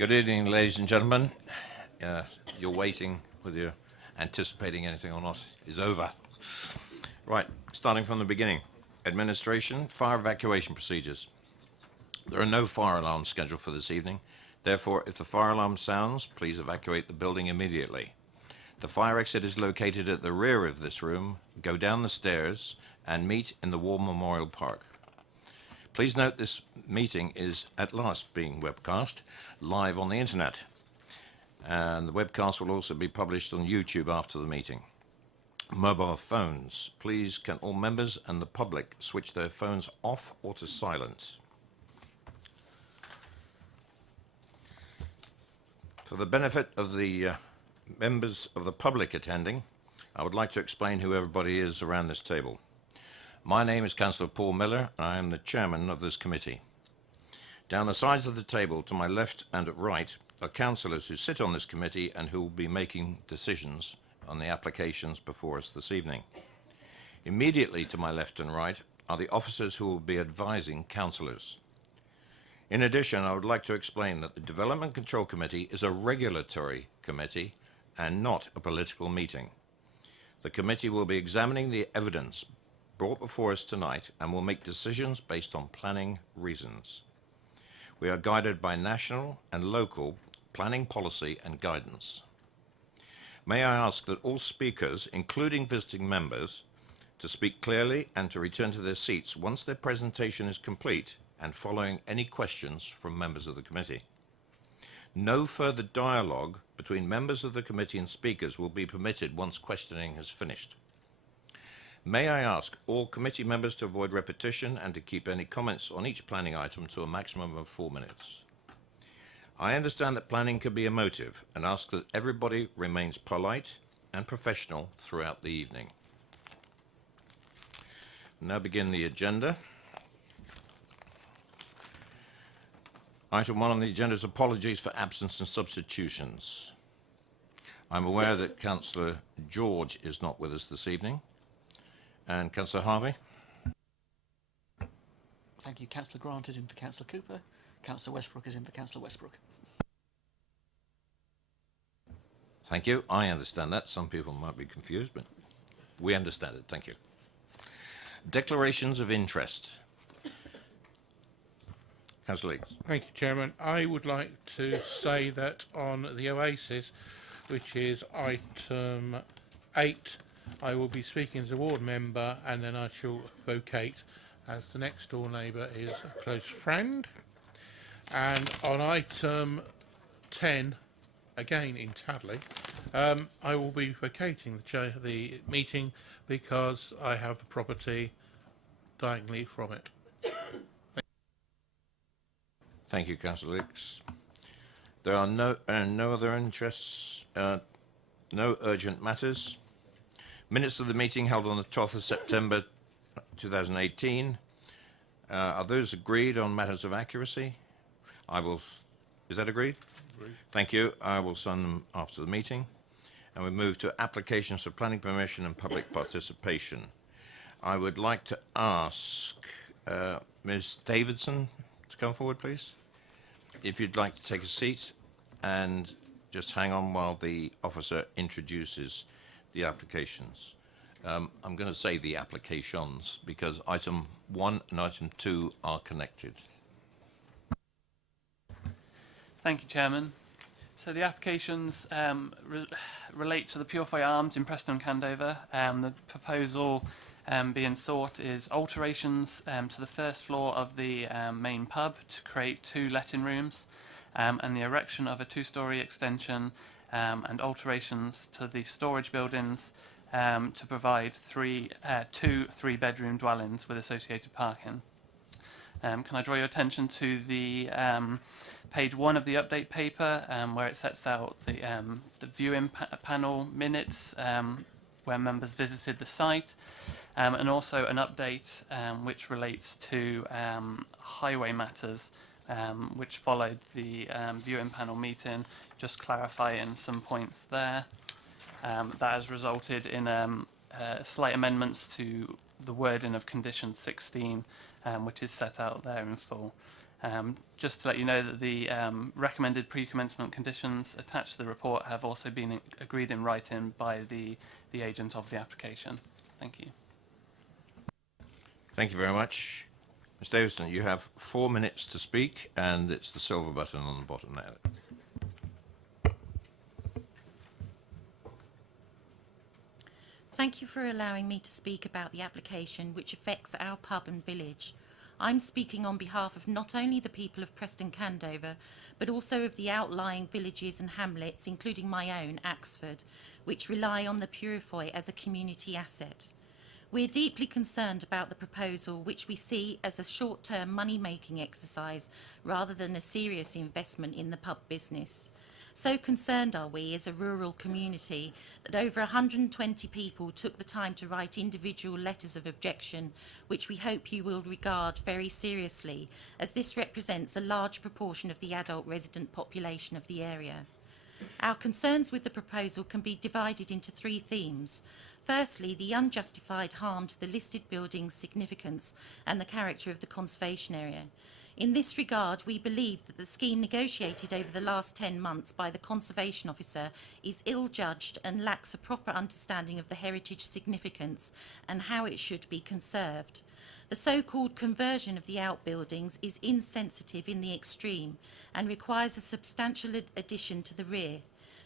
Good evening, ladies and gentlemen. Your waiting, whether you're anticipating anything or not, is over. Right, starting from the beginning. Administration, fire evacuation procedures. There are no fire alarms scheduled for this evening. Therefore, if the fire alarm sounds, please evacuate the building immediately. The fire exit is located at the rear of this room. Go down the stairs and meet in the War Memorial Park. Please note this meeting is at last being webcast live on the internet. And the webcast will also be published on YouTube after the meeting. Mobile phones. Please can all members and the public switch their phones off or to silent. For the benefit of the members of the public attending, I would like to explain who everybody is around this table. My name is Councillor Paul Miller, and I am the chairman of this committee. Down the sides of the table to my left and at right are councillors who sit on this committee and who will be making decisions on the applications before us this evening. Immediately to my left and right are the officers who will be advising councillors. In addition, I would like to explain that the Development Control Committee is a regulatory committee and not a political meeting. The committee will be examining the evidence brought before us tonight and will make decisions based on planning reasons. We are guided by national and local planning policy and guidance. May I ask that all speakers, including visiting members, to speak clearly and to return to their seats once their presentation is complete and following any questions from members of the committee. No further dialogue between members of the committee and speakers will be permitted once questioning has finished. May I ask all committee members to avoid repetition and to keep any comments on each planning item to a maximum of 4 minutes. I understand that planning can be emotive and ask that everybody remains polite and professional throughout the evening. Now begin the agenda. Item 1 on the agenda is apologies for absence and substitutions. I'm aware that Councillor George is not with us this evening. And Councillor Harvey? Thank you. Councillor Grant is in for Councillor Cooper. Councillor Westbrook is in for Councillor Westbrook. Thank you. I understand that. Some people might be confused, but we understand it. Thank you. Declarations of interest. Councillor Leeks. Thank you, Chairman. I would like to say that on the Oasis, which is item 8, I will be speaking as a ward member, and then I shall vocate as the next door neighbour is a close friend. And on item 10, again in Tadley, I will be vacating the meeting because I have a property diagonally from it. Thank you, Councillor Leeks. There are no other interests, no urgent matters. Minutes of the meeting held on the 12th of September 2018. Are those agreed on matters of accuracy? Is that agreed? Agreed. Thank you. I will send them after the meeting. And we move to applications for planning permission and public participation. I would like to ask Ms. Davidson to come forward, please. If you'd like to take a seat and just hang on while the officer introduces the applications. I'm going to say the applications because item 1 and item 2 are connected. Thank you, Chairman. So the applications relate to the Pure Fire Arms in Preston Candover. The proposal being sought is alterations to the first floor of the main pub to create 2 letting rooms and the erection of a 2-storey extension and alterations to the storage buildings to provide 2 3-bedroom dwellings with associated parking. Can I draw your attention to the page 1 of the update paper where it sets out the viewing panel minutes where members visited the site and also an update which relates to highway matters which followed the viewing panel meeting, just clarifying some points there. That has resulted in slight amendments to the wording of condition 16, which is set out there in full. Just to let you know that the recommended pre-commencement conditions attached to the report have also been agreed in writing by the agent of the application. Thank you. Thank you very much. Ms Davison, you have 4 minutes to speak, and it's the silver button on the bottom there. Thank you for allowing me to speak about the application which affects our pub and village. I'm speaking on behalf of not only the people of Preston Candover, but also of the outlying villages and hamlets, including my own, Axford, which rely on the Purifoy as a community asset. We're deeply concerned about the proposal, which we see as a short-term money-making exercise rather than a serious investment in the pub business. So concerned are we as a rural community that over 120 people took the time to write individual letters of objection, which we hope you will regard very seriously, as this represents a large proportion of the adult resident population of the area. Our concerns with the proposal can be divided into 3 themes. Firstly, the unjustified harm to the listed building's significance and the character of the conservation area. In this regard, we believe that the scheme negotiated over the last 10 months by the Conservation Officer is ill-judged and lacks a proper understanding of the heritage significance and how it should be conserved. The so-called conversion of the outbuildings is insensitive in the extreme and requires a substantial addition to the rear.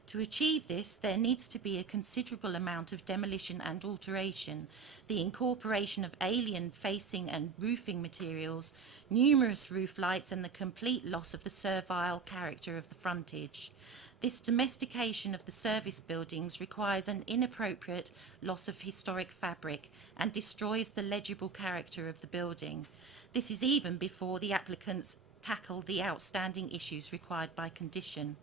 To achieve this, there needs to be a considerable amount of demolition and alteration, the incorporation of alien facing and roofing materials, numerous roof lights, and the complete loss of the servile character of the frontage. This domestication of the service buildings requires an inappropriate loss of historic fabric and destroys the legible character of the building. This is even before the applicants tackle the outstanding issues required by condition.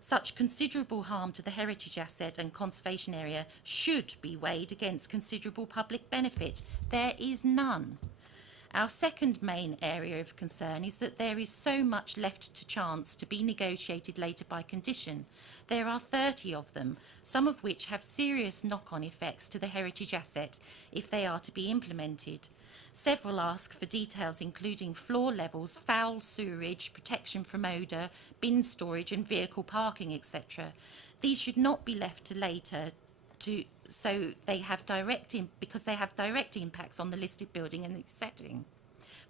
Such considerable harm to the heritage asset and conservation area should be weighed against considerable public benefit. There is none. Our second main area of concern is that there is so much left to chance to be negotiated later by condition. There are 30 of them, some of which have serious knock-on effects to the heritage asset if they are to be implemented. Several ask for details including floor levels, foul sewerage, protection from odour, bin storage and vehicle parking, etc. These should not be left to later because they have direct impacts on the listed building and its setting.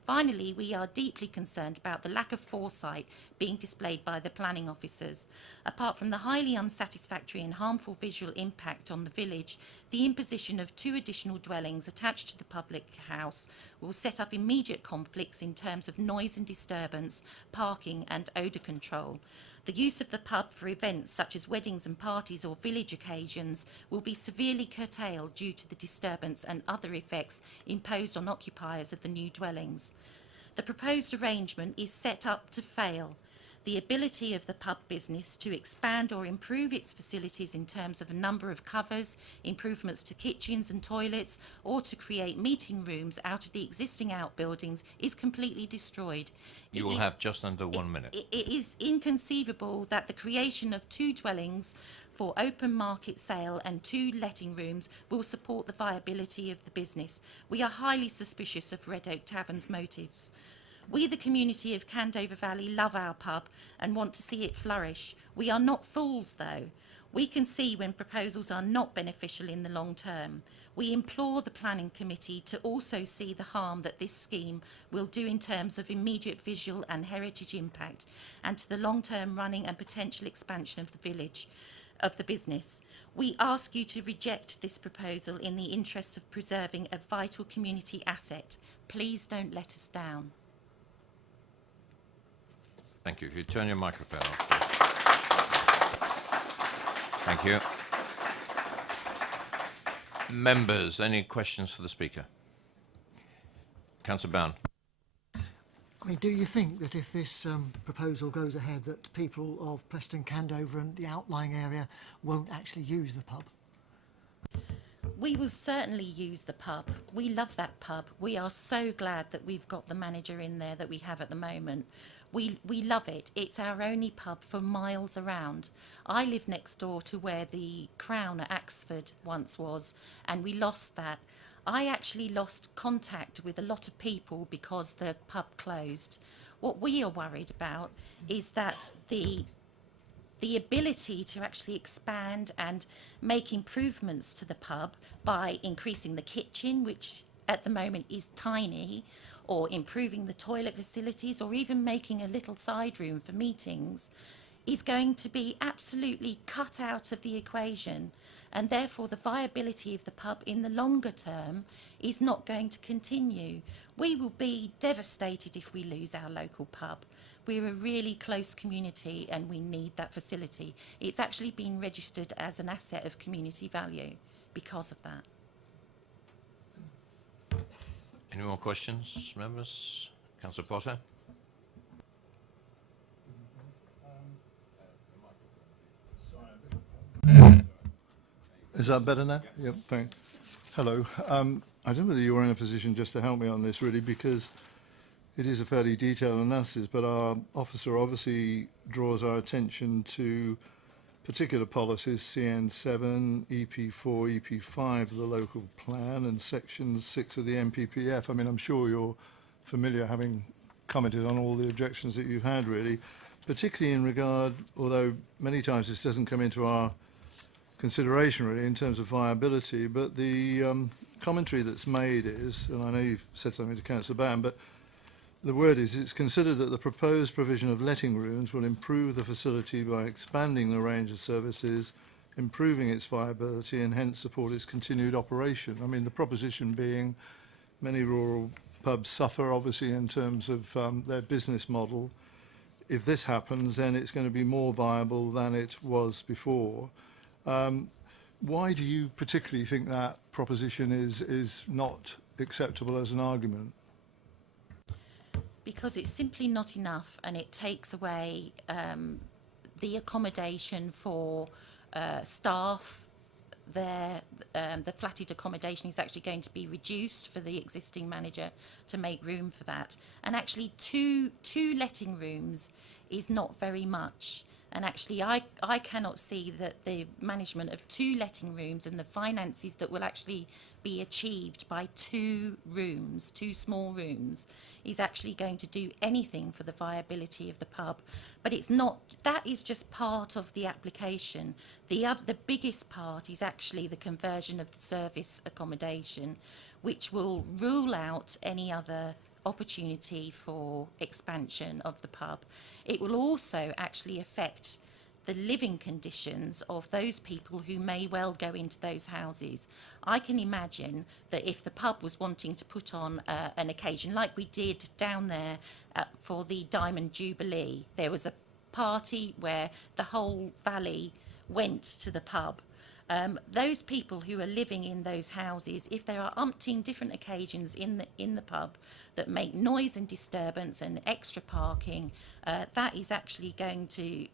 Finally, we are deeply concerned about the lack of foresight being displayed by the planning officers. Apart from the highly unsatisfactory and harmful visual impact on the village, the imposition of 2 additional dwellings attached to the public house will set up immediate conflicts in terms of noise and disturbance, parking and odour control. The use of the pub for events such as weddings and parties or village occasions will be severely curtailed due to the disturbance and other effects imposed on occupiers of the new dwellings. The proposed arrangement is set up to fail. The ability of the pub business to expand or improve its facilities in terms of a number of covers, improvements to kitchens and toilets, or to create meeting rooms out of the existing outbuildings is completely destroyed. You will have just under 1 minute. It is inconceivable that the creation of 2 dwellings for open market sale and 2 letting rooms will support the viability of the business. We are highly suspicious of Red Oak Tavern's motives. We, the community of Candover Valley, love our pub and want to see it flourish. We are not fools, though. We can see when proposals are not beneficial in the long term. We implore the Planning Committee to also see the harm that this scheme will do in terms of immediate visual and heritage impact and to the long-term running and potential expansion of the village, of the business. We ask you to reject this proposal in the interests of preserving a vital community asset. Please don't let us down. Thank you. If you turn your microphone off, please. Thank you. Members, any questions for the Speaker? Councillor Bown. I mean, do you think that if this proposal goes ahead that people of Preston Candover and the outlying area won't actually use the pub? We will certainly use the pub. We love that pub. We are so glad that we've got the manager in there that we have at the moment. We love it. It's our only pub for miles around. I live next door to where the Crown at Axford once was, and we lost that. I actually lost contact with a lot of people because the pub closed. What we are worried about is that the ability to actually expand and make improvements to the pub by increasing the kitchen, which at the moment is tiny, or improving the toilet facilities, or even making a little side room for meetings, is going to be absolutely cut out of the equation, and therefore the viability of the pub in the longer term is not going to continue. We will be devastated if we lose our local pub. We're a really close community and we need that facility. It's actually been registered as an asset of community value because of that. Any more questions, members? Councillor Potter? Is that better now? Yep, thanks. Hello. I don't know whether you're in a position just to help me on this, really, because it is a fairly detailed analysis, but our officer obviously draws our attention to particular policies, CN7, EP4, EP5 of the local plan, and Section 6 of the MPPF. I mean, I'm sure you're familiar, having commented on all the objections that you've had, really, particularly in regard, although many times this doesn't come into our consideration really in terms of viability, but the commentary that's made is, and I know you've said something to Councillor Ban, but the word is, it's considered that the proposed provision of letting rooms will improve the facility by expanding the range of services, improving its viability, and hence support its continued operation. I mean, the proposition being many rural pubs suffer obviously in terms of their business model. If this happens, then it's going to be more viable than it was before. Why do you particularly think that proposition is not acceptable as an argument? Because it's simply not enough, and it takes away the accommodation for staff. The flatted accommodation is actually going to be reduced for the existing manager to make room for that. And actually two letting rooms is not very much. And actually, I cannot see that the management of 2 letting rooms and the finances that will actually be achieved by 2 rooms, 2 small rooms, is actually going to do anything for the viability of the pub. But it's not, that is just part of the application. The biggest part is actually the conversion of the service accommodation, which will rule out any other opportunity for expansion of the pub. It will also actually affect the living conditions of those people who may well go into those houses. I can imagine that if the pub was wanting to put on an occasion like we did down there for the Diamond Jubilee, there was a party where the whole valley went to the pub. Those people who are living in those houses, if there are umpteen different occasions in the pub that make noise and disturbance and extra parking, that is actually going to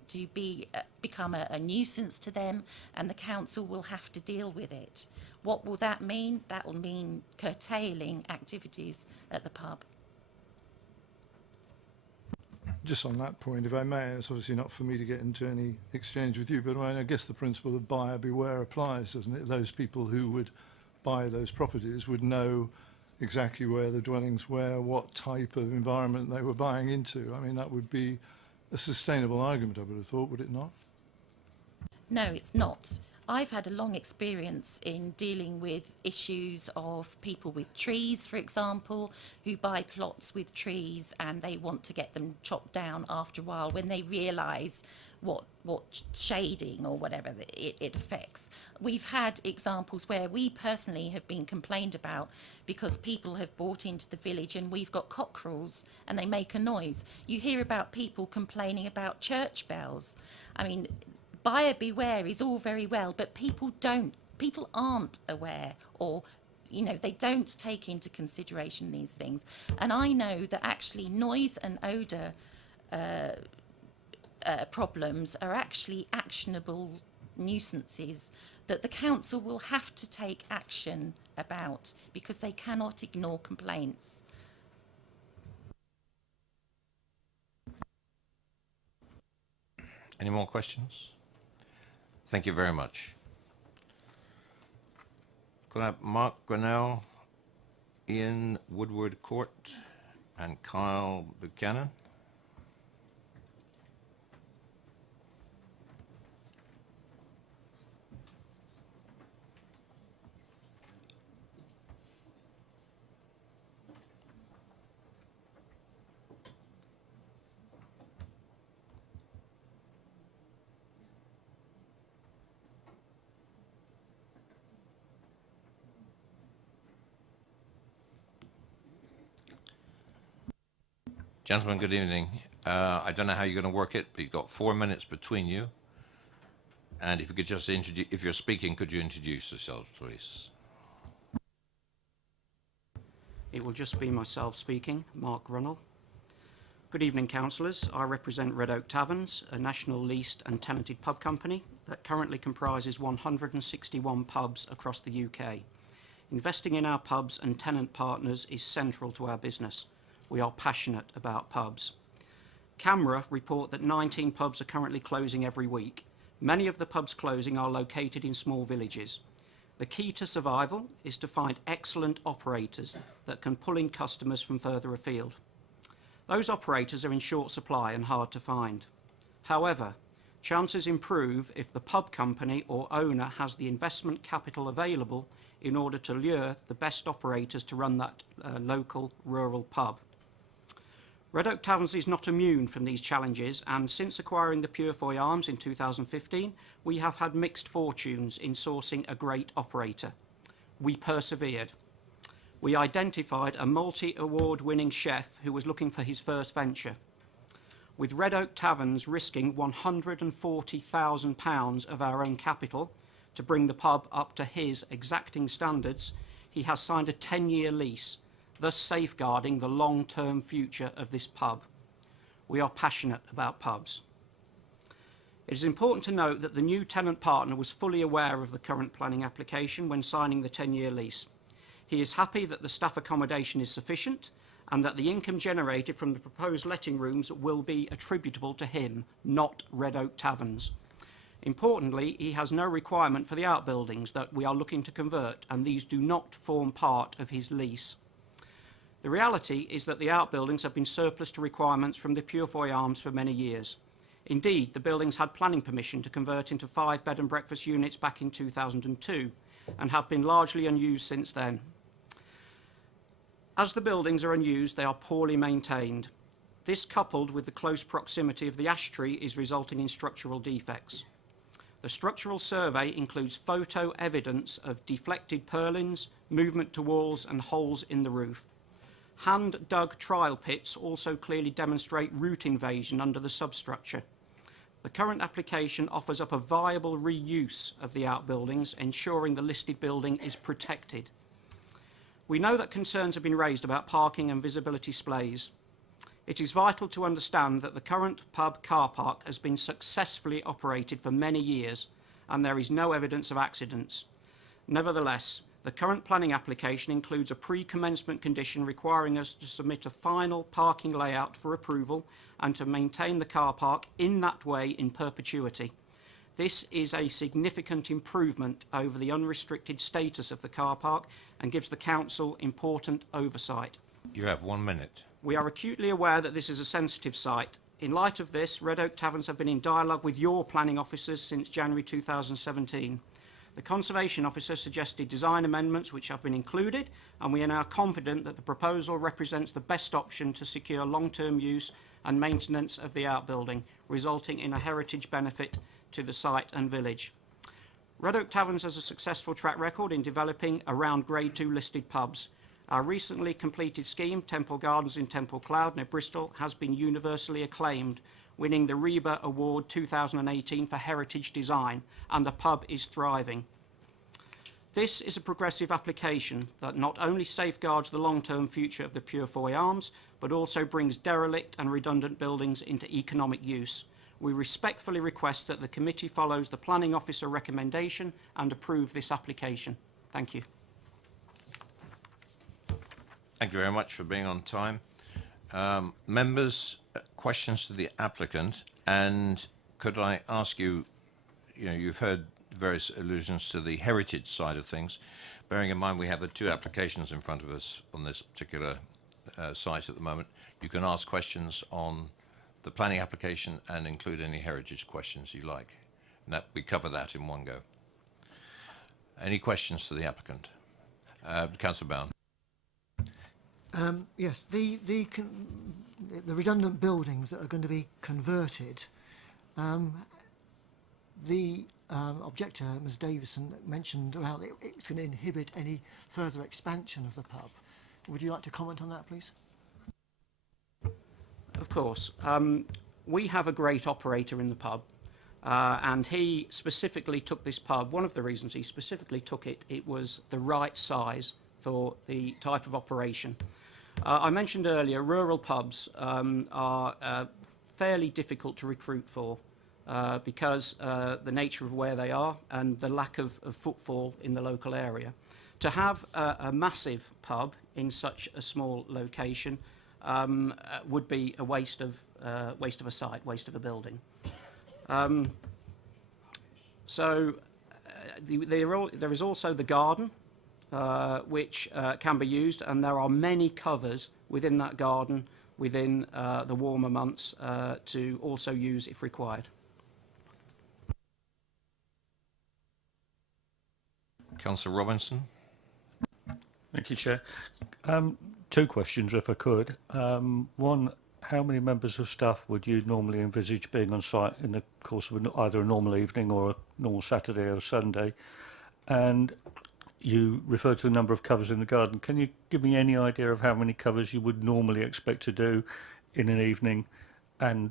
become a nuisance to them, and the council will have to deal with it. What will that mean? That will mean curtailing activities at the pub. Just on that point, if I may, it's obviously not for me to get into any exchange with you, but I guess the principle of buyer beware applies, doesn't it? Those people who would buy those properties would know exactly where the dwellings were, what type of environment they were buying into. I mean, that would be a sustainable argument, I would have thought, would it not? No, it's not. I've had a long experience in dealing with issues of people with trees, for example, who buy plots with trees and they want to get them chopped down after a while when they realise what shading or whatever it affects. We've had examples where we personally have been complained about because people have bought into the village and we've got cockerels and they make a noise. You hear about people complaining about church bells. I mean, buyer beware is all very well, but people aren't aware, or they don't take into consideration these things. And I know that actually noise and odour problems are actually actionable nuisances that the council will have to take action about, because they cannot ignore complaints. Any more questions? Thank you very much. Could I have Mark Grinnell, Ian Woodward Court, and Kyle Buchanan? Gentlemen, good evening. I don't know how you're going to work it, but you've got 4 minutes between you. And if you could just introduce, if you're speaking, could you introduce yourselves, please? It will just be myself speaking, Mark Runnell. Good evening, councillors. I represent Red Oak Taverns, a national leased and tenanted pub company that currently comprises 161 pubs across the UK. Investing in our pubs and tenant partners is central to our business. We are passionate about pubs. CAMRA report that 19 pubs are currently closing every week. Many of the pubs closing are located in small villages. The key to survival is to find excellent operators that can pull in customers from further afield. Those operators are in short supply and hard to find. However, chances improve if the pub company or owner has the investment capital available in order to lure the best operators to run that local rural pub. Red Oak Taverns is not immune from these challenges, and since acquiring the Purefoy Arms in 2015, we have had mixed fortunes in sourcing a great operator. We persevered. We identified a multi-award winning chef who was looking for his first venture. With Red Oak Taverns risking £140,000 of our own capital to bring the pub up to his exacting standards, he has signed a 10-year lease, thus safeguarding the long-term future of this pub. We are passionate about pubs. It is important to note that the new tenant partner was fully aware of the current planning application when signing the 10-year lease. He is happy that the staff accommodation is sufficient and that the income generated from the proposed letting rooms will be attributable to him, not Red Oak Taverns. Importantly, he has no requirement for the outbuildings that we are looking to convert, and these do not form part of his lease. The reality is that the outbuildings have been surplus to requirements from the Purefoy Arms for many years. Indeed, the buildings had planning permission to convert into 5 bed and breakfast units back in 2002 and have been largely unused since then. As the buildings are unused, they are poorly maintained. This, coupled with the close proximity of the ash tree, is resulting in structural defects. The structural survey includes photo evidence of deflected purlins, movement to walls and holes in the roof. Hand-dug trial pits also clearly demonstrate root invasion under the substructure. The current application offers up a viable reuse of the outbuildings, ensuring the listed building is protected. We know that concerns have been raised about parking and visibility splays. It is vital to understand that the current pub car park has been successfully operated for many years and there is no evidence of accidents. Nevertheless, the current planning application includes a pre-commencement condition requiring us to submit a final parking layout for approval and to maintain the car park in that way in perpetuity. This is a significant improvement over the unrestricted status of the car park and gives the council important oversight. You have 1 minute. We are acutely aware that this is a sensitive site. In light of this, Red Oak Taverns have been in dialogue with your planning officers since January 2017. The Conservation Officer suggested design amendments which have been included, and we are now confident that the proposal represents the best option to secure long-term use and maintenance of the outbuilding, resulting in a heritage benefit to the site and village. Red Oak Taverns has a successful track record in developing around Grade 2 listed pubs. Our recently completed scheme, Temple Gardens in Temple Cloud near Bristol, has been universally acclaimed, winning the REBA Award 2018 for Heritage Design, and the pub is thriving. This is a progressive application that not only safeguards the long-term future of the Purefoy Arms, but also brings derelict and redundant buildings into economic use. We respectfully request that the committee follows the Planning Officer recommendation and approve this application. Thank you. Thank you very much for being on time. Members, questions to the applicant, and could I ask you, you've heard various allusions to the heritage side of things. Bearing in mind we have the 2 applications in front of us on this particular site at the moment, you can ask questions on the planning application and include any heritage questions you like. And that we cover that in one go. Any questions to the applicant? Councillor Bowen. Yes, the redundant buildings that are going to be converted, the objector, Ms Davison, mentioned about it's going to inhibit any further expansion of the pub. Would you like to comment on that, please? Of course. We have a great operator in the pub, and he specifically took this pub. One of the reasons he specifically took it, it was the right size for the type of operation. I mentioned earlier, rural pubs are fairly difficult to recruit for because the nature of where they are and the lack of footfall in the local area. To have a massive pub in such a small location would be a waste of a site, waste of a building. There is also the garden, which can be used, and there are many covers within that garden within the warmer months to also use if required. Councillor Robinson. Thank you, Chair. Two questions, if I could. One, how many members of staff would you normally envisage being on site in the course of either a normal evening or a normal Saturday or Sunday? And you referred to the number of covers in the garden. Can you give me any idea of how many covers you would normally expect to do in an evening and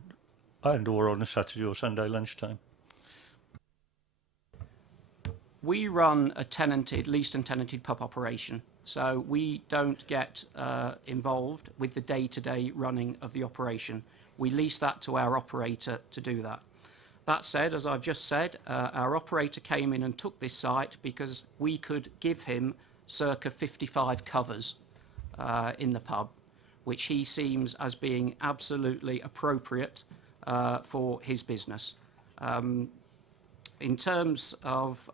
or on a Saturday or Sunday lunchtime? We run a leased and tenanted pub operation, so we don't get involved with the day-to-day running of the operation. We lease that to our operator to do that. That said, as I've just said, our operator came in and took this site because we could give him circa 55 covers in the pub, which he seems as being absolutely appropriate for his business. In terms of,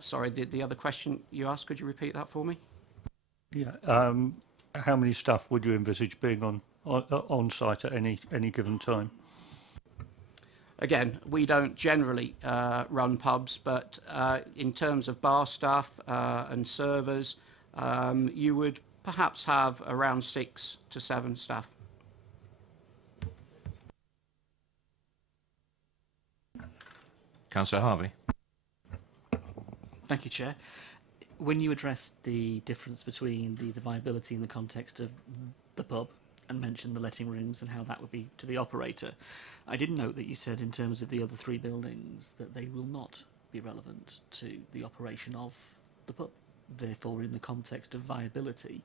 sorry, the other question you asked, could you repeat that for me? Yeah. How many staff would you envisage being on site at any given time? Again, we don't generally run pubs, but in terms of bar staff and servers, you would perhaps have around 6 to 7 staff. Councillor Harvey. Thank you, Chair. When you addressed the difference between the viability in the context of the pub and mentioned the letting rooms and how that would be to the operator, I did note that you said in terms of the other 3 buildings that they will not be relevant to the operation of the pub. Therefore, in the context of viability,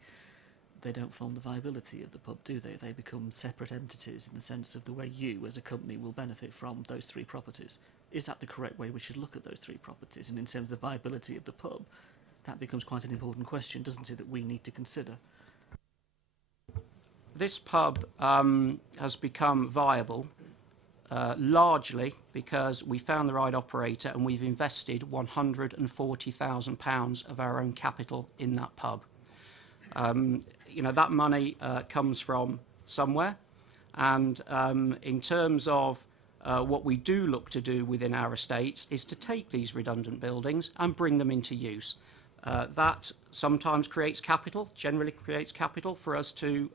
they don't form the viability of the pub, do they? They become separate entities in the sense of the way you, as a company, will benefit from those 3 properties. Is that the correct way we should look at those 3 properties? And in terms of the viability of the pub, that becomes quite an important question, doesn't it, that we need to consider? This pub has become viable largely because we found the right operator and we've invested £140,000 of our own capital in that pub. You know, that money comes from somewhere, and in terms of what we do look to do within our estates is to take these redundant buildings and bring them into use. That sometimes creates capital, generally creates capital for us to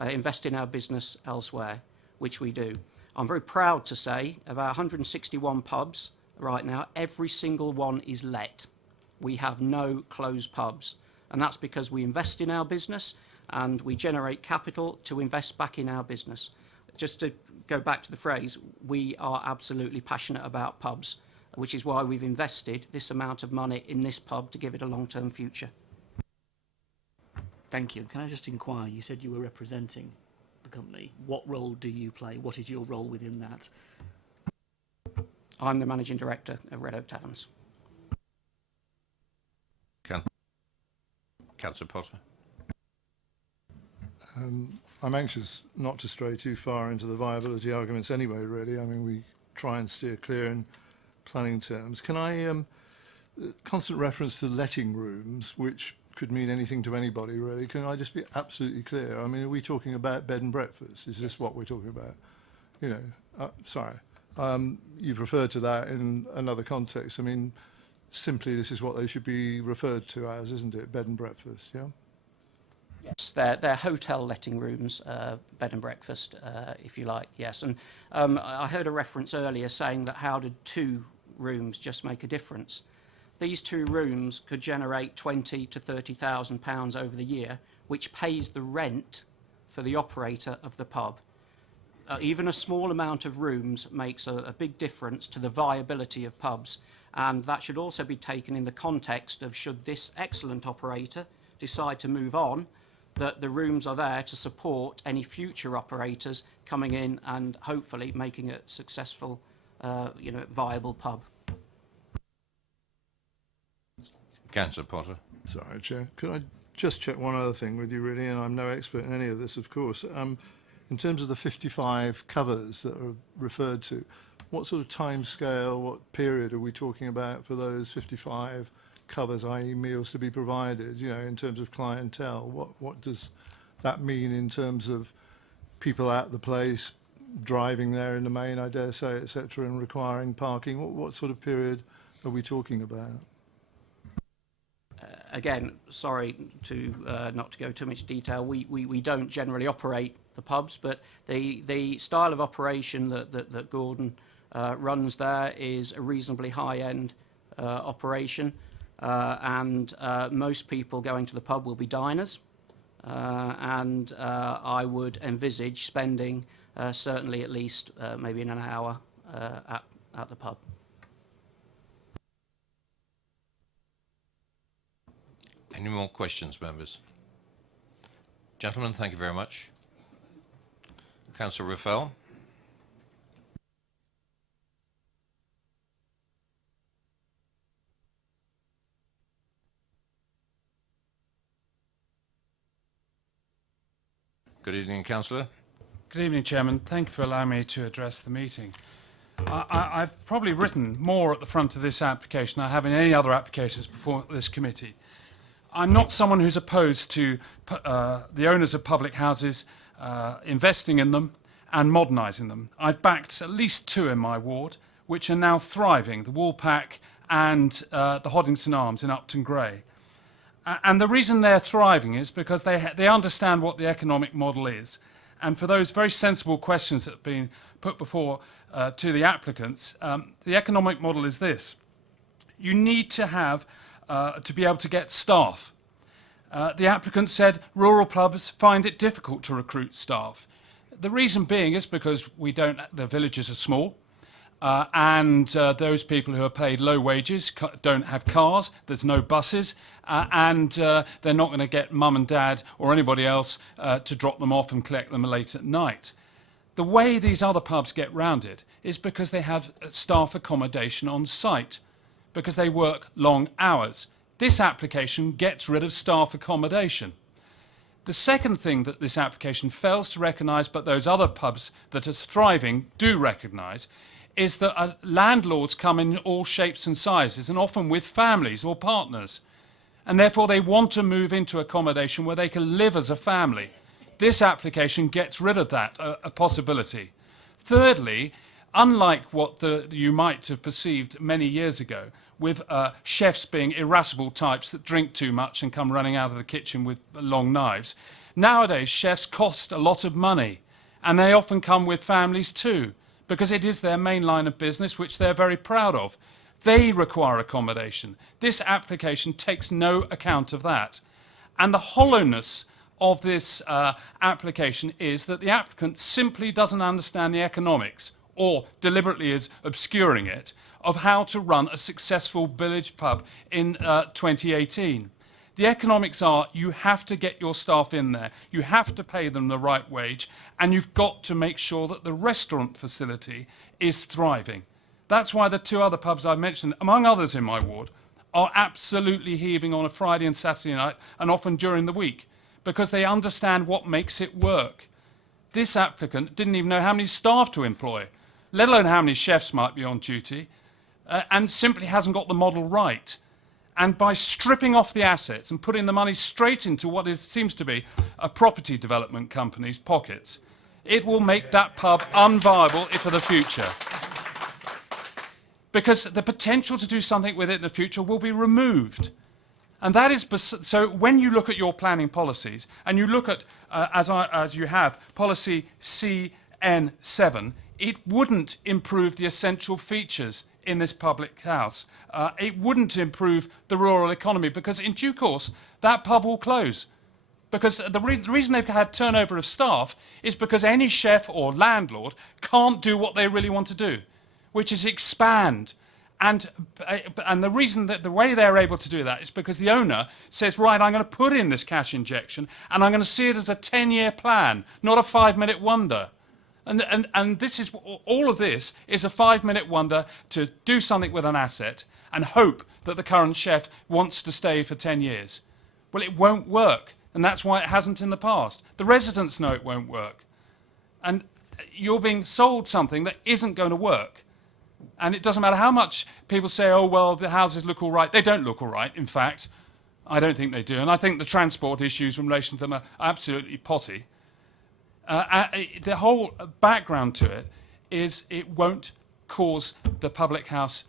invest in our business elsewhere, which we do. I'm very proud to say of our 161 pubs right now, every single one is let. We have no closed pubs, and that's because we invest in our business and we generate capital to invest back in our business. Just to go back to the phrase, we are absolutely passionate about pubs, which is why we've invested this amount of money in this pub to give it a long-term future. Thank you. Can I just inquire, you said you were representing the company. What role do you play? What is your role within that? I'm the Managing Director of Red Oak Taverns. Councillor Potter. I'm anxious not to stray too far into the viability arguments anyway, really. I mean, we try and steer clear in planning terms. Can I, constant reference to letting rooms, which could mean anything to anybody, really. Can I just be absolutely clear? I mean, are we talking about bed and breakfast? Is this what we're talking about? You know, sorry. You've referred to that in another context. I mean, simply this is what they should be referred to as, isn't it? Bed and breakfast, yeah? Yes, they're hotel letting rooms, bed and breakfast, if you like, yes. And I heard a reference earlier saying that how did 2 rooms just make a difference? These 2 rooms could generate £20,000 to £30,000 over the year, which pays the rent for the operator of the pub. Even a small amount of rooms makes a big difference to the viability of pubs, and that should also be taken in the context of, should this excellent operator decide to move on, that the rooms are there to support any future operators coming in and hopefully making a successful, viable pub. Councillor Potter. Sorry, Chair. Could I just check one other thing with you, really? And I'm no expert in any of this, of course. In terms of the 55 covers that are referred to, what sort of time scale, what period are we talking about for those 55 covers, i.e. meals to be provided, in terms of clientele? What does that mean in terms of people at the place, driving there in the main, I dare say, etc., and requiring parking? What sort of period are we talking about? Again, sorry to not to go too much detail. We don't generally operate the pubs, but the style of operation that Gordon runs there is a reasonably high-end operation, and most people going to the pub will be diners, and I would envisage spending certainly at least maybe an hour at the pub. Any more questions, members? Gentlemen, thank you very much. Councillor Raphael. Good evening, Councillor. Good evening, Chairman. Thank you for allowing me to address the meeting. I've probably written more at the front of this application than I have in any other applications before this committee. I'm not someone who's opposed to the owners of public houses investing in them and modernising them. I've backed at least 2 in my ward, which are now thriving, the Woolpack and the Hoddington Arms in Upton Gray. And the reason they're thriving is because they understand what the economic model is. And for those very sensible questions that have been put before to the applicants, the economic model is this. You need to have to be able to get staff. The applicant said rural pubs find it difficult to recruit staff. The reason being is because the villages are small, and those people who are paid low wages don't have cars, there's no buses, and they're not going to get mum and dad or anybody else to drop them off and collect them late at night. The way these other pubs get round it is because they have staff accommodation on site, because they work long hours. This application gets rid of staff accommodation. The second thing that this application fails to recognise, but those other pubs that are thriving do recognise, is that landlords come in all shapes and sizes, and often with families or partners. And therefore they want to move into accommodation where they can live as a family. This application gets rid of that a possibility. Thirdly, unlike what you might have perceived many years ago, with chefs being irascible types that drink too much and come running out of the kitchen with long knives, nowadays chefs cost a lot of money, and they often come with families too, because it is their main line of business, which they're very proud of. They require accommodation. This application takes no account of that. And the hollowness of this application is that the applicant simply doesn't understand the economics, or deliberately is obscuring it, of how to run a successful village pub in 2018. The economics are you have to get your staff in there, you have to pay them the right wage, and you've got to make sure that the restaurant facility is thriving. That's why the 2 other pubs I mentioned, among others in my ward, are absolutely heaving on a Friday and Saturday night, and often during the week, because they understand what makes it work. This applicant didn't even know how many staff to employ, let alone how many chefs might be on duty, and simply hasn't got the model right. And by stripping off the assets and putting the money straight into what seems to be a property development company's pockets, it will make that pub unviable for the future. Because the potential to do something with it in the future will be removed. And that is, so when you look at your planning policies, and you look at, as you have, policy CN7, it wouldn't improve the essential features in this public house. It wouldn't improve the rural economy, because in due course, that pub will close. Because the reason they've had turnover of staff is because any chef or landlord can't do what they really want to do, which is expand. And the reason that the way they're able to do that is because the owner says, right, I'm going to put in this cash injection and I'm going to see it as a 10-year plan, not a 5-minute wonder. And this is, all of this is a 5-minute wonder to do something with an asset and hope that the current chef wants to stay for 10 years. Well, it won't work. And that's why it hasn't in the past. The residents know it won't work. And you're being sold something that isn't going to work. And it doesn't matter how much people say, oh, well, the houses look all right. They don't look all right, in fact. I don't think they do. And I think the transport issues in relation to them are absolutely potty. The whole background to it is it won't cause the public house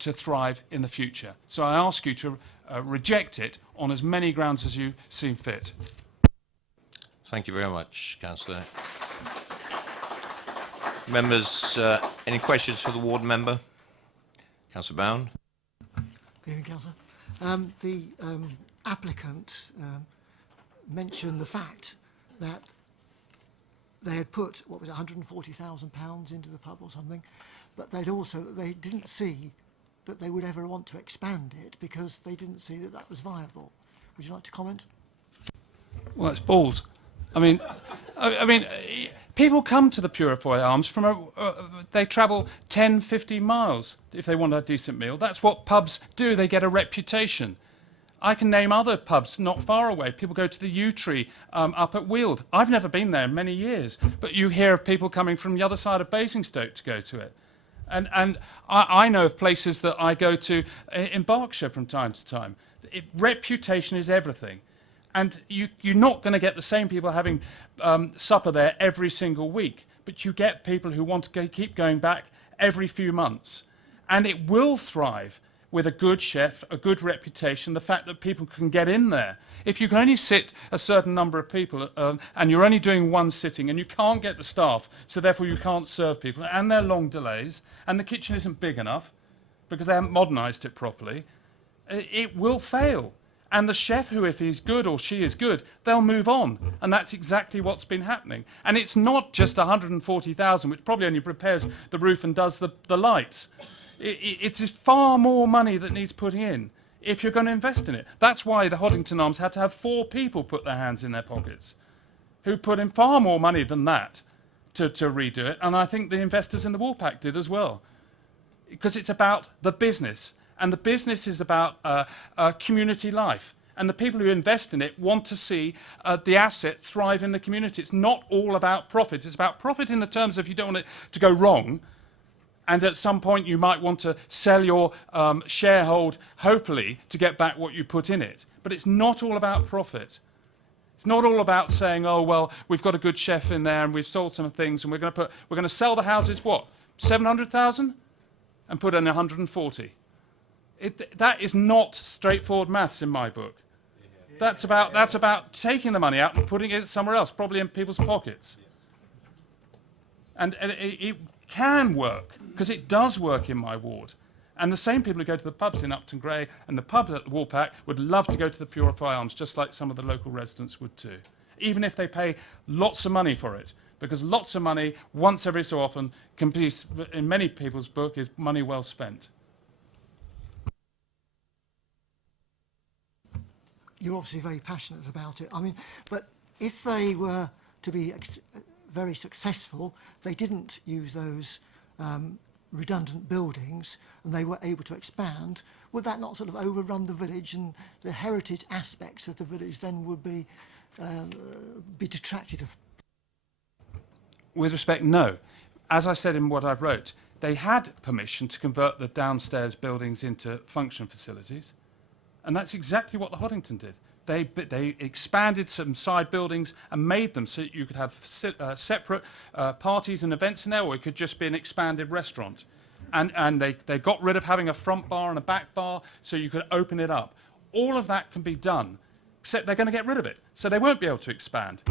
to thrive in the future. So I ask you to reject it on as many grounds as you seem fit. Thank you very much, Councillor. Members, any questions for the ward member? Councillor Bound. Good evening, Councillor. The applicant mentioned the fact that they had put, what was it, £140,000 into the pub or something, but they didn't see that they would ever want to expand it because they didn't see that that was viable. Would you like to comment? Well, it's balls. I mean, people come to the Purifoy Arms from they travel 10, 15 miles if they want a decent meal. That's what pubs do. They get a reputation. I can name other pubs not far away. People go to the Yew Tree up at Weald. I've never been there in many years, but you hear of people coming from the other side of Basingstoke to go to it. And I know of places that I go to in Berkshire from time to time. Reputation is everything. And you're not going to get the same people having supper there every single week, but you get people who want to keep going back every few months. And it will thrive with a good chef, a good reputation, the fact that people can get in there. If you can only sit a certain number of people and you're only doing one sitting and you can't get the staff, so therefore you can't serve people, and there are long delays, and the kitchen isn't big enough because they haven't modernised it properly, it will fail. And the chef who, if he's good or she is good, they'll move on. And that's exactly what's been happening. And it's not just 140,000, which probably only repairs the roof and does the lights. It's far more money that needs putting in if you're going to invest in it. That's why the Hoddington Arms had to have 4 people put their hands in their pockets who put in far more money than that to redo it. And I think the investors in the Woolpack did as well. Because it's about the business. And the business is about community life. And the people who invest in it want to see the asset thrive in the community. It's not all about profit. It's about profit in the terms of you don't want it to go wrong. And at some point you might want to sell your sharehold, hopefully, to get back what you put in it. But it's not all about profit. It's not all about saying, oh, well, we've got a good chef in there and we've sold some things and we're going to sell the houses, what, 700,000? And put in 140. That is not straightforward maths in my book. That's about taking the money out and putting it somewhere else, probably in people's pockets. And it can work, because it does work in my ward. And the same people who go to the pubs in Upton Gray and the pub at the Woolpack would love to go to the Purify Arms, just like some of the local residents would too, even if they pay lots of money for it. Because lots of money, once every so often, can be, in many people's book, is money well spent. You're obviously very passionate about it. I mean, but if they were to be very successful, they didn't use those redundant buildings and they were able to expand, would that not sort of overrun the village, and the heritage aspects of the village then would be detracted of? With respect, no. As I said in what I wrote, they had permission to convert the downstairs buildings into function facilities, and that's exactly what the Hoddington did. They expanded some side buildings and made them so that you could have separate parties and events in there, or it could just be an expanded restaurant. And they got rid of having a front bar and a back bar so you could open it up. All of that can be done, except they're going to get rid of it, so they won't be able to expand.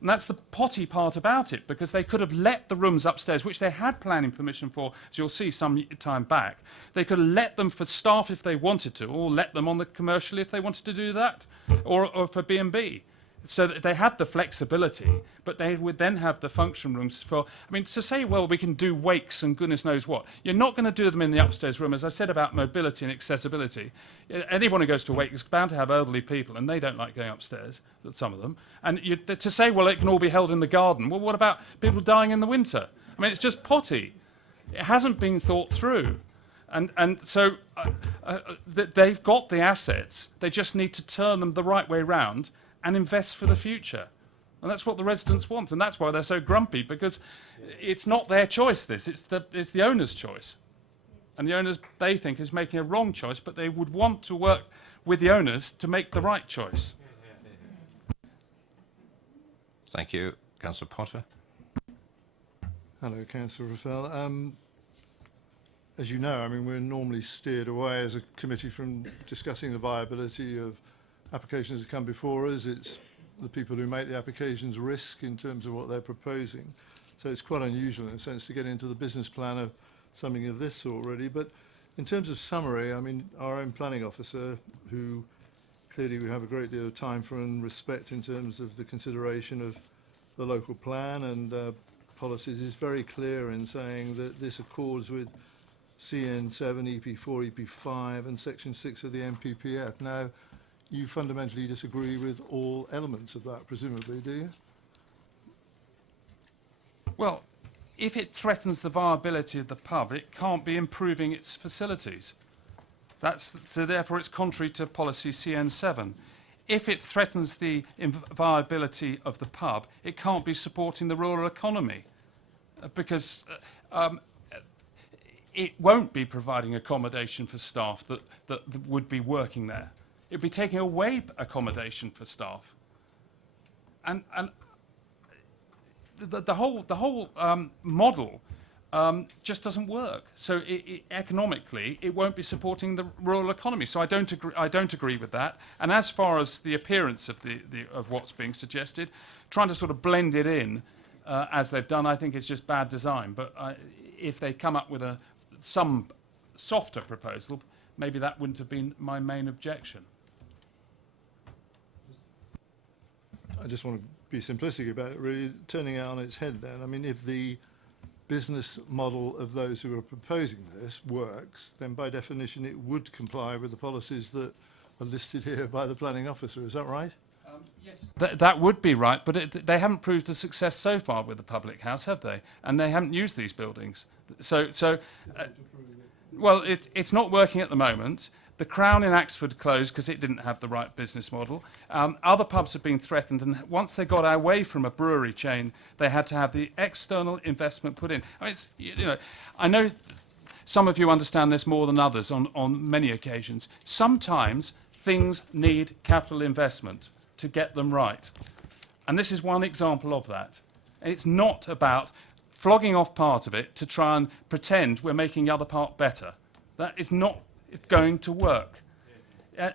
And that's the potty part about it, because they could have let the rooms upstairs, which they had planning permission for, as you'll see some time back. They could have let them for staff if they wanted to, or let them on the commercial if they wanted to do that, or for B&B. so that they had the flexibility, but they would then have the function rooms for, I mean, to say, well, we can do wakes and goodness knows what, you're not going to do them in the upstairs room. As I said about mobility and accessibility, anyone who goes to a wake is bound to have elderly people, and they don't like going upstairs, some of them. And to say, well, it can all be held in the garden, well, what about people dying in the winter? I mean, it's just potty. It hasn't been thought through. And so they've got the assets, they just need to turn them the right way round and invest for the future. And that's what the residents want, and that's why they're so grumpy, because it's not their choice, this, it's the owner's choice. And the owners, they think, is making a wrong choice, but they would want to work with the owners to make the right choice. Thank you. Councillor Potter. Hello, Councillor Rafael. As you know, I mean, we're normally steered away as a committee from discussing the viability of applications that come before us. It's the people who make the applications risk in terms of what they're proposing. So it's quite unusual in a sense to get into the business plan of something of this sort really. But in terms of summary, I mean, our own planning officer, who clearly we have a great deal of time for and respect in terms of the consideration of the local plan and policies, is very clear in saying that this accords with CN7, EP4, EP5 and Section 6 of the MPPF. Now, you fundamentally disagree with all elements of that, presumably, do you? Well, if it threatens the viability of the pub, it can't be improving its facilities. So therefore it's contrary to policy CN7. If it threatens the viability of the pub, it can't be supporting the rural economy, because it won't be providing accommodation for staff that would be working there. It'd be taking away accommodation for staff. And the whole model just doesn't work. So economically, it won't be supporting the rural economy. So I don't agree with that. And as far as the appearance of of what's being suggested, trying to sort of blend it in as they've done, I think it's just bad design. But if they come up with some softer proposal, maybe that wouldn't have been my main objection. I just want to be simplistic about it, really, turning it on its head then. I mean, if the business model of those who are proposing this works, then by definition it would comply with the policies that are listed here by the planning officer. Is that right? Yes. That would be right, but they haven't proved a success so far with the public house, have they? And they haven't used these buildings. Well, it's not working at the moment. The Crown in Axford closed because it didn't have the right business model. Other pubs have been threatened, and once they got away from a brewery chain, they had to have the external investment put in. I mean, I know some of you understand this more than others on many occasions. Sometimes things need capital investment to get them right. And this is one example of that. And it's not about flogging off part of it to try and pretend we're making the other part better. That is not going to work.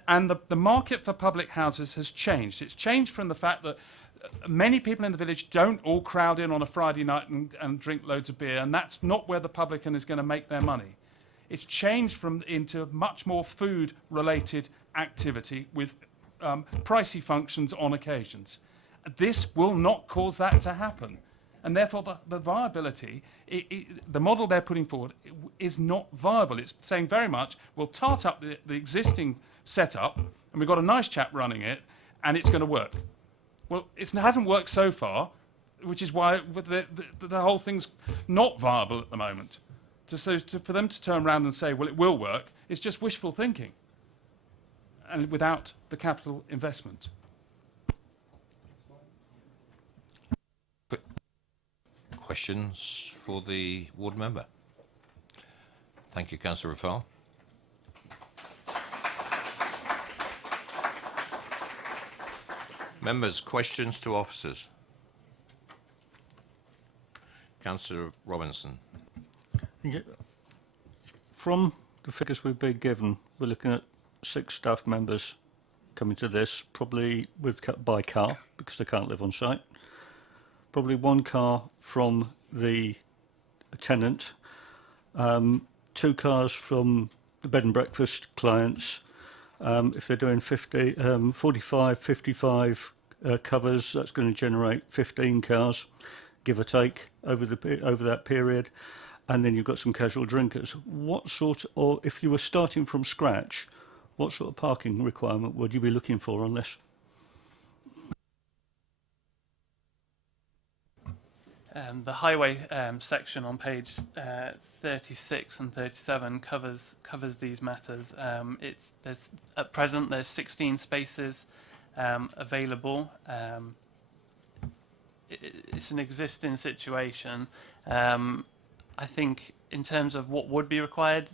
And the market for public houses has changed. It's changed from the fact that many people in the village don't all crowd in on a Friday night and drink loads of beer, and that's not where the publican is going to make their money. It's changed into much more food-related activity with pricey functions on occasions. This will not cause that to happen. And therefore, the viability, the model they're putting forward is not viable. It's saying very much, we'll tart up the existing setup, and we've got a nice chap running it, and it's going to work. Well, it hasn't worked so far, which is why the whole thing's not viable at the moment. For them to turn around and say, well, it will work, it's just wishful thinking, and without the capital investment. Questions for the ward member? Thank you, Councillor Rafal. Members, questions to officers? Councillor Robinson. From the figures we've been given, we're looking at 6 staff members coming to this, probably by car, because they can't live on site. Probably 1 car from the tenant, 2 cars from the bed and breakfast clients. If they're doing 45, 55 covers, that's going to generate 15 cars, give or take, over that period. And then you've got some casual drinkers. What sort, or if you were starting from scratch, what sort of parking requirement would you be looking for on this? The highway section on page 36 and 37 covers these matters. At present there's 16 spaces available. It's an existing situation. I think in terms of what would be required,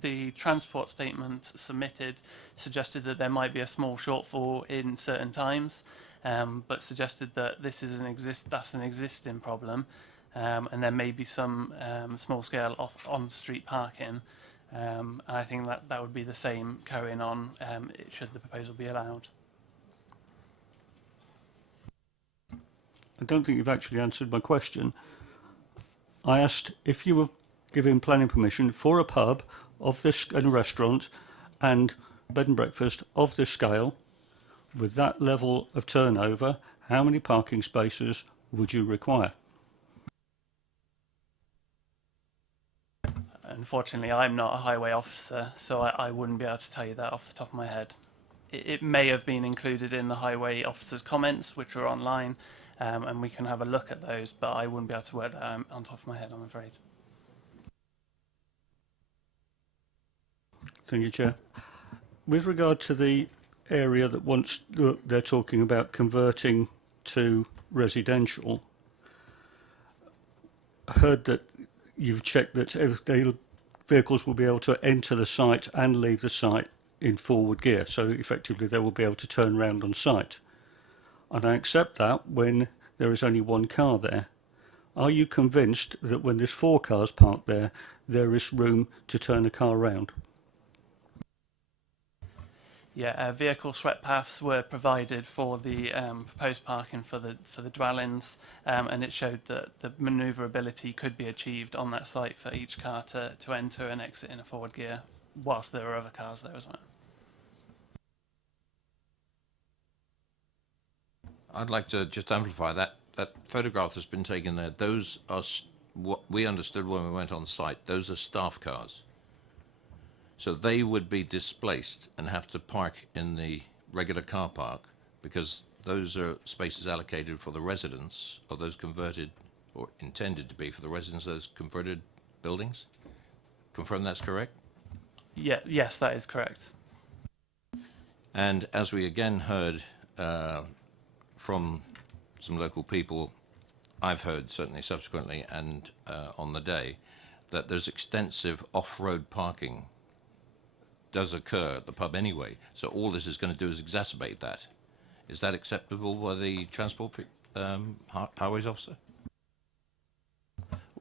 the transport statement submitted suggested that there might be a small shortfall in certain times, but suggested that this is an existing problem, and there may be some small-scale on-street parking. I think that would be the same carrying on should the proposal be allowed. I don't think you've actually answered my question. I asked if you were giving planning permission for a pub of this and a restaurant and bed and breakfast of this scale, with that level of turnover, how many parking spaces would you require? Unfortunately, I'm not a highway officer, so I wouldn't be able to tell you that off the top of my head. It may have been included in the highway officer's comments, which are online, and we can have a look at those, but I wouldn't be able to work that out on top of my head, I'm afraid. Thank you, Chair. With regard to the area that they're talking about converting to residential, I heard that you've checked that vehicles will be able to enter the site and leave the site in forward gear, so effectively they will be able to turn around on site. And I accept that when there is only one car there. Are you convinced that when there's 4 cars parked there, there is room to turn a car around? Yeah, vehicle swept paths were provided for the proposed parking for the dwellings, and it showed that the manoeuvrability could be achieved on that site for each car to enter and exit in a forward gear, whilst there are other cars there as well. I'd like to just amplify that photograph that's been taken there. Those are what we understood when we went on site. Those are staff cars. So they would be displaced and have to park in the regular car park because those are spaces allocated for the residents of those converted or intended to be for the residents of those converted buildings. Confirm that's correct? Yeah, yes, that is correct. And as we again heard from some local people, I've heard certainly subsequently and on the day, that there's extensive off-road parking does occur at the pub anyway. So all this is going to do is exacerbate that. Is that acceptable by the transport highways officer?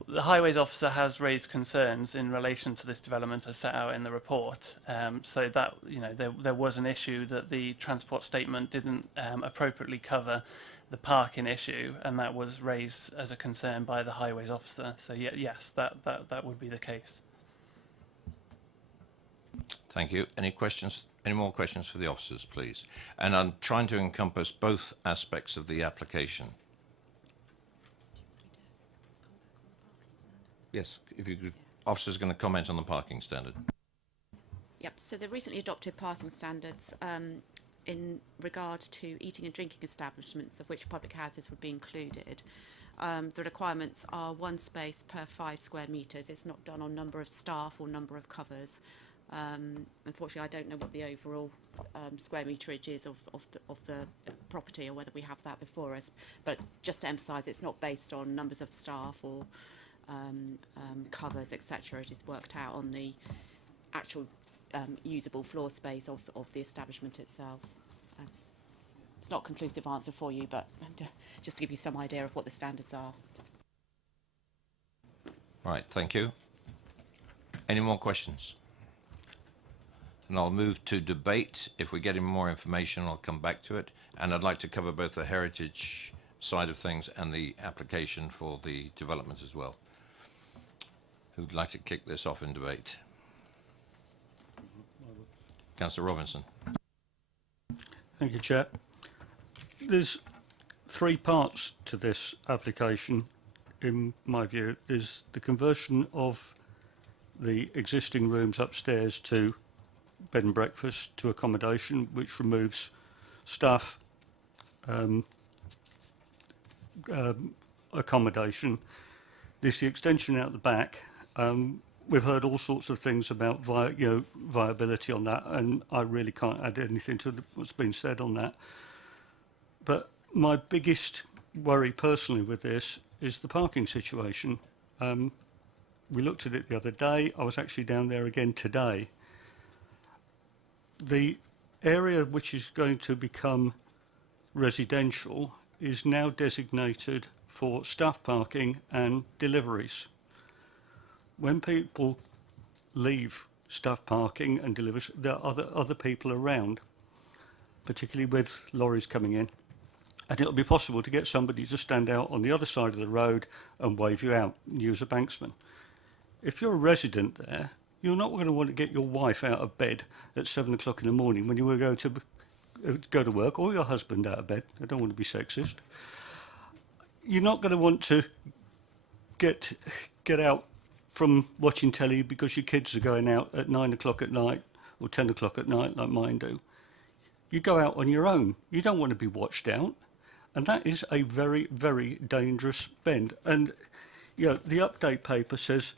The highways officer has raised concerns in relation to this development as set out in the report. So that, you know, there was an issue that the transport statement didn't appropriately cover the parking issue, and that was raised as a concern by the highways officer. So yes, that would be the case. Thank you. Any questions? Any more questions for the officers, please? And I'm trying to encompass both aspects of the application. Yes, if you could. Officer's going to comment on the parking standard. Yep, so the recently adopted parking standards in regard to eating and drinking establishments, of which public houses would be included, the requirements are 1 space per 5 square metres. It's not done on number of staff or number of covers. Unfortunately, I don't know what the overall square meterage is of the property, or whether we have that before us. But just to emphasise, it's not based on numbers of staff or covers, etc. It is worked out on the actual usable floor space of the establishment itself. It's not a conclusive answer for you, but just to give you some idea of what the standards are. Right, thank you. Any more questions? And I'll move to debate. If we get any more information, I'll come back to it. And I'd like to cover both the heritage side of things and the application for the development as well. Who'd like to kick this off in debate? Councillor Robinson. Thank you, Chair. There's three parts to this application, in my view. There's the conversion of the existing rooms upstairs to bed and breakfast to accommodation, which removes staff accommodation. There's the extension out the back. We've heard all sorts of things about viability on that, and I really can't add anything to what's been said on that. But my biggest worry personally with this is the parking situation. We looked at it the other day. I was actually down there again today. The area which is going to become residential is now designated for staff parking and deliveries. When people leave staff parking and deliveries, there are other people around, particularly with lorries coming in. And it'll be possible to get somebody to stand out on the other side of the road and wave you out and use a banksman. If you're a resident there, you're not going to want to get your wife out of bed at 7 o'clock in the morning when you will go to work, or your husband out of bed. I don't want to be sexist. You're not going to want to get out from watching telly because your kids are going out at 9 o'clock at night or 10 o'clock at night like mine do. You go out on your own. You don't want to be watched out. And that is a very, very dangerous bend. And the update paper says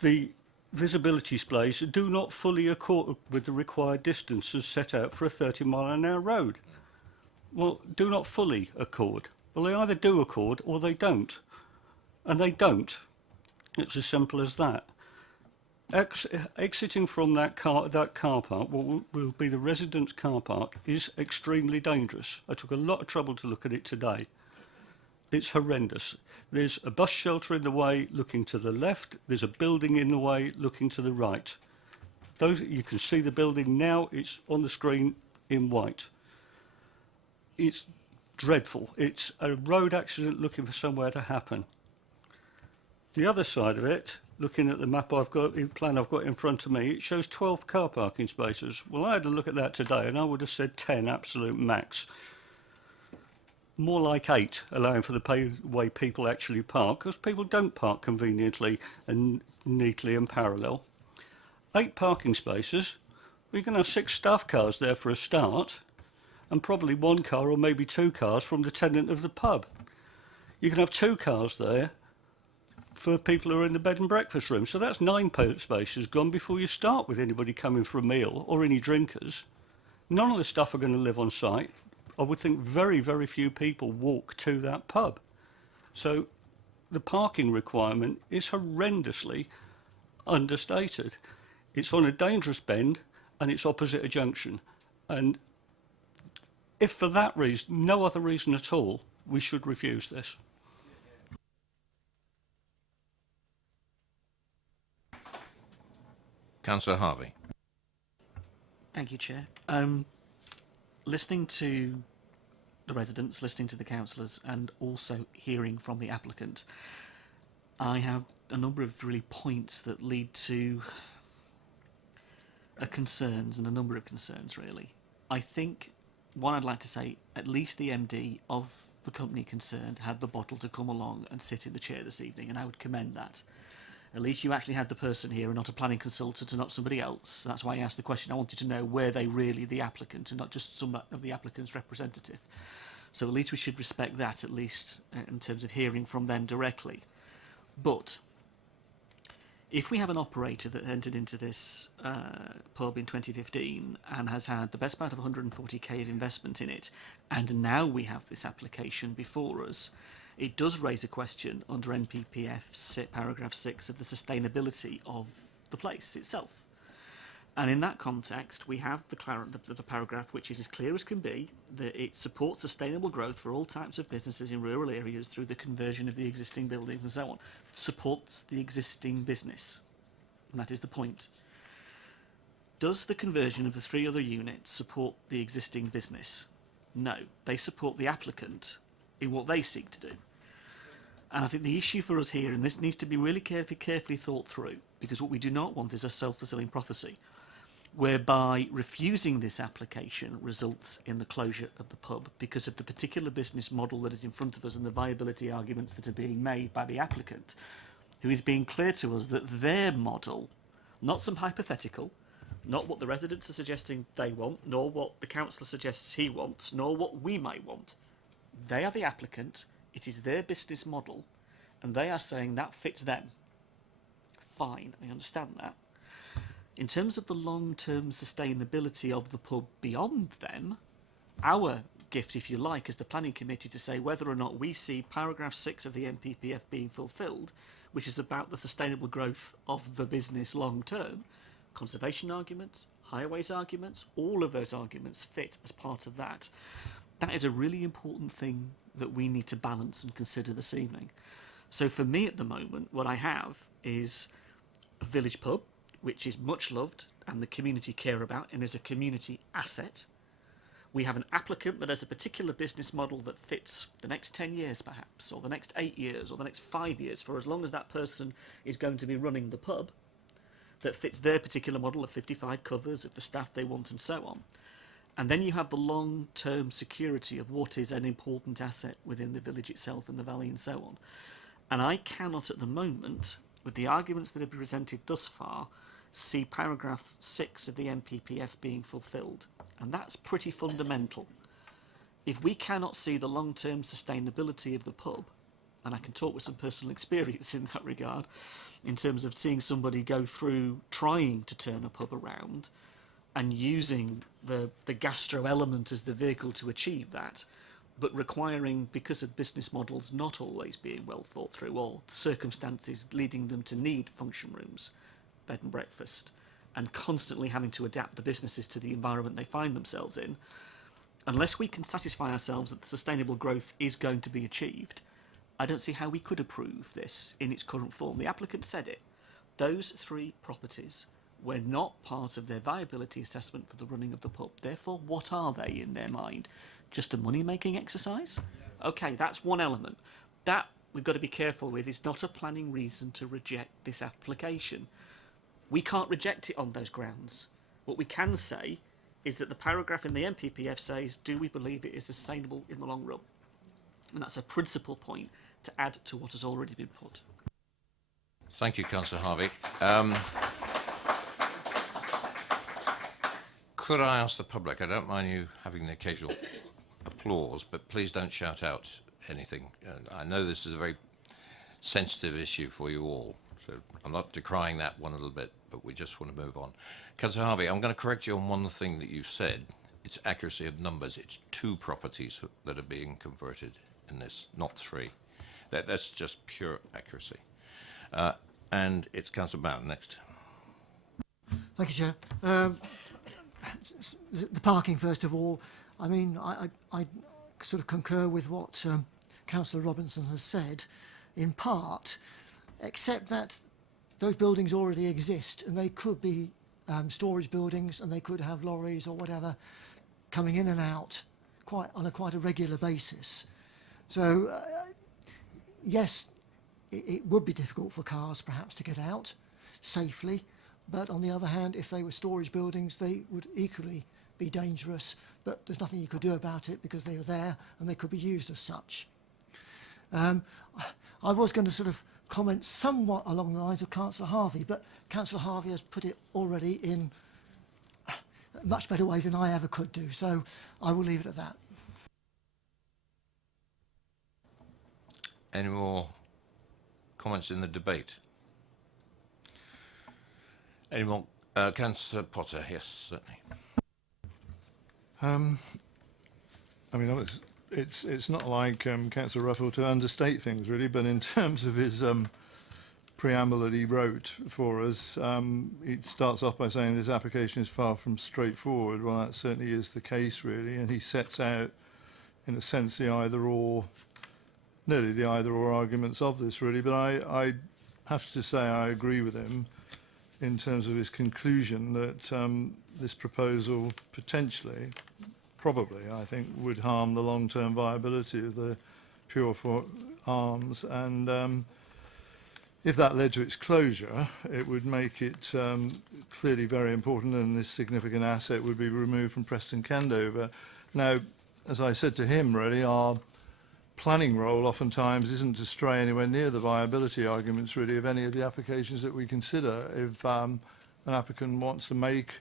the visibility displays do not fully accord with the required distances set out for a 30-mile-an-hour road. Well, do not fully accord. Well, they either do accord or they don't. And they don't. It's as simple as that. Exiting from that car park, what will be the residents' car park, is extremely dangerous. I took a lot of trouble to look at it today. It's horrendous. There's a bus shelter in the way looking to the left. There's a building in the way looking to the right. You can see the building now. It's on the screen in white. It's dreadful. It's a road accident looking for somewhere to happen. The other side of it, looking at the map plan I've got in front of me, it shows 12 car parking spaces. Well, I had a look at that today and I would have said 10 absolute max. More like 8, allowing for the way people actually park, because people don't park conveniently and neatly and parallel. 8 parking spaces. We can have 6 staff cars there for a start, and probably 1 car or maybe 2 cars from the tenant of the pub. You can have 2 cars there for people who are in the bed and breakfast room. So that's 9 spaces gone before you start with anybody coming for a meal or any drinkers. None of the staff are going to live on site. I would think very, very few people walk to that pub. So the parking requirement is horrendously understated. It's on a dangerous bend and it's opposite a junction. And if for that reason, no other reason at all, we should refuse this. Councillor Harvey. Thank you, Chair. Listening to the residents, listening to the councillors, and also hearing from the applicant, I have a number of really points that lead to concerns, and a number of concerns, really. I think, one, I'd like to say, at least the MD of the company concerned had the bottle to come along and sit in the chair this evening, and I would commend that. At least you actually had the person here and not a planning consultant and not somebody else. That's why I asked the question. I wanted to know, were they really the applicant and not just some of the applicant's representative? So at least we should respect that, at least in terms of hearing from them directly. But if we have an operator that entered into this pub in 2015 and has had the best part of 140k of investment in it, and now we have this application before us, it does raise a question under NPPF paragraph 6 of the sustainability of the place itself. And in that context, we have the paragraph which is as clear as can be, that it supports sustainable growth for all types of businesses in rural areas through the conversion of the existing buildings and so on. It supports the existing business. And that is the point. Does the conversion of the 3 other units support the existing business? No. They support the applicant in what they seek to do. And I think the issue for us here, and this needs to be really carefully thought through, because what we do not want is a self-fulfilling prophecy. whereby refusing this application results in the closure of the pub because of the particular business model that is in front of us and the viability arguments that are being made by the applicant, who is being clear to us that their model, not some hypothetical, not what the residents are suggesting they want, nor what the councillor suggests he wants, nor what we might want. They are the applicant, it is their business model, and they are saying that fits them. Fine, I understand that. In terms of the long-term sustainability of the pub beyond them, our gift, if you like, as the planning committee to say whether or not we see paragraph 6 of the NPPF being fulfilled, which is about the sustainable growth of the business long-term, conservation arguments, highways arguments, all of those arguments fit as part of that. That is a really important thing that we need to balance and consider this evening. So for me at the moment, what I have is a village pub, which is much loved and the community care about and is a community asset. We have an applicant that has a particular business model that fits the next 10 years perhaps, or the next 8 years, or the next 5 years, for as long as that person is going to be running the pub, that fits their particular model of 55 covers, of the staff they want and so on. And then you have the long-term security of what is an important asset within the village itself and the valley and so on. And I cannot at the moment, with the arguments that have been presented thus far, see paragraph 6 of the NPPF being fulfilled. And that's pretty fundamental. If we cannot see the long-term sustainability of the pub, and I can talk with some personal experience in that regard, in terms of seeing somebody go through trying to turn a pub around and using the gastro element as the vehicle to achieve that, but requiring, because of business models not always being well thought through, or circumstances leading them to need function rooms, bed and breakfast, and constantly having to adapt the businesses to the environment they find themselves in, unless we can satisfy ourselves that the sustainable growth is going to be achieved, I don't see how we could approve this in its current form. The applicant said it. Those 3 properties were not part of their viability assessment for the running of the pub. Therefore, what are they in their mind? Just a money-making exercise? Okay, that's one element. That we've got to be careful with is not a planning reason to reject this application. We can't reject it on those grounds. What we can say is that the paragraph in the NPPF says, do we believe it is sustainable in the long run? And that's a principal point to add to what has already been put. Thank you, Councillor Harvey. Could I ask the public, I don't mind you having the occasional applause, but please don't shout out anything. I know this is a very sensitive issue for you all, so I'm not decrying that one a little bit, but we just want to move on. Councillor Harvey, I'm going to correct you on one thing that you said. It's accuracy of numbers. It's 2 properties that are being converted in this, not 3. That's just pure accuracy. And it's Councillor Bowden next. Thank you, Chair. The parking, first of all, I mean, I sort of concur with what Councillor Robinson has said, in part, except that those buildings already exist and they could be storage buildings and they could have lorries or whatever coming in and out on a quite a regular basis. So, yes, it would be difficult for cars perhaps to get out safely, but on the other hand, if they were storage buildings, they would equally be dangerous, but there's nothing you could do about it because they were there and they could be used as such. I was going to sort of comment somewhat along the lines of Councillor Harvey, but Councillor Harvey has put it already in a much better way than I ever could do, so I will leave it at that. Any more comments in the debate? Any more? Councillor Potter, yes, certainly. I mean, it's not like Councillor Ruffell to understate things really, but in terms of his preamble that he wrote for us, it starts off by saying this application is far from straightforward. Well, that certainly is the case really, and he sets out, in a sense, the either-or, nearly the either-or arguments of this really, but I have to say I agree with him in terms of his conclusion that this proposal potentially, probably, I think, would harm the long-term viability of the Pure for Arms, and If that led to its closure, it would make it clearly very important, and this significant asset would be removed from Preston Candover. Now, as I said to him, really, our planning role oftentimes isn't to stray anywhere near the viability arguments, really, of any of the applications that we consider. If an applicant wants to make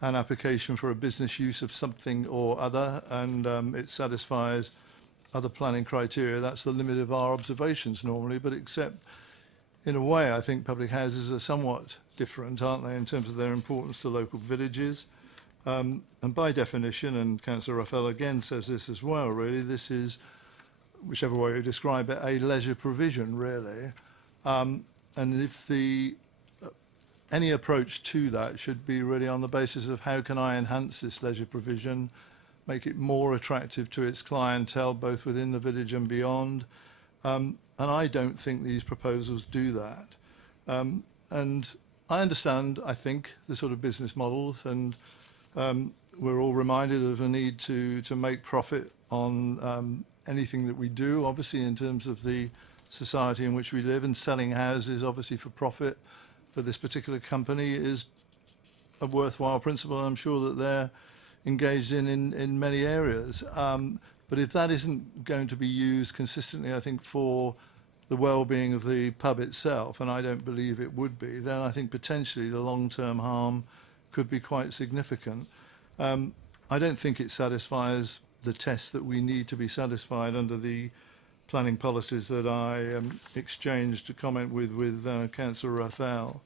an application for a business use of something or other, and it satisfies other planning criteria, that's the limit of our observations normally, but except in a way, I think public houses are somewhat different, aren't they, in terms of their importance to local villages. And by definition, and Councillor Raphael again says this as well, really, this is, whichever way you describe it, a leisure provision, really. And if the any approach to that should be really on the basis of how can I enhance this leisure provision, make it more attractive to its clientele, both within the village and beyond. And I don't think these proposals do that. And I understand, I think, the sort of business models, and we're all reminded of a need to make profit on anything that we do, obviously, in terms of the society in which we live, and selling houses, obviously, for profit for this particular company is a worthwhile principle. I'm sure that they're engaged in many areas. But if that isn't going to be used consistently, I think, for the well-being of the pub itself, and I don't believe it would be, then I think potentially the long-term harm could be quite significant. I don't think it satisfies the test that we need to be satisfied under the planning policies that I exchanged a comment with Councillor Raphael.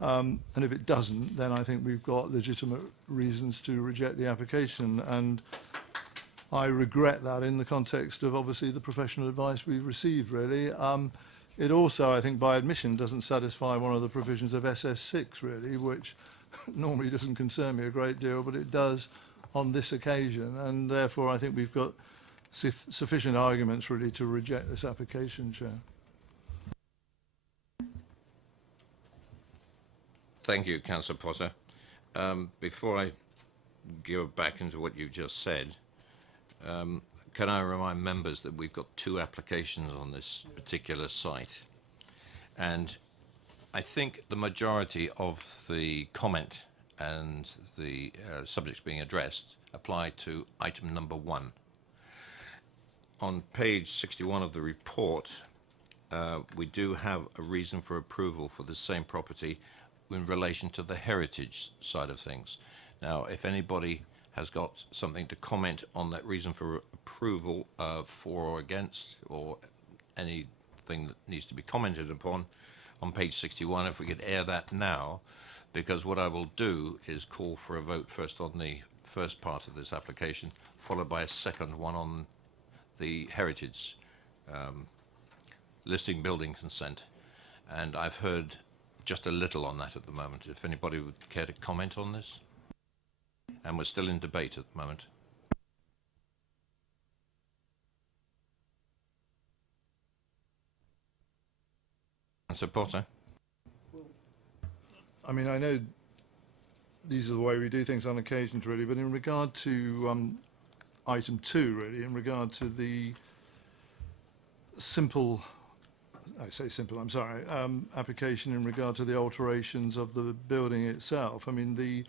And if it doesn't, then I think we've got legitimate reasons to reject the application. And I regret that in the context of, obviously, the professional advice we've received, really. It also, I think, by admission, doesn't satisfy one of the provisions of SS6, really, which normally doesn't concern me a great deal, but it does on this occasion. And therefore, I think we've got sufficient arguments, really, to reject this application, Chair. Thank you, Councillor Potter. Before I go back into what you just said, can I remind members that we've got 2 applications on this particular site, and I think the majority of the comment and the subjects being addressed apply to item number 1. On page 61 of the report, we do have a reason for approval for the same property in relation to the heritage side of things. Now, if anybody has got something to comment on that reason for approval, for or against, or anything that needs to be commented upon, on page 61, if we could air that now, because what I will do is call for a vote first on the first part of this application, followed by a second one on the heritage listing building consent. And I've heard just a little on that at the moment. If anybody would care to comment on this? And we're still in debate at the moment. Councillor Potter. I mean, I know these are the way we do things on occasions, really, but in regard to item 2, really, in regard to the simple, I say simple, I'm sorry, application in regard to the alterations of the building itself, I mean, the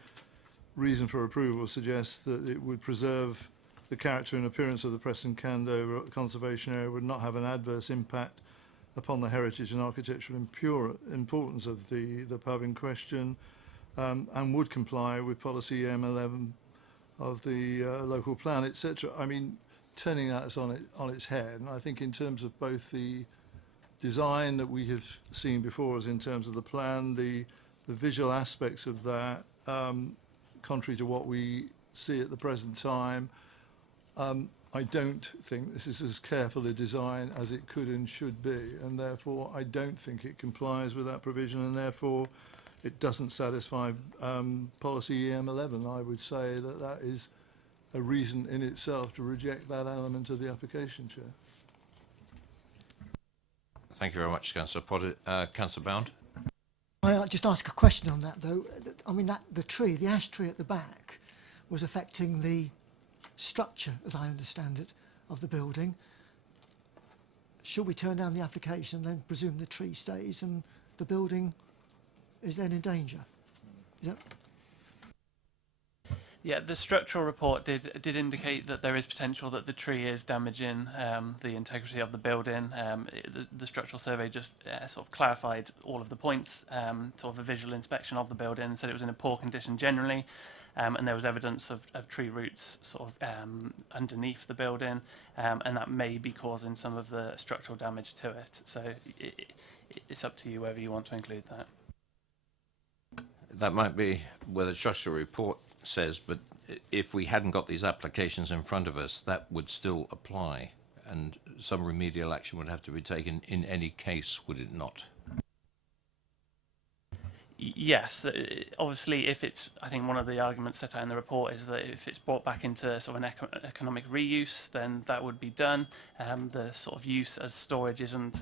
reason for approval suggests that it would preserve the character and appearance of the Preston Candover Conservation Area, would not have an adverse impact upon the heritage and architectural importance of the pub in question, and would comply with policy M11 of the local plan, etc. I mean, turning that on its head, and I think in terms of both the design that we have seen before us in terms of the plan, the visual aspects of that, contrary to what we see at the present time, I don't think this is as careful a design as it could and should be, and therefore I don't think it complies with that provision, and therefore it doesn't satisfy policy EM11. I would say that that is a reason in itself to reject that element of the application, Chair. Thank you very much, Councillor Potter. Councillor Bound. I just ask a question on that, though. I mean, the ash tree at the back was affecting the structure, as I understand it, of the building. should we turn down the application and then presume the tree stays and the building is then in danger? Is that, Yeah, the structural report did indicate that there is potential that the tree is damaging the integrity of the building. The structural survey just sort of clarified all of the points, sort of a visual inspection of the building, and said it was in a poor condition generally, and there was evidence of tree roots sort of underneath the building, and that may be causing some of the structural damage to it. So it's up to you whether you want to include that. That might be where the structural report says, but if we hadn't got these applications in front of us, that would still apply, and some remedial action would have to be taken in any case, would it not? Yes, obviously, if it's, I think one of the arguments set out in the report is that if it's brought back into sort of an economic reuse, then that would be done. The sort of use as storage isn't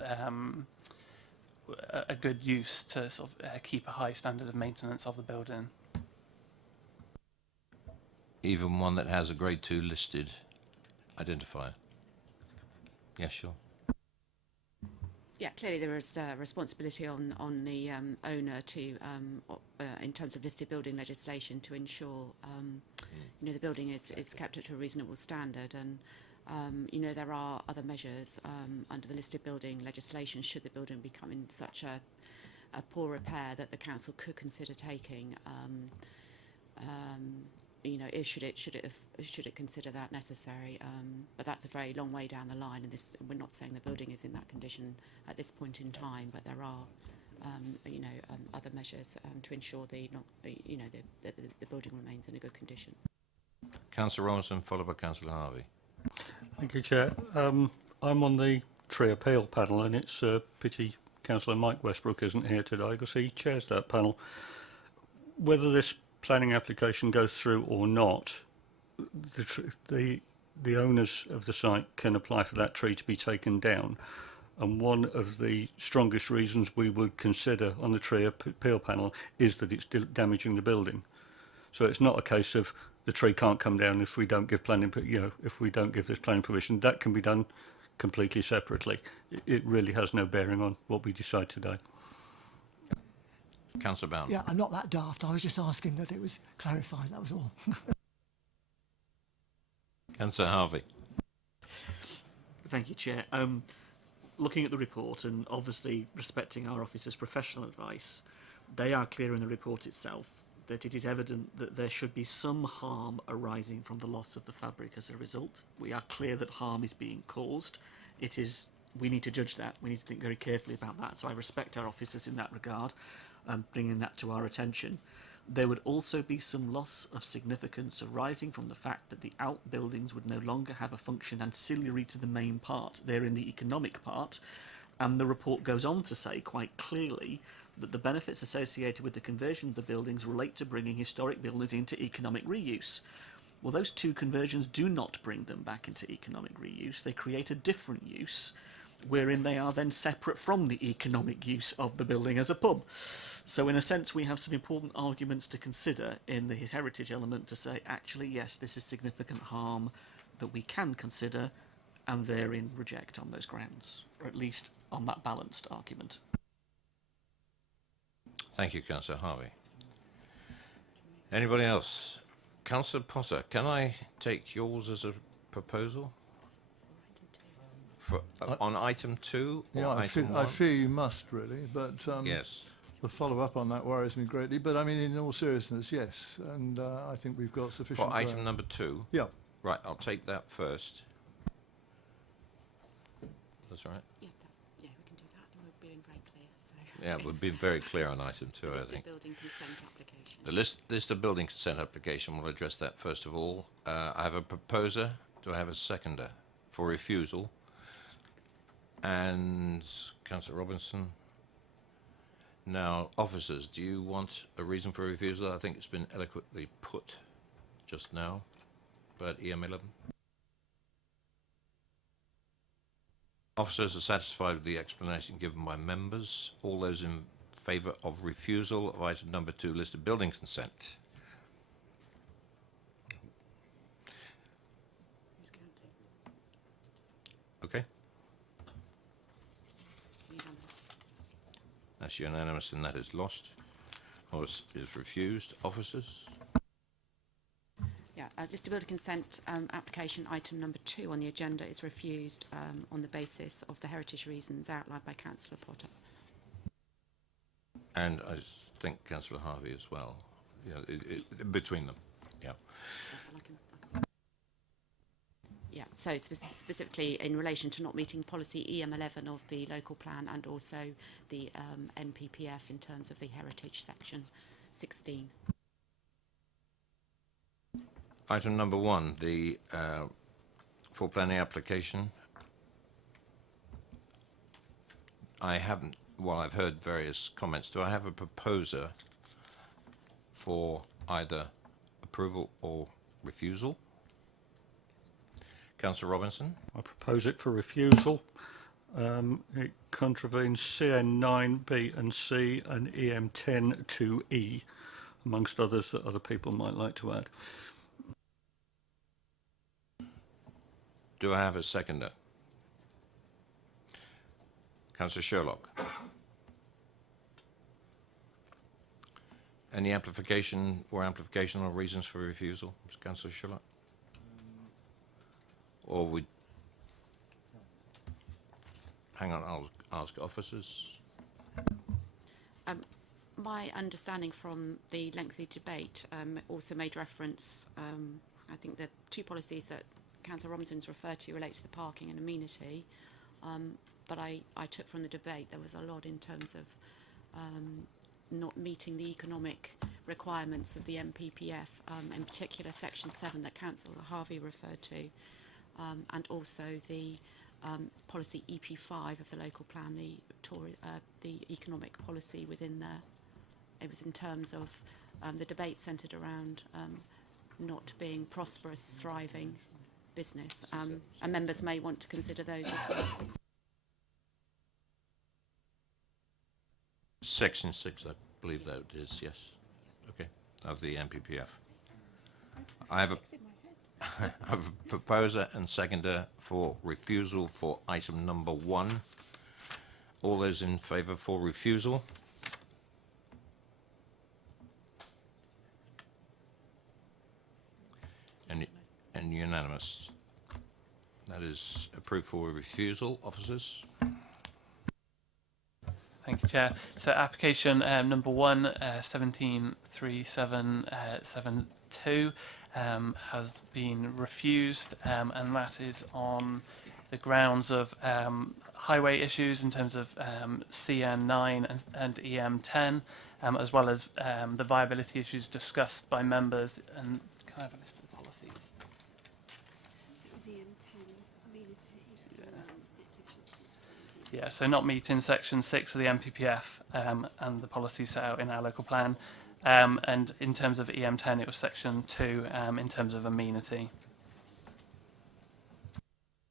a good use to sort of keep a high standard of maintenance of the building. Even one that has a grade 2 listed identifier? Yes, sure. Yeah, clearly there is a responsibility on the owner to, in terms of listed building legislation, to ensure you know, the building is kept up to a reasonable standard, and you know, there are other measures under the listed building legislation should the building become in such a poor repair that the council could consider taking. You know, should it consider that necessary? But that's a very long way down the line, and we're not saying the building is in that condition at this point in time. But there are, you know, other measures to ensure the building remains in a good condition. Councillor Robinson, followed by Councillor Harvey. Thank you, Chair. I'm on the tree appeal panel, and it's a pity Councillor Mike Westbrook isn't here today because he chairs that panel. Whether this planning application goes through or not, the owners of the site can apply for that tree to be taken down. And one of the strongest reasons we would consider on the tree appeal panel is that it's damaging the building. So it's not a case of the tree can't come down if we don't give planning, you know, if we don't give this planning permission. That can be done completely separately. It really has no bearing on what we decide today. Councillor Bound. yeah, I'm not that daft. I was just asking that it was clarified, that was all. Councillor Harvey. Thank you, Chair. Looking at the report and obviously respecting our officer's professional advice, they are clear in the report itself that it is evident that there should be some harm arising from the loss of the fabric as a result. We are clear that harm is being caused. We need to judge that. We need to think very carefully about that. So I respect our officers in that regard, bringing that to our attention. There would also be some loss of significance arising from the fact that the outbuildings would no longer have a function ancillary to the main part. They're in the economic part, and the report goes on to say quite clearly that the benefits associated with the conversion of the buildings relate to bringing historic buildings into economic reuse. Well, those two conversions do not bring them back into economic reuse. They create a different use, wherein they are then separate from the economic use of the building as a pub. So in a sense, we have some important arguments to consider in the heritage element to say, actually, yes, this is significant harm that we can consider, and therein reject on those grounds, or at least on that balanced argument. Thank you, Councillor Harvey. Anybody else? Councillor Potter, can I take yours as a proposal? For, on item 2 or Yeah, item 1? I fear you must really, but Yes. the follow-up on that worries me greatly. But I mean, in all seriousness, yes, and I think we've got sufficient. For item number 2? Yeah. Right, I'll take that first. That's right. Yeah, we can do that. And we're being very clear. So Yeah, we've been very clear on item 2, I listed think. building consent application. The list of building consent application, we'll address that first of all. I have a proposer. Do I have a seconder for refusal? And Councillor Robinson. Now, officers, do you want a reason for refusal? I think it's been eloquently put just now, but EM11. Officers are satisfied with the explanation given by members. All those in favour of refusal of item number 2, listed building consent. Okay. That's unanimous, and that is lost or is refused. Officers? Yeah, list consent application item number 2 on the agenda is refused on the basis of the heritage reasons outlined by Councillor Potter. And I think Councillor Harvey as well. Yeah, between them. Yeah. Yeah, so specifically in relation to not meeting policy EM11 of the local plan and also the NPPF in terms of the heritage section 16. Item number 1, the full planning application. I haven't, well, I've heard various comments. Do I have a proposer for either approval or refusal? Councillor Robinson? I propose it for refusal. It contravenes CN 9B and C and EM10 2E, amongst others that other people might like to add. Do I have a seconder? Councillor Sherlock? Any amplification or reasons for refusal, Councillor Sherlock? Or we... Hang on, I'll ask officers. My understanding from the lengthy debate also made reference, I think the 2 policies that Councillor Robinson's referred to relate to the parking and amenity, but I took from the debate there was a lot in terms of not meeting the economic requirements of the MPPF, in particular section 7 that Councillor Harvey referred to, and also the policy EP5 of the local plan, the economic policy within there. It was in terms of the debate centred around not being prosperous, thriving business, and members may want to consider those as well. Section 6, I believe that is, yes. Okay, of the MPPF. I have a proposer and seconder for refusal for item number 1. All those in favour for refusal? And unanimous. That is approved for refusal. Officers? Thank you, Chair. So application number 1, 173772, has been refused, and that is on the grounds of highway issues in terms of CN9 and EM10, as well as the viability issues discussed by members. And can I have a list of the policies? It was EM10 amenity. Section 6. Yeah, so not meeting section 6 of the MPPF and the policies set out in our local plan. And in terms of EM10, it was section 2 in terms of amenity.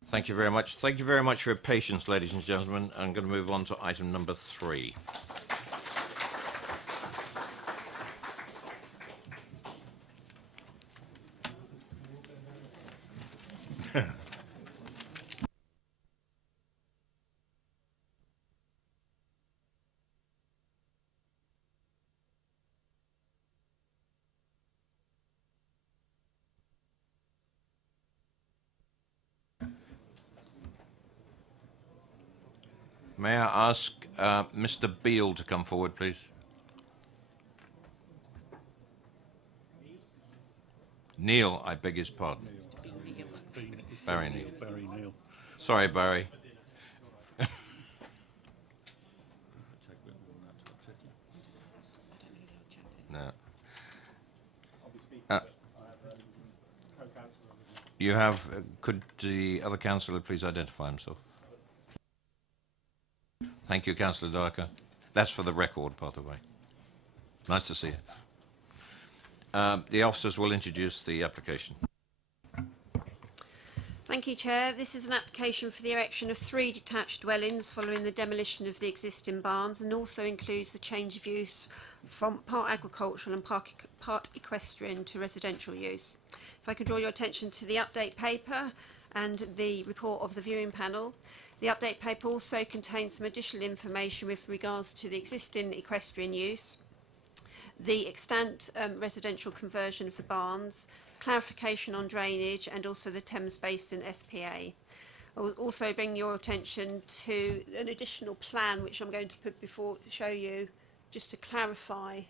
Thank you very much. Thank you very much for your patience, ladies and gentlemen. I'm going to move on to item number 3. May I ask Mr. Beale to come forward, please? Neil, I beg his pardon. Barry Neil. Barry Neil. Sorry, Barry. No. You have, could the other councillor please identify himself? Thank you, Councillor Darker. That's for the record, by the way. Nice to see you. The officers will introduce the application. Thank you, Chair. This is an application for the erection of 3 detached dwellings following the demolition of the existing barns, and also includes the change of use from part agricultural and part equestrian to residential use. If I could draw your attention to the update paper, and the report of the viewing panel. The update paper also contains some additional information with regards to the existing equestrian use, the extant residential conversion of the barns, clarification on drainage, and also the Thames Basin SPA. I will also bring your attention to an additional plan which I'm going to put before show you just to clarify.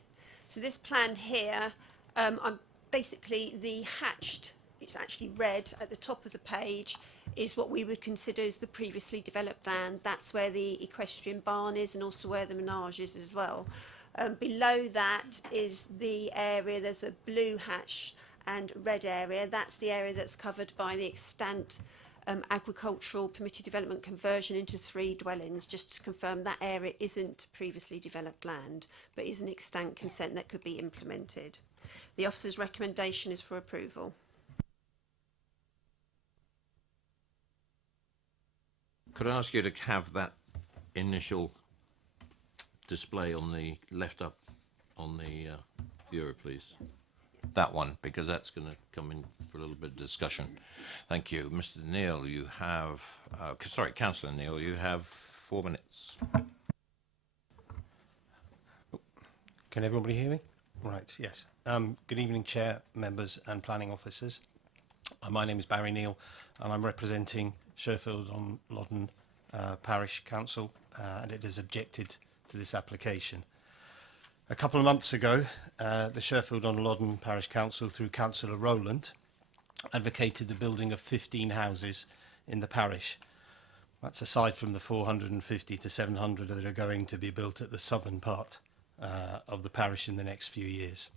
So this plan here, I'm basically the hatched, it's actually red at the top of the page, is what we would consider as the previously developed land. That's where the equestrian barn is and also where the menage is as well. Below that is the area, there's a blue hatch and red area. That's the area that's covered by the extant agricultural permitted development conversion into 3 dwellings, just to confirm that area isn't previously developed land, but is an extant consent that could be implemented. The officer's recommendation is for approval. Could I ask you to have that initial display on the left up on the viewer, please? That one, because that's going to come in for a little bit of discussion. Thank you. Mr. Neil, you have, sorry, Councillor Neil, you have 4 minutes. Can everybody hear me? Right, yes. Good evening, Chair, members and planning officers. My name is Barry Neal and I'm representing Sherfield-on-Loddon Parish Council and it has objected to this application. A couple of months ago, the Sherfield-on-Loddon Parish Council, through Councillor Rowland, advocated the building of 15 houses in the parish. That's aside from the 450 to 700 that are going to be built at the southern part of the parish in the next few years.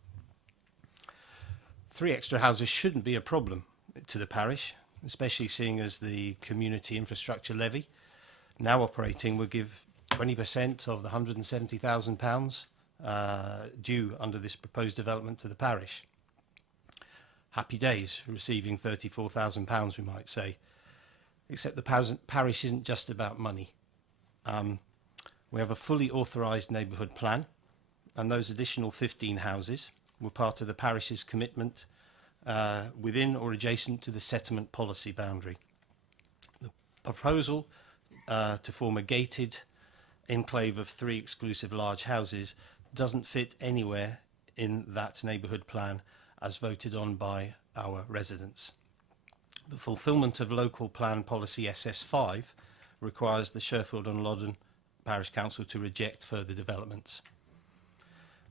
3 extra houses shouldn't be a problem to the parish, especially seeing as the community infrastructure levy, now operating, will give 20% of the £170,000 due under this proposed development to the parish. Happy days receiving £34,000, we might say, except the parish isn't just about money. We have a fully authorised neighbourhood plan, and those additional 15 houses were part of the parish's commitment within or adjacent to the settlement policy boundary. The proposal to form a gated enclave of 3 exclusive large houses doesn't fit anywhere in that neighbourhood plan as voted on by our residents. The fulfilment of local plan policy SS5 requires the Sherfield-on-Loddon Parish Council to reject further developments.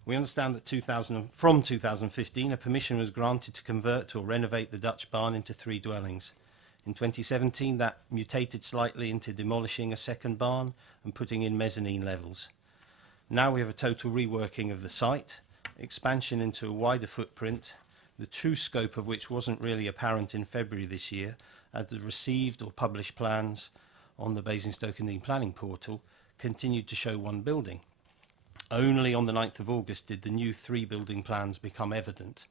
We understand that from 2015 a permission was granted to convert or renovate the Dutch barn into 3 dwellings. In 2017 that mutated slightly into demolishing a second barn and putting in mezzanine levels. Now we have a total reworking of the site, expansion into a wider footprint, the true scope of which wasn't really apparent in February this year, as the received or published plans on the BasingstokeGov planning portal continued to show 1 building. Only on the 9th of August did the new 3 building plans become evident.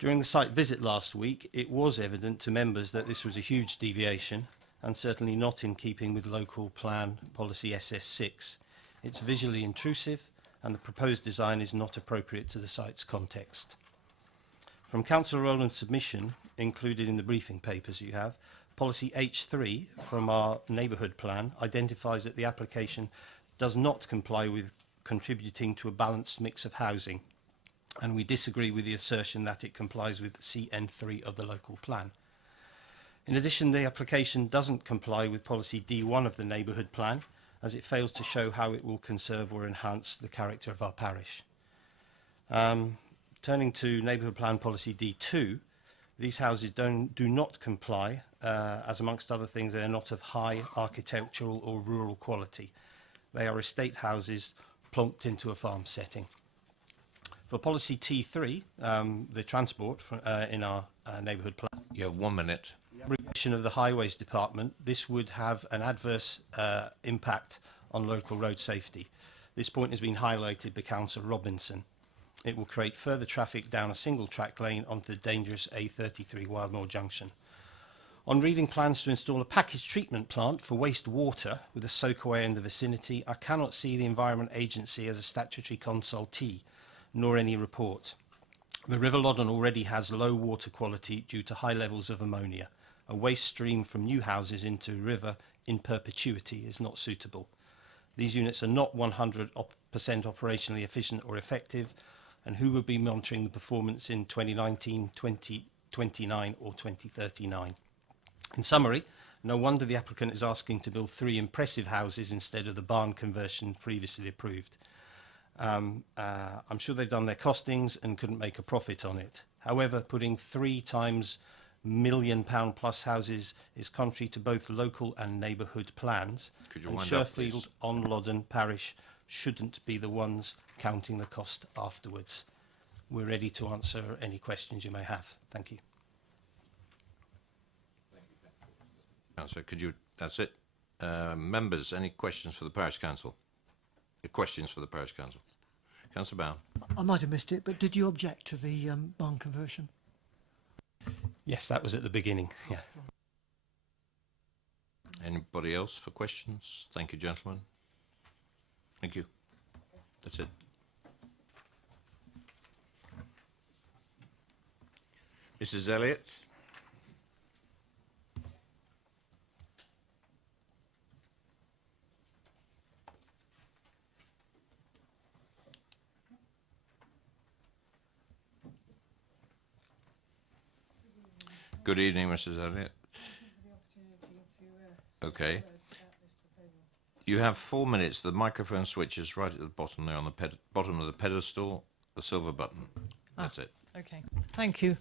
During the site visit last week, it was evident to members that this was a huge deviation and certainly not in keeping with local plan policy SS6. It's visually intrusive and the proposed design is not appropriate to the site's context. From Councillor Rowland's submission, included in the briefing papers you have, policy H3 from our neighbourhood plan identifies that the application does not comply with contributing to a balanced mix of housing, and we disagree with the assertion that it complies with CN3 of the local plan. In addition, the application doesn't comply with policy D1 of the neighbourhood plan, as it fails to show how it will conserve or enhance the character of our parish. Turning to neighbourhood plan policy D2, these houses do not comply, as amongst other things they are not of high architectural or rural quality. They are estate houses plonked into a farm setting. For policy T3, the transport in our neighbourhood plan, You have 1 minute. regulation of the Highways Department, this would have an adverse impact on local road safety. This point has been highlighted by Councillor Robinson. It will create further traffic down a single track lane onto the dangerous A33 Wildmoor Junction. On reading plans to install a package treatment plant for wastewater with a soakaway in the vicinity, I cannot see the Environment Agency as a statutory consultee, nor any report. The River Loddon already has low water quality due to high levels of ammonia. a waste stream from new houses into a river in perpetuity is not suitable. These units are not 100% operationally efficient or effective, and who will be monitoring the performance in 2019, 2029 or 2039? In summary, no wonder the applicant is asking to build 3 impressive houses instead of the barn conversion previously approved. I'm sure they've done their costings and couldn't make a profit on it. However, putting 3 times £1 million plus houses is contrary to both local and neighbourhood plans. Could you and wind up, please? Sherfield on Loddon Parish shouldn't be the ones counting the cost afterwards. We're ready to answer any questions you may have. Thank you. Councillor, could you, that's it. Members, any questions for the Parish Council? Questions for the Parish Council? Councillor Bowen. I might have missed it, but did you object to the barn conversion? Yes, that was at the beginning. Yeah. Anybody else for questions? Thank you, gentlemen. Thank you. That's it. Mrs. Elliott. Good evening, Mrs. Elliott. Okay. You have 4 minutes. The microphone switch is right at the bottom there on the bottom of the pedestal, the silver button. That's it. Okay. Thank you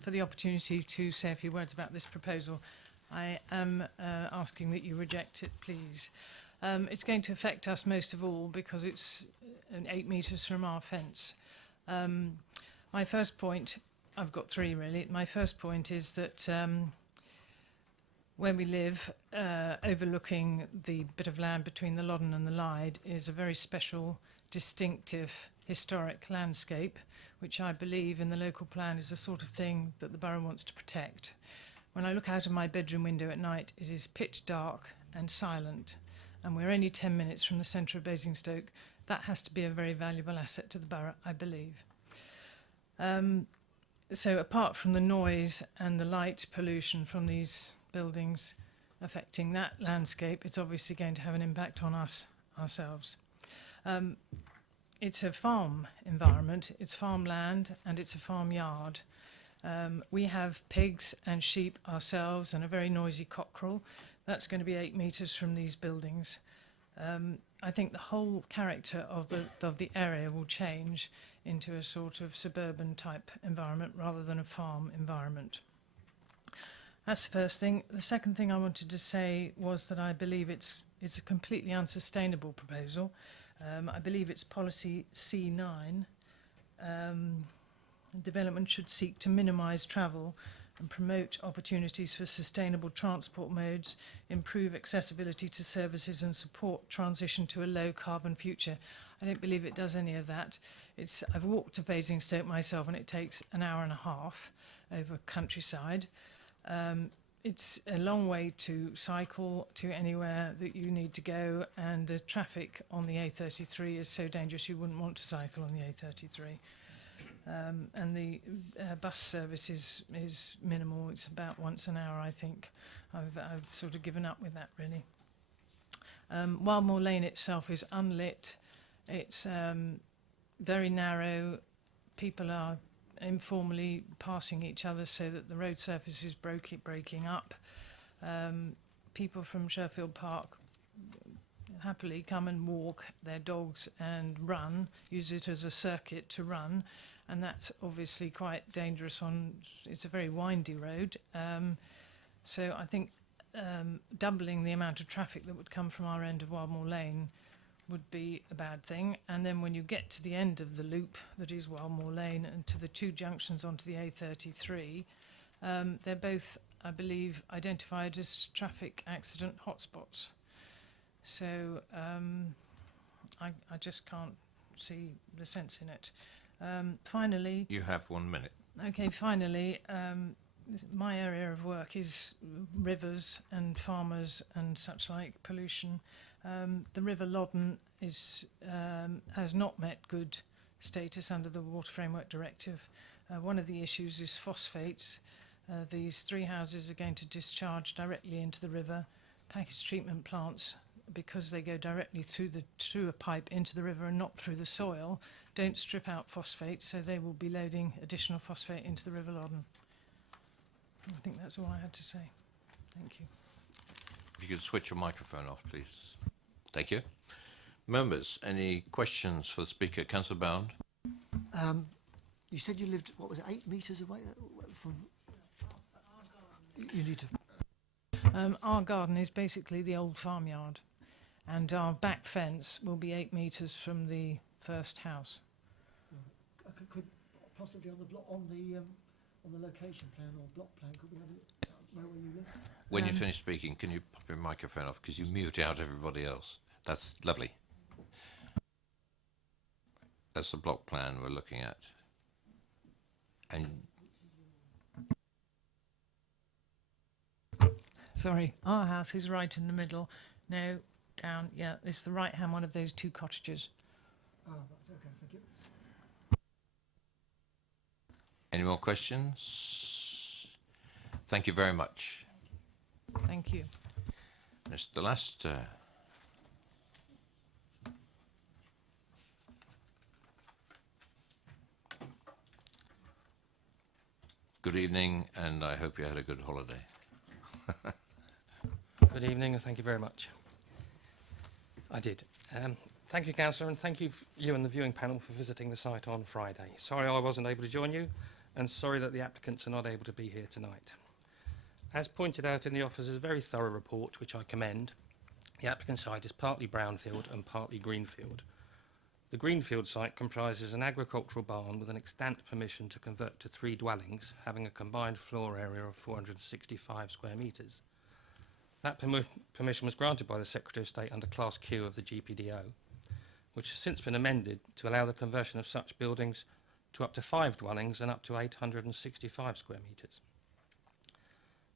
for the opportunity to say a few words about this proposal. I am asking that you reject it, please. It's going to affect us most of all because it's 8 metres from our fence. My first point, I've got 3 really. My first point is that where we live, overlooking the bit of land between the Loddon and the Lyde, is a very special, distinctive, historic landscape, which I believe in the local plan is the sort of thing that the borough wants to protect. When I look out of my bedroom window at night, it is pitch dark and silent, and we're only 10 minutes from the centre of Basingstoke. That has to be a very valuable asset to the borough, I believe. So apart from the noise and the light pollution from these buildings affecting that landscape, it's obviously going to have an impact on us ourselves. It's a farm environment, it's farmland and it's a farmyard. We have pigs and sheep ourselves and a very noisy cockerel. That's going to be 8 metres from these buildings. I think the whole character of the area will change into a sort of suburban type environment rather than a farm environment. That's the first thing. The second thing I wanted to say was that I believe it's a completely unsustainable proposal. I believe it's policy C9. Development should seek to minimise travel and promote opportunities for sustainable transport modes, improve accessibility to services and support transition to a low carbon future. I don't believe it does any of that. I've walked to Basingstoke myself and it takes an hour and a half over countryside. It's a long way to cycle to anywhere that you need to go, and the traffic on the A33 is so dangerous you wouldn't want to cycle on the A33. And the bus service is minimal. It's about once an hour, I think. I've sort of given up with that, really. Wildmoor Lane itself is unlit. It's very narrow. People are informally passing each other so that the road surface is breaking up. People from Sherfield Park happily come and walk their dogs and run, use it as a circuit to run, and that's obviously quite dangerous. It's a very windy road, so I think doubling the amount of traffic that would come from our end of Wildmoor Lane would be a bad thing. And then when you get to the end of the loop that is Wildmoor Lane and to the 2 junctions onto the A33, they're both, I believe, identified as traffic accident hotspots. So I just can't see the sense in it. Finally... You have 1 minute. Okay, finally, my area of work is rivers and farmers and such like, pollution. The River Loddon has not met good status under the Water Framework Directive. One of the issues is phosphates. These 3 houses are going to discharge directly into the river. Package treatment plants, because they go directly through a pipe into the river and not through the soil, don't strip out phosphate, so they will be loading additional phosphate into the River Loddon. I think that's all I had to say. Thank you. If you could switch your microphone off, please. Thank you. Members, any questions for the speaker? Councillor Bound. You said you lived, what was it, 8 metres away from... You need to... Our garden is basically the old farmyard, and our back fence will be 8 metres from the first house. Could possibly on the block, on the location plan or block plan, could we have know where you live? When you finish speaking, can you pop your microphone off, because you mute out everybody else. That's lovely. That's the block plan we're looking at. And Sorry, our house is right in the middle. No, down, yeah, it's the right-hand one of those 2 cottages. Oh, right, okay, thank you. any more questions? Thank you very much. Thank you. Mr. Laster. Good evening, and I hope you had a good holiday. Good evening, and thank you very much. I did. Thank you, Councillor, and thank you, you and the viewing panel for visiting the site on Friday. Sorry I wasn't able to join you, and sorry that the applicants are not able to be here tonight. As pointed out in the officer's very thorough report, which I commend, the applicant site is partly brownfield and partly greenfield. The greenfield site comprises an agricultural barn with an extant permission to convert to 3 dwellings, having a combined floor area of 465 square metres. That permission was granted by the Secretary of State under Class Q of the GPDO, which has since been amended to allow the conversion of such buildings to up to 5 dwellings and up to 865 square metres.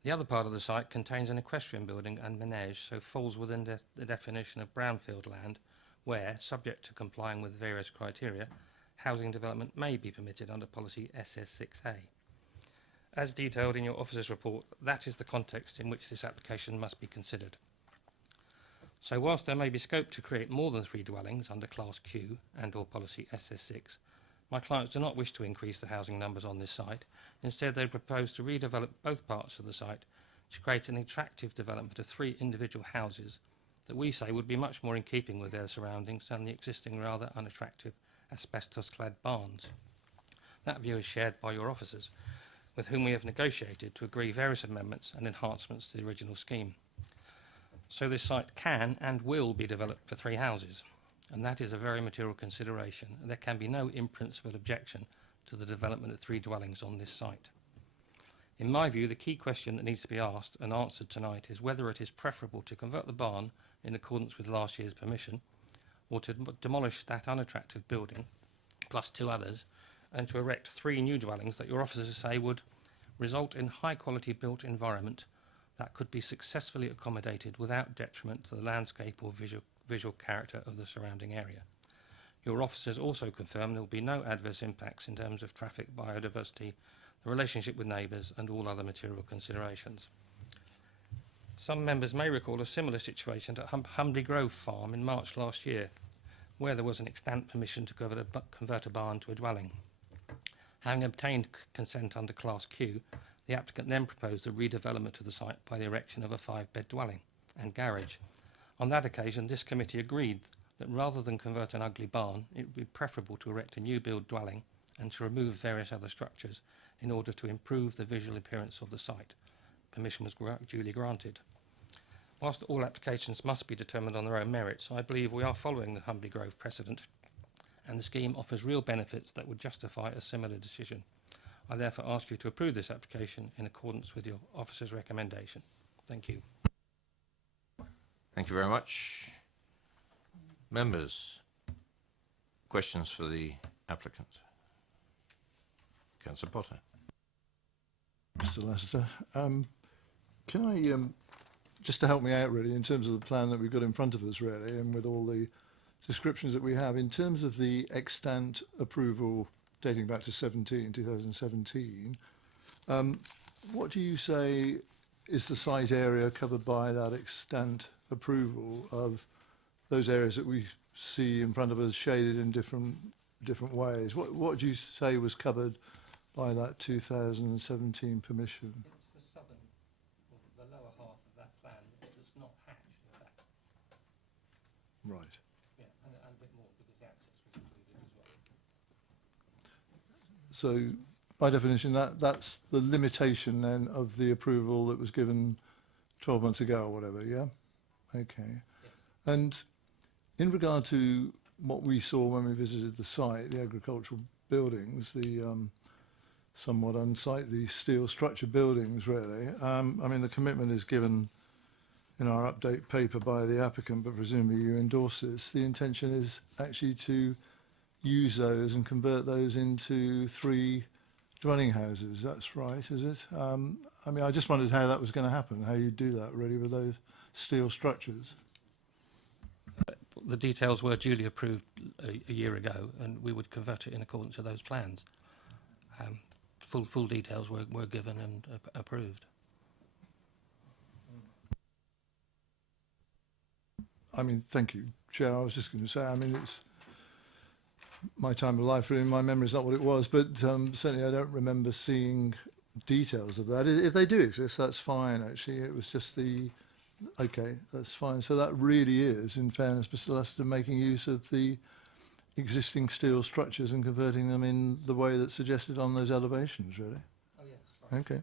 The other part of the site contains an equestrian building and manege, so falls within the definition of brownfield land, where, subject to complying with various criteria, housing development may be permitted under policy SS6A. As detailed in your officer's report, that is the context in which this application must be considered. So whilst there may be scope to create more than 3 dwellings under Class Q and or policy SS6, my clients do not wish to increase the housing numbers on this site. Instead, they propose to redevelop both parts of the site to create an attractive development of 3 individual houses that we say would be much more in keeping with their surroundings than the existing rather unattractive asbestos-clad barns. That view is shared by your officers, with whom we have negotiated to agree various amendments and enhancements to the original scheme. So this site can and will be developed for 3 houses, and that is a very material consideration. There can be no in-principle objection to the development of 3 dwellings on this site. In my view, the key question that needs to be asked and answered tonight is whether it is preferable to convert the barn in accordance with last year's permission, or to demolish that unattractive building, plus 2 others, and to erect 3 new dwellings that your officers say would result in high-quality built environment that could be successfully accommodated without detriment to the landscape or visual character of the surrounding area. Your officers also confirm there will be no adverse impacts in terms of traffic, biodiversity, the relationship with neighbours and all other material considerations. Some members may recall a similar situation at Humbley Grove Farm in March last year, where there was an extant permission to convert a barn to a dwelling. Having obtained consent under Class Q, the applicant then proposed the redevelopment of the site by the erection of a 5-bed dwelling and garage. On that occasion, this committee agreed that rather than convert an ugly barn, it would be preferable to erect a new build dwelling and to remove various other structures in order to improve the visual appearance of the site. Permission was duly granted. Whilst all applications must be determined on their own merits, I believe we are following the Humbley Grove precedent, and the scheme offers real benefits that would justify a similar decision. I therefore ask you to approve this application in accordance with your officer's recommendation. Thank you. Thank you very much. Members, questions for the applicant? Councillor Potter. Mr. Laster, can I, just to help me out really, in terms of the plan that we've got in front of us really, and with all the descriptions that we have, in terms of the extant approval dating back to 2017, what do you say is the site area covered by that extant approval of those areas that we see in front of us shaded in different ways? What do you say was covered by that 2017 permission? It's the southern, or the lower half of that plan that's not hatched, in fact. Right. Yeah, and a bit more because the access was included as well. So, by definition, that's the limitation then of the approval that was given 12 months ago or whatever, yeah? Okay. Yes. And in regard to what we saw when we visited the site, the agricultural buildings, the somewhat unsightly steel structure buildings, really, I mean, the commitment is given in our update paper by the applicant, but presumably you endorse this. The intention is actually to use those and convert those into 3 dwelling houses. That's right, is it? I mean, I just wondered how that was going to happen, how you do that really with those steel structures. The details were duly approved a year ago, and we would convert it in accordance to those plans. Full details were given and approved. I mean, thank you, Chair. I was just going to say, I mean, it's my time of life, really. My memory is not what it was, but certainly I don't remember seeing details of that. If they do exist, that's fine, actually. It was just the... Okay, that's fine. So that really is, in fairness, Mr. Lester, making use of the existing steel structures and converting them in the way that's suggested on those elevations, really? Oh, yes. Right. Okay.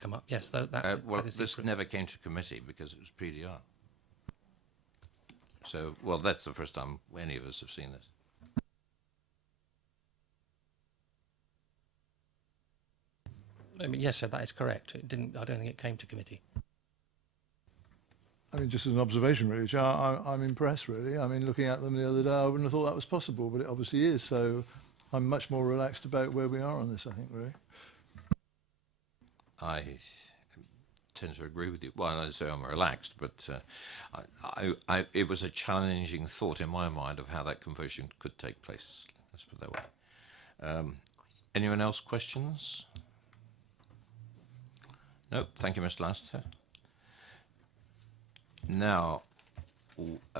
Come up. Yes, Well, that is this never came to committee because it was PDR. So, well, that's the first time any of us have seen this. I mean, yes, sir, that is correct. It didn't. I don't think it came to committee. I mean, just as an observation, really, Chair, I'm impressed, really. I mean, looking at them the other day, I wouldn't have thought that was possible, but it obviously is. So I'm much more relaxed about where we are on this, I think, really. I tend to agree with you. Well, I say I'm relaxed, but it was a challenging thought in my mind of how that conversion could take place. Let's put it that way. Anyone else questions? No, thank you, Mr. Laster. Now,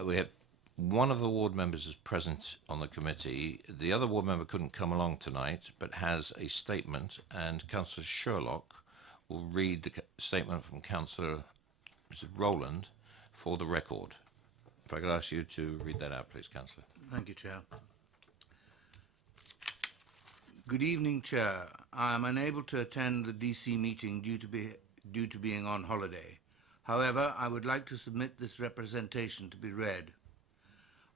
we have one of the ward members is present on the committee. The other ward member couldn't come along tonight, but has a statement, and Councillor Sherlock will read the statement from Councillor Mr. Rowland for the record. If I could ask you to read that out, please, Councillor. Thank you, Chair. Good evening, Chair. I am unable to attend the DC meeting due to being on holiday. However, I would like to submit this representation to be read.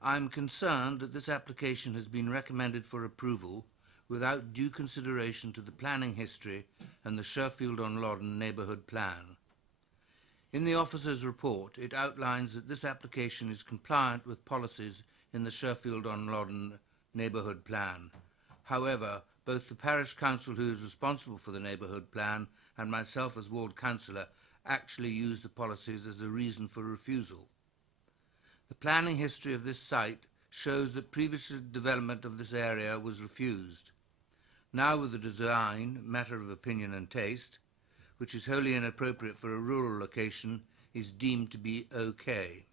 I am concerned that this application has been recommended for approval without due consideration to the planning history and the Sherfield-on-Loddon neighbourhood plan. In the officer's report, it outlines that this application is compliant with policies in the Sherfield-on-Loddon neighbourhood plan. However, both the parish council who is responsible for the neighbourhood plan and myself as ward councillor actually used the policies as a reason for refusal. The planning history of this site shows that previous development of this area was refused. Now with the design, matter of opinion and taste, which is wholly inappropriate for a rural location, is deemed to be okay.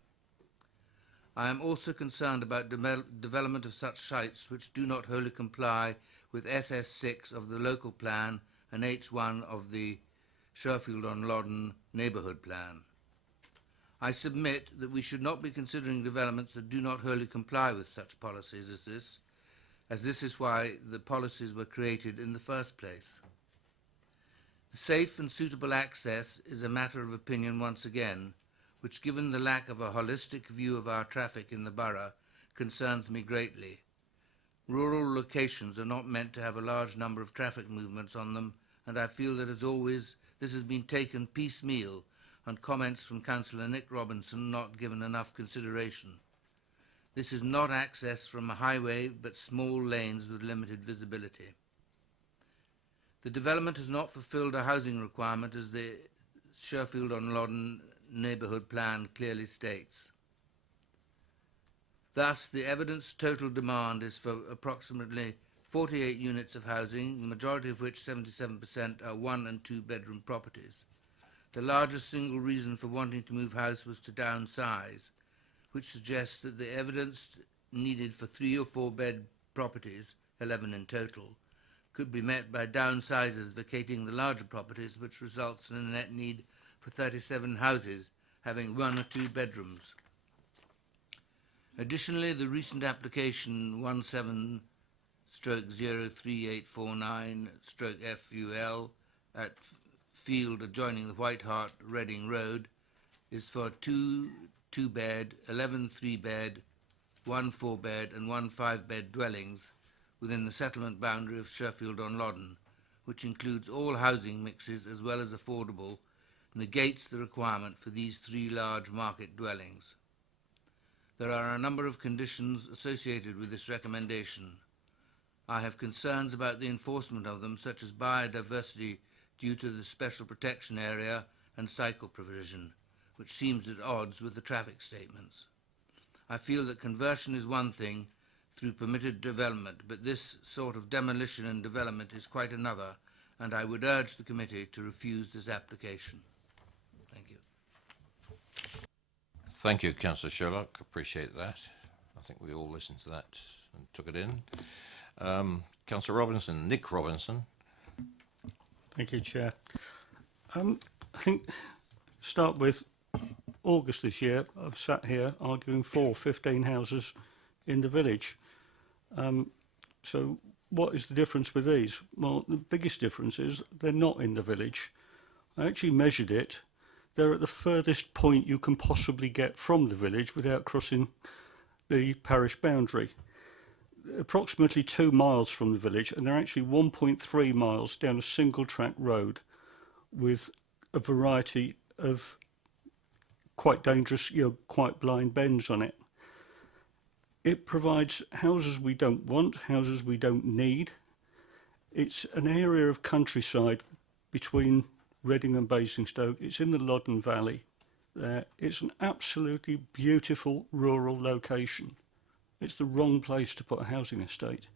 I am also concerned about development of such sites which do not wholly comply with SS6 of the local plan and H1 of the Sherfield-on-Loddon neighbourhood plan. I submit that we should not be considering developments that do not wholly comply with such policies as this is why the policies were created in the first place. The safe and suitable access is a matter of opinion once again, which, given the lack of a holistic view of our traffic in the borough, concerns me greatly. Rural locations are not meant to have a large number of traffic movements on them, and I feel that, as always, this has been taken piecemeal, and comments from Councillor Nick Robinson not given enough consideration. This is not access from a highway, but small lanes with limited visibility. The development has not fulfilled a housing requirement, as the Sherfield-on-Loddon neighbourhood plan clearly states. Thus, the evidence total demand is for approximately 48 units of housing, the majority of which, 77%, are 1 and 2 bedroom properties. The largest single reason for wanting to move house was to downsize, which suggests that the evidence needed for 3 or 4 bed properties, 11 in total, could be met by downsizers vacating the larger properties, which results in a net need for 37 houses having 1 or 2 bedrooms. Additionally, the recent application 17/03849/FUL at field adjoining the White Hart Reading Road is for 2 2-bed, 11 3-bed, 1 4-bed and 1 5-bed dwellings within the settlement boundary of Sheffield-on-Loddon, which includes all housing mixes as well as affordable, negates the requirement for these 3 large market dwellings. There are a number of conditions associated with this recommendation. I have concerns about the enforcement of them, such as biodiversity due to the special protection area and cycle provision, which seems at odds with the traffic statements. I feel that conversion is one thing through permitted development, but this sort of demolition and development is quite another, and I would urge the committee to refuse this application. Thank you. Thank you, Councillor Sherlock. Appreciate that. I think we all listened to that and took it in. Councillor Robinson, Nick Robinson. Thank you, Chair. I think start with August this year, I've sat here arguing for 15 houses in the village. So what is the difference with these? Well, the biggest difference is they're not in the village. I actually measured it. They're at the furthest point you can possibly get from the village without crossing the parish boundary. Approximately 2 miles from the village, and they're actually 1.3 miles down a single track road with a variety of quite dangerous, quite blind bends on it. It provides houses we don't want, houses we don't need. It's an area of countryside between Reading and Basingstoke. It's in the Loddon Valley. It's an absolutely beautiful rural location. It's the wrong place to put a housing estate.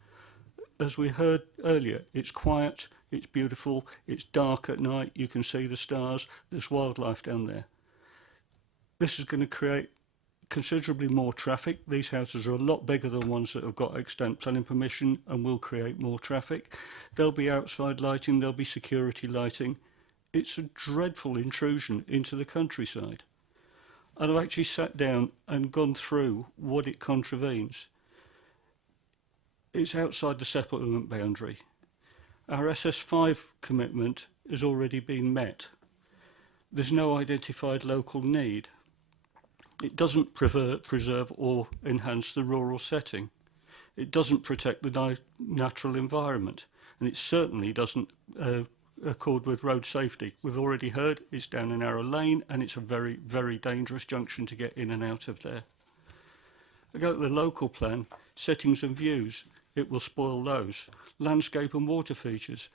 As we heard earlier, it's quiet, it's beautiful, it's dark at night, you can see the stars, there's wildlife down there. This is going to create considerably more traffic. These houses are a lot bigger than ones that have got extant planning permission and will create more traffic. There'll be outside lighting, there'll be security lighting. It's a dreadful intrusion into the countryside. And I've actually sat down and gone through what it contravenes. It's outside the settlement boundary. Our SS5 commitment has already been met. There's no identified local need. It doesn't preserve or enhance the rural setting. It doesn't protect the natural environment, and it certainly doesn't accord with road safety. We've already heard it's down a narrow lane, and it's a very, very dangerous junction to get in and out of there. I go to the local plan, settings and views, it will spoil those. Landscape and water features,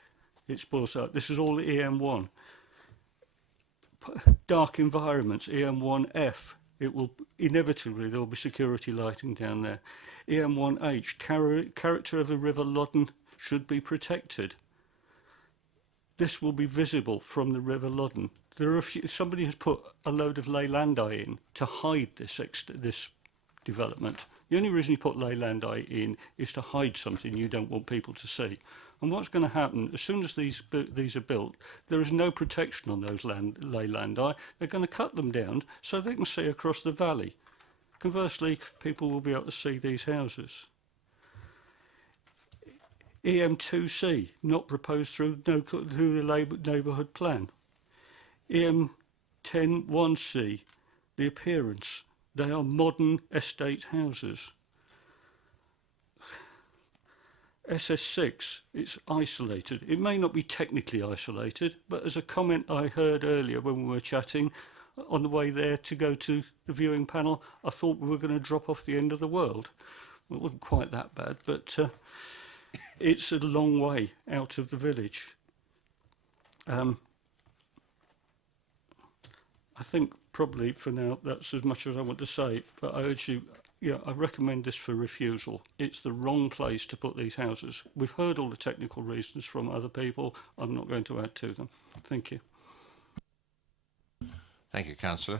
it spoils that. This is all EM1. Dark environments, EM1F, it will inevitably, there will be security lighting down there. EM1H, character of the River Loddon should be protected. This will be visible from the River Loddon. There are somebody has put a load of ley-landi in to hide this development. The only reason you put ley-landi in is to hide something you don't want people to see. And what's going to happen, as soon as these are built, there is no protection on those ley-landi. They're going to cut them down so they can see across the valley. Conversely, people will be able to see these houses. EM2C, not proposed through the neighbourhood plan. EM101C, the appearance. They are modern estate houses. SS6, it's isolated. It may not be technically isolated, but as a comment I heard earlier when we were chatting on the way there to go to the viewing panel, I thought we were going to drop off the end of the world. Well, it wasn't quite that bad, but it's a long way out of the village. I think probably for now that's as much as I want to say, but I urge you, Yeah, I recommend this for refusal. It's the wrong place to put these houses. We've heard all the technical reasons from other people. I'm not going to add to them. Thank you. Thank you, Councillor.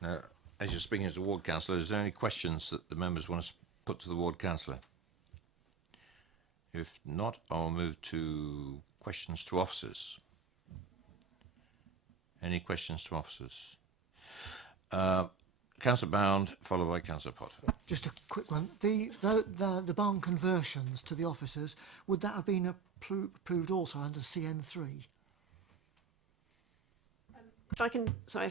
Now, as you're speaking as a ward councillor, is there any questions that the members want to put to the ward councillor? If not, I'll move to questions to officers. Any questions to officers? Councillor Bound, followed by Councillor Potter. Just a quick one. The barn conversions to the officers, would that have been approved also under CN3? If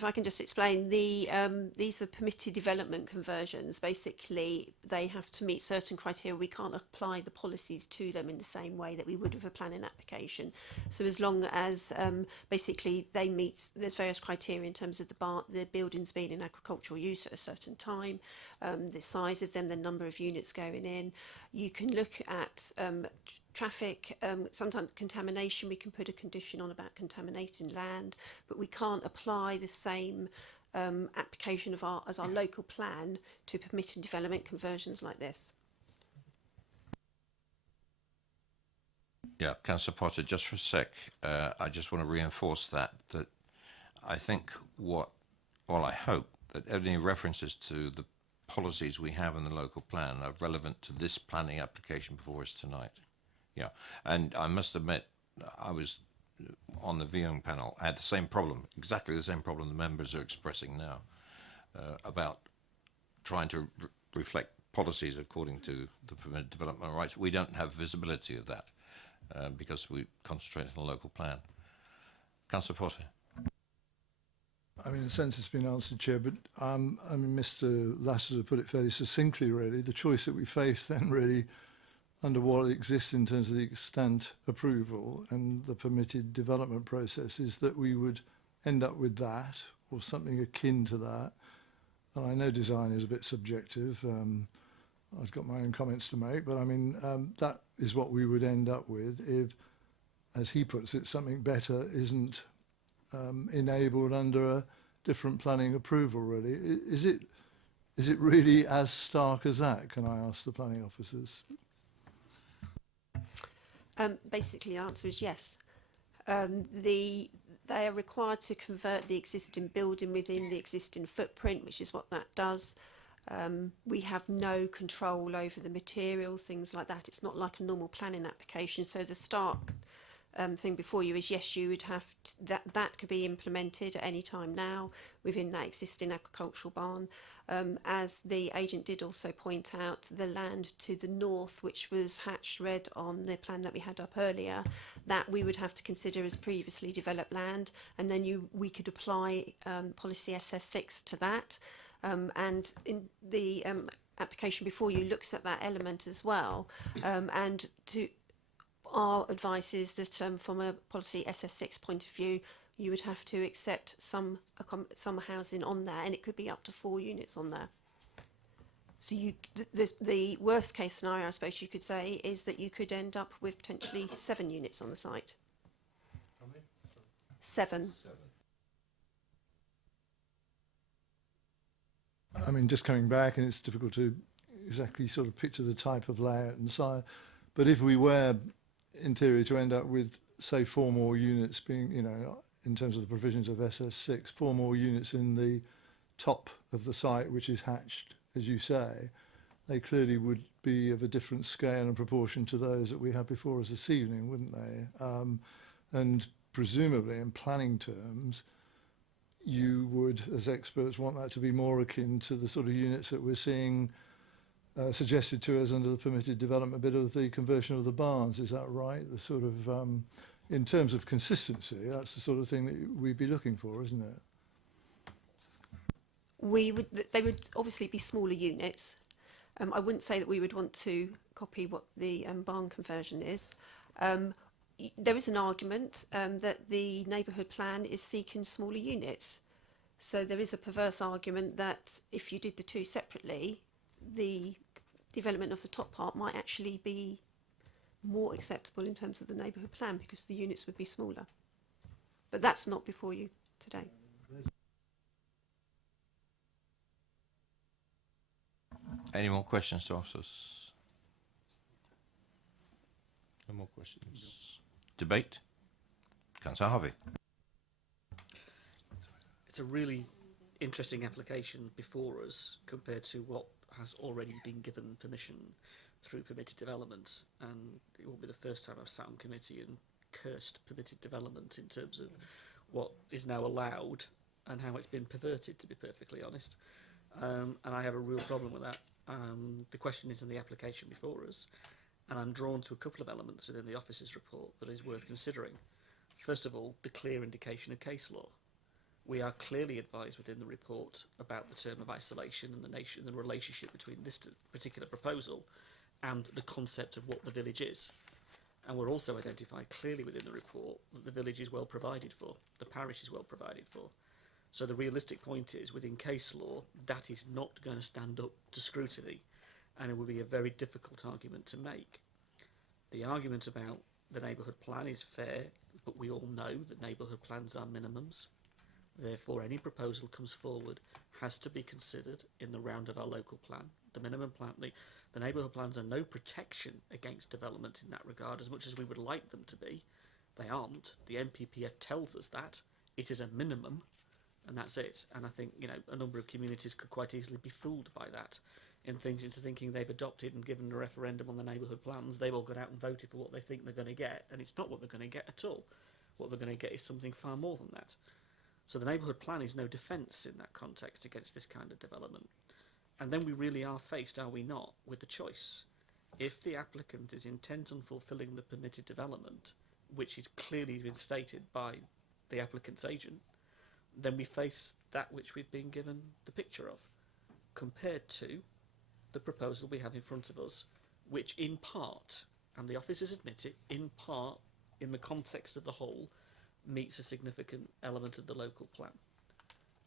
I can just explain, these are permitted development conversions. Basically, they have to meet certain criteria. We can't apply the policies to them in the same way that we would with a planning application. So as long as basically they meet, there's various criteria in terms of the buildings being in agricultural use at a certain time, the size of them, the number of units going in. You can look at traffic, sometimes contamination. We can put a condition on about contaminating land, but we can't apply the same application as our local plan to permitting development conversions like this. Yeah, Councillor Potter, just for a sec, I just want to reinforce that I think I hope that any references to the policies we have in the local plan are relevant to this planning application before us tonight. Yeah, and I must admit, I was on the viewing panel. I had the same problem, exactly the same problem the members are expressing now, about trying to reflect policies according to the permitted development rights. We don't have visibility of that because we concentrate on the local plan. Councillor Potter. I mean, in a sense it's been answered, Chair, but I mean, Mr. Lassiter put it fairly succinctly, really. The choice that we face then really under what exists in terms of the extant approval and the permitted development process is that we would end up with that or something akin to that. And I know design is a bit subjective. I've got my own comments to make, but I mean, that is what we would end up with if, as he puts it, something better isn't enabled under a different planning approval, really. Is it really as stark as that, can I ask the planning officers? Basically, the answer is yes. They are required to convert the existing building within the existing footprint, which is what that does. We have no control over the materials, things like that. It's not like a normal planning application. So the start thing before you is, yes, you would have that could be implemented at any time now within that existing agricultural barn. As the agent did also point out, the land to the north, which was hatched red on the plan that we had up earlier, that we would have to consider as previously developed land, and then we could apply policy SS6 to that. And in the application before you looks at that element as well, and our advice is that from a policy SS6 point of view, you would have to accept some housing on there, and it could be up to 4 units on there. So the worst case scenario, I suppose you could say, is that you could end up with potentially 7 units on the site. How many? 7. I mean, just coming back, and it's difficult to exactly sort of picture the type of layout and size, but if we were, in theory, to end up with, say, 4 more units being, you know, in terms of the provisions of SS6, 4 more units in the top of the site, which is hatched, as you say, they clearly would be of a different scale and proportion to those that we had before us this evening, wouldn't they? And presumably, in planning terms, you would, as experts, want that to be more akin to the sort of units that we're seeing suggested to us under the permitted development bit of the conversion of the barns. Is that right? The sort of, in terms of consistency, that's the sort of thing that we'd be looking for, isn't it? They would obviously be smaller units. I wouldn't say that we would want to copy what the barn conversion is. There is an argument that the neighbourhood plan is seeking smaller units. So there is a perverse argument that if you did the two separately, the development of the top part might actually be more acceptable in terms of the neighbourhood plan because the units would be smaller. But that's not before you today. Any more questions to ask us? No more questions. Debate? Councillor Harvey. It's a really interesting application before us compared to what has already been given permission through permitted development, and it won't be the first time I've sat on committee and cursed permitted development in terms of what is now allowed and how it's been perverted, to be perfectly honest. And I have a real problem with that. The question is in the application before us, and I'm drawn to a couple of elements within the officer's report that is worth considering. First of all, the clear indication of case law. We are clearly advised within the report about the term of isolation and the relationship between this particular proposal and the concept of what the village is. And we're also identified clearly within the report that the village is well provided for, the parish is well provided for. So the realistic point is, within case law, that is not going to stand up to scrutiny, and it would be a very difficult argument to make. The argument about the neighbourhood plan is fair, but we all know that neighbourhood plans are minimums. Therefore, any proposal comes forward has to be considered in the round of our local plan. The minimum plan, the neighbourhood plans are no protection against development in that regard, as much as we would like them to be. They aren't. The NPPF tells us that. It is a minimum, and that's it. And I think, you know, a number of communities could quite easily be fooled by that into thinking they've adopted and given a referendum on the neighbourhood plans. They've all gone out and voted for what they think they're going to get, and it's not what they're going to get at all. What they're going to get is something far more than that. So the neighbourhood plan is no defence in that context against this kind of development. And then we really are faced, are we not, with the choice. If the applicant is intent on fulfilling the permitted development, which is clearly been stated by the applicant's agent, then we face that which we've been given the picture of, compared to the proposal we have in front of us, which in part, and the officers admit it, in part, in the context of the whole, meets a significant element of the local plan.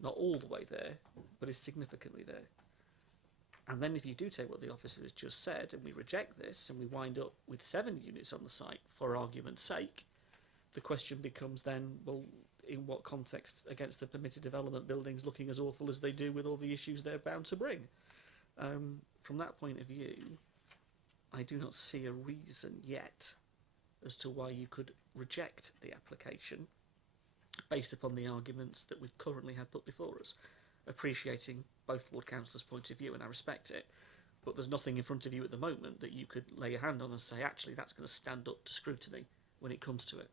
Not all the way there, but is significantly there. And then if you do take what the officer has just said, and we reject this, and we wind up with 7 units on the site, for argument's sake, the question becomes then, well, in what context against the permitted development buildings looking as awful as they do with all the issues they're bound to bring? From that point of view, I do not see a reason yet as to why you could reject the application based upon the arguments that we've currently had put before us, appreciating both ward councillors' point of view, and I respect it, but there's nothing in front of you at the moment that you could lay your hand on and say, actually, that's going to stand up to scrutiny when it comes to it.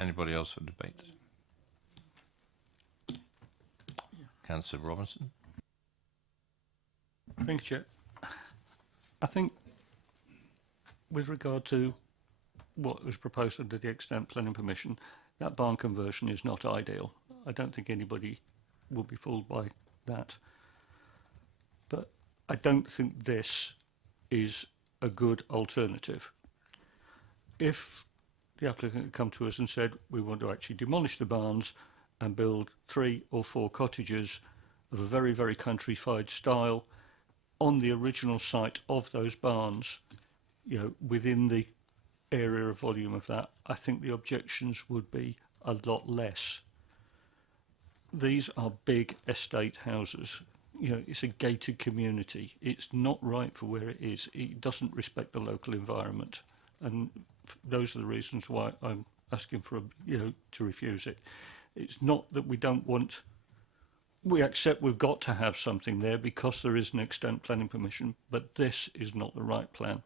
Anybody else for debate? Councillor Robinson. Thank you, Chair. I think with regard to what was proposed under the extent planning permission, that barn conversion is not ideal. I don't think anybody will be fooled by that. But I don't think this is a good alternative. If the applicant had come to us and said, we want to actually demolish the barns and build 3 or 4 cottages of a very, very countrified style on the original site of those barns, you know, within the area of volume of that, I think the objections would be a lot less. These are big estate houses. You know, it's a gated community. It's not right for where it is. It doesn't respect the local environment. And those are the reasons why I'm asking for, to refuse it. It's not that we don't want, we accept we've got to have something there because there is an extent planning permission, but this is not the right plan.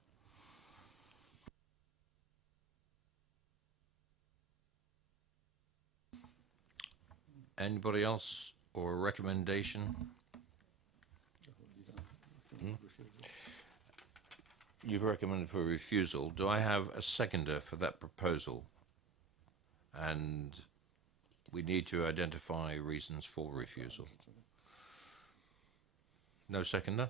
Anybody else or a recommendation? You've recommended for refusal. Do I have a seconder for that proposal? And we need to identify reasons for refusal. No seconder?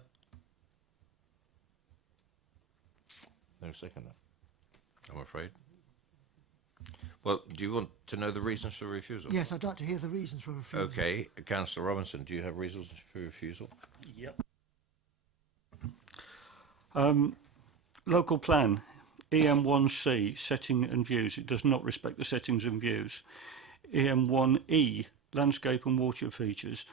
No seconder, I'm afraid. Well, do you want to know the reasons for refusal? Yes, I'd like to hear the reasons for refusal. Okay, Councillor Robinson, do you have reasons for refusal? Yep. Local plan, EM1C, setting and views. It does not respect the settings and views. EM1E, landscape and water features.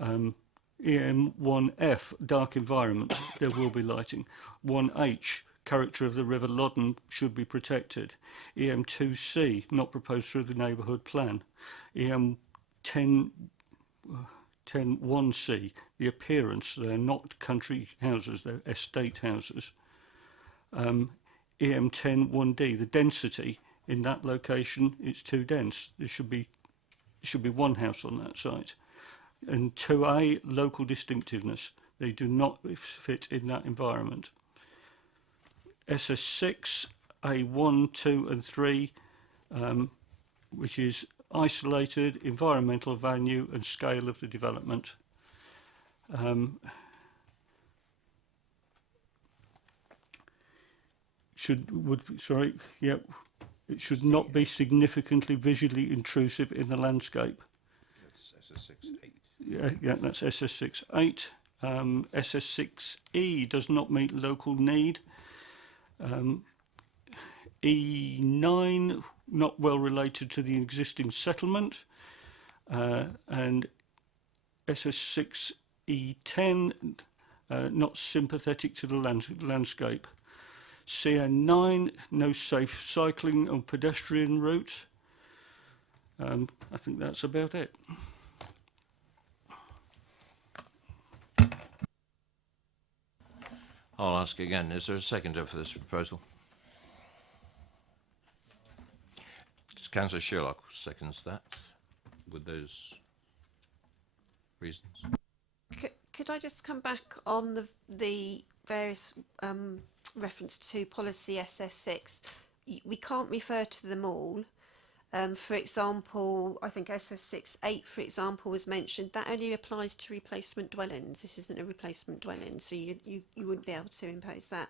EM1F, dark environment, there will be lighting. 1H, character of the River Loddon should be protected. EM2C, not proposed through the neighbourhood plan. EM101C, the appearance, they're not country houses, they're estate houses. EM101D, the density in that location, it's too dense. There should be one house on that site. And 2A, local distinctiveness. They do not fit in that environment. SS6, A1, 2 and 3, which is isolated, environmental value and scale of the development. It should not be significantly visually intrusive in the landscape. That's SS6-8. Yeah, that's SS6-8. SS6E does not meet local need. E9, not well related to the existing settlement. And SS6E10, not sympathetic to the landscape. CN9, no safe cycling and pedestrian route. I think that's about it. I'll ask again, is there a seconder for this proposal? Councillor Sherlock seconds that with those reasons. Could I just come back on the various reference to policy SS6? We can't refer to them all. For example, I think SS6-8, for example, was mentioned. That only applies to replacement dwellings. This isn't a replacement dwelling, so you wouldn't be able to impose that.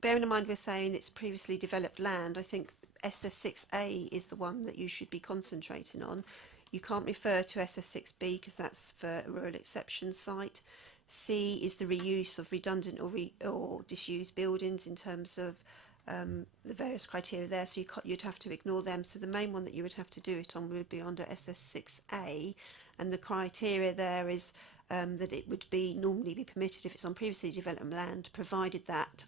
Bearing in mind we're saying it's previously developed land, I think SS6A is the one that you should be concentrating on. You can't refer to SS6B because that's for a rural exception site. C is the reuse of redundant or disused buildings in terms of the various criteria there, so you'd have to ignore them. So the main one that you would have to do it on would be under SS6A, and the criteria there is that it would normally be permitted if it's on previously developed land, provided that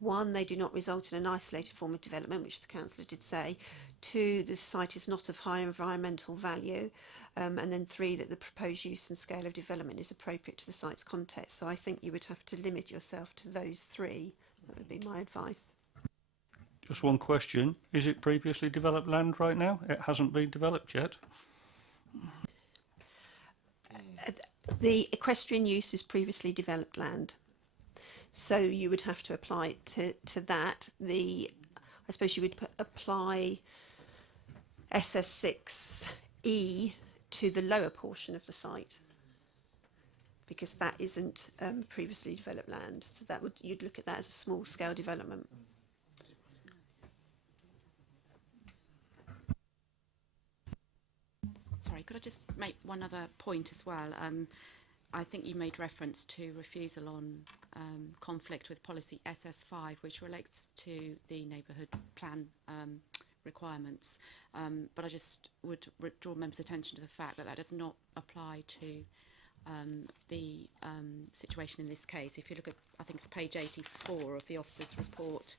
1, they do not result in an isolated form of development, which the councillor did say. 2, the site is not of high environmental value. And then 3, that the proposed use and scale of development is appropriate to the site's context. So I think you would have to limit yourself to those 3. That would be my advice. Just one question. Is it previously developed land right now? It hasn't been developed yet. The equestrian use is previously developed land. So you would have to apply to that. I suppose you would apply SS6E to the lower portion of the site, because that isn't previously developed land. So you'd look at that as a small scale development. Sorry, could I just make one other point as well? I think you made reference to refusal on conflict with policy SS5, which relates to the neighbourhood plan requirements. But I just would draw members' attention to the fact that that does not apply to the situation in this case. If you look at, I think it's page 84 of the officer's report,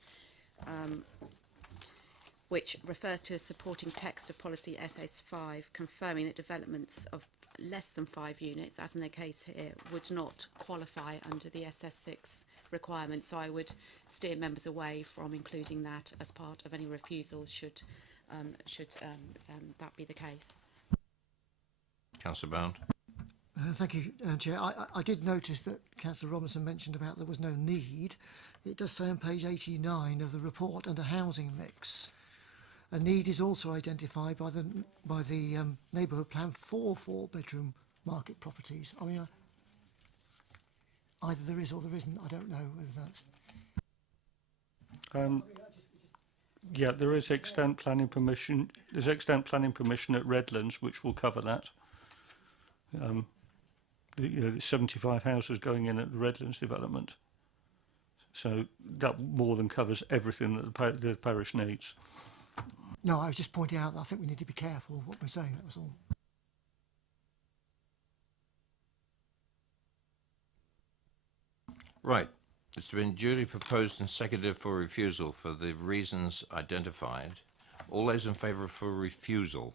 which refers to a supporting text of policy SS5, confirming that developments of less than 5 units, as in the case here, would not qualify under the SS6 requirement. So I would steer members away from including that as part of any refusals should that be the case. Councillor Bound. Thank you, Chair. I did notice that Councillor Robinson mentioned about there was no need. It does say on page 89 of the report under housing mix, a need is also identified by the neighbourhood plan for 4-bedroom market properties. I mean, either there is or there isn't. I don't know whether that's. Yeah, there is extent planning permission. There's extent planning permission at Redlands, which will cover that. There's 75 houses going in at the Redlands development, so that more than covers everything that the parish needs. No, I was just pointing out that I think we need to be careful what we're saying, that was all. Right. It's been duly proposed and seconded for refusal for the reasons identified. All those in favour for refusal?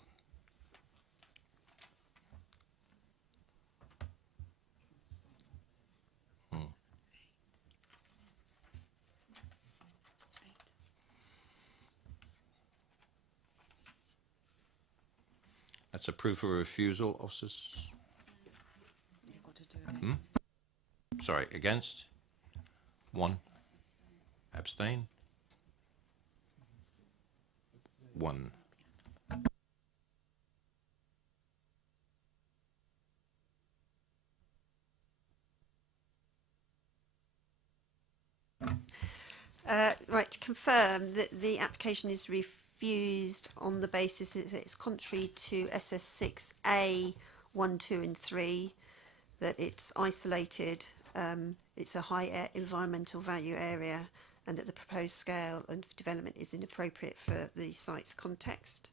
That's a proof of refusal, officers. You've got to do it against. Sorry, against? 1. Abstain? 1. Right, to confirm that the application is refused on the basis that it's contrary to SS6A 1, 2 and 3, that it's isolated, it's a high environmental value area, and that the proposed scale of development is inappropriate for the site's context.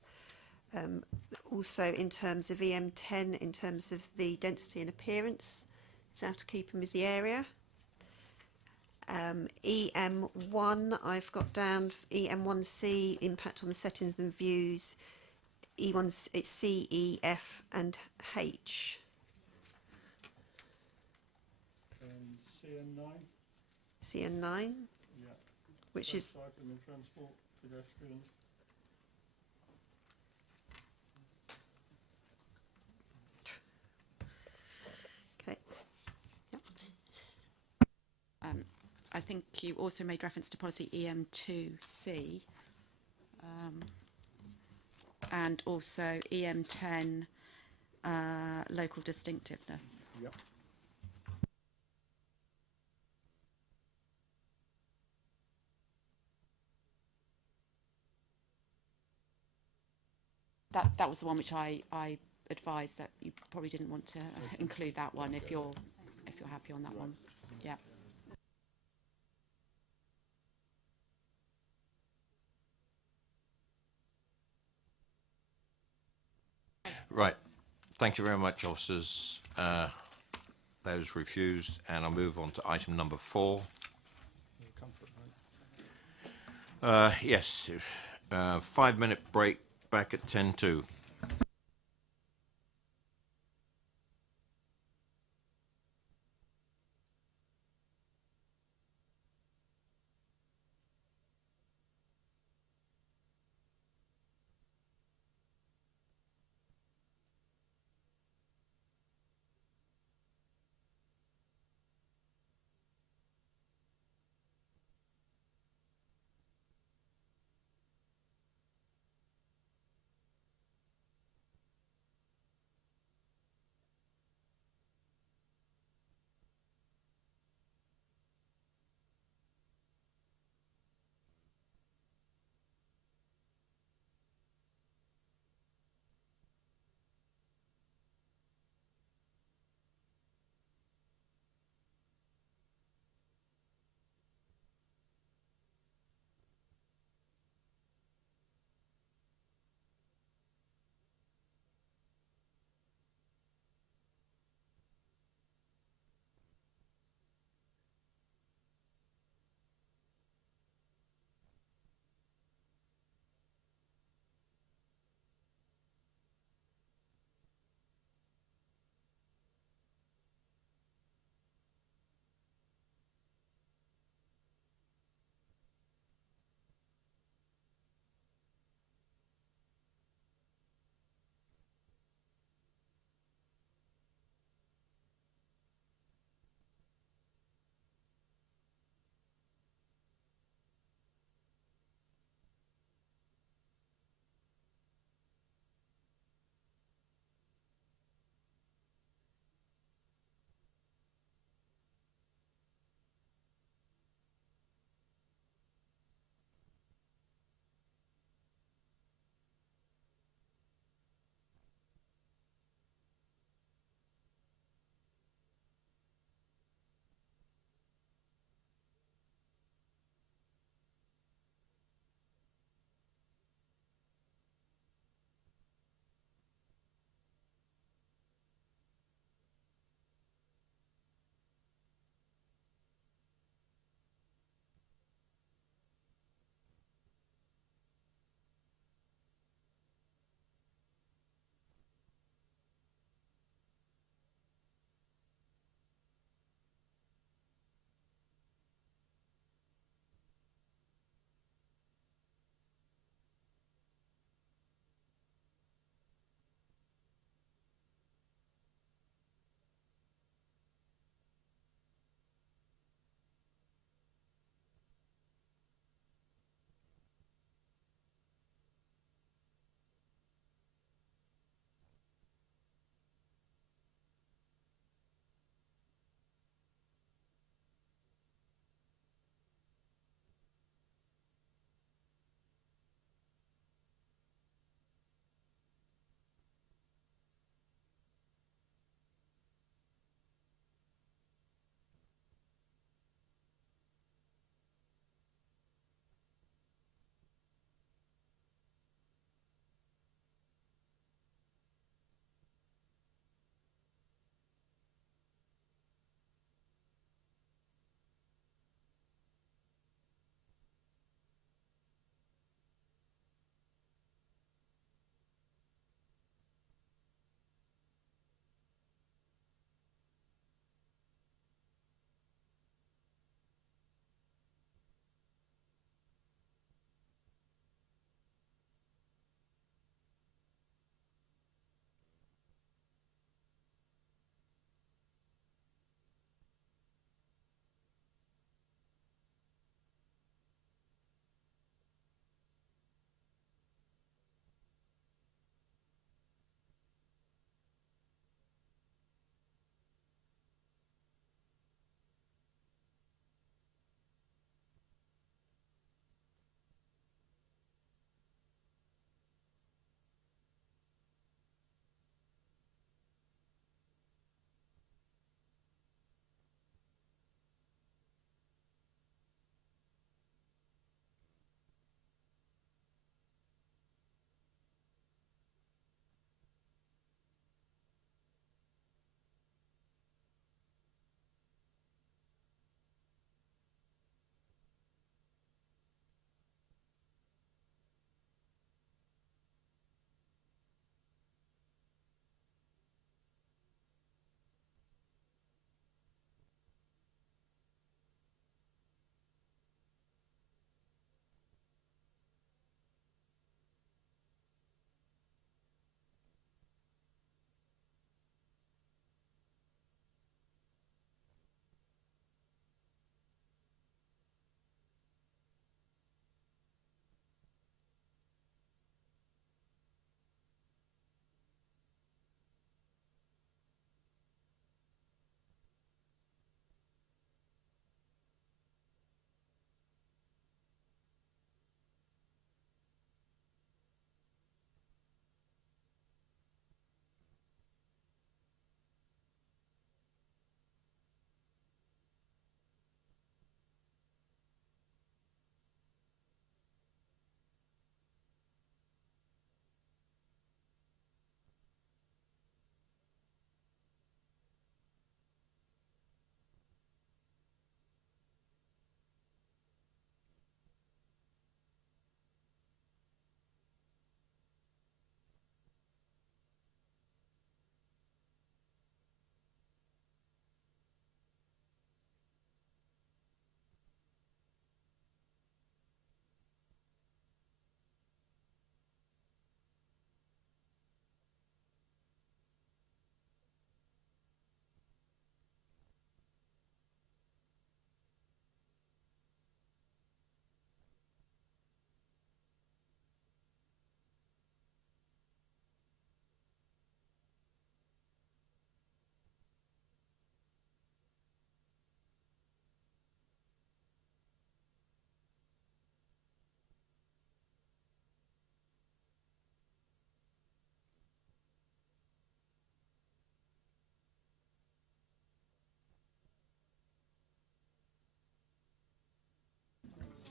Also, in terms of EM10, in terms of the density and appearance, it's out of keeping with the area. EM1, I've got down EM1C, impact on the settings and views. E1, it's C, E, F, and H. CN9? CN9, Yeah. which is Cycling and transport, pedestrians. okay. I think you also made reference to policy EM2C and also EM10 local distinctiveness. Yep. That was the one which I advised that you probably didn't want to include that one if you're happy on that one. Yeah. Right. Thank you very much, officers. That is refused, and I'll move on to item number 4. Yes, 5-minute break, back at 10:02.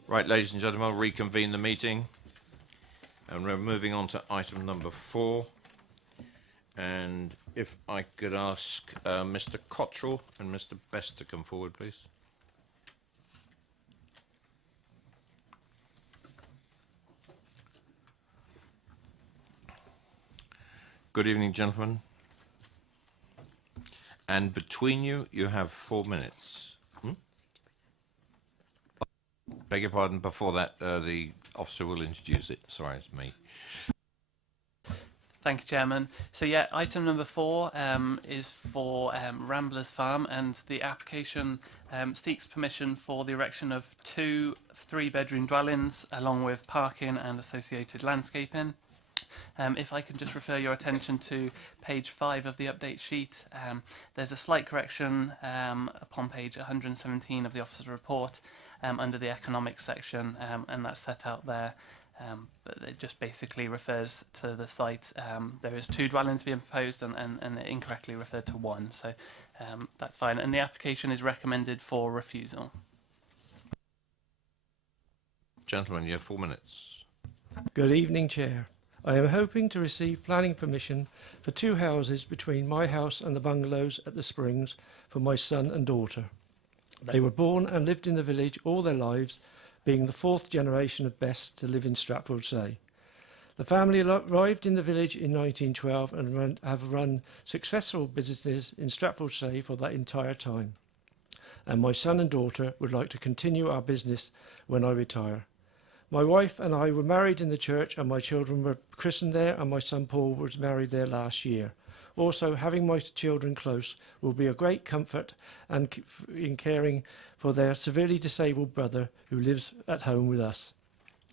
Right, ladies and gentlemen, I'll reconvene the meeting. And we're moving on to item number 4. And if I could ask Mr. Cottrell and Mr. Best to come forward, please. Good evening, gentlemen. And between you, you have 4 minutes. Beg your pardon, before that, the officer will introduce it. Sorry, it's me. Thank you, Chairman. So yeah, item number 4 is for Ramblers Farm, and the application seeks permission for the erection of 2 3-bedroom dwellings along with parking and associated landscaping. If I can just refer your attention to page 5 of the update sheet, there's a slight correction upon page 117 of the officer's report under the economics section, and that's set out there. But it just basically refers to the site. There is 2 dwellings being proposed, and it incorrectly referred to 1, so that's fine. And the application is recommended for refusal. Gentlemen, you have 4 minutes. Good evening, Chair. I am hoping to receive planning permission for 2 houses between my house and the bungalows at the Springs for my son and daughter. They were born and lived in the village all their lives, being the 4th generation of Best to live in Stratford-on-Sea. The family arrived in the village in 1912 and have run successful businesses in Stratford-on-Sea for that entire time. And my son and daughter would like to continue our business when I retire. My wife and I were married in the church, and my children were christened there, and my son Paul was married there last year. Also, having my children close will be a great comfort and in caring for their severely disabled brother who lives at home with us.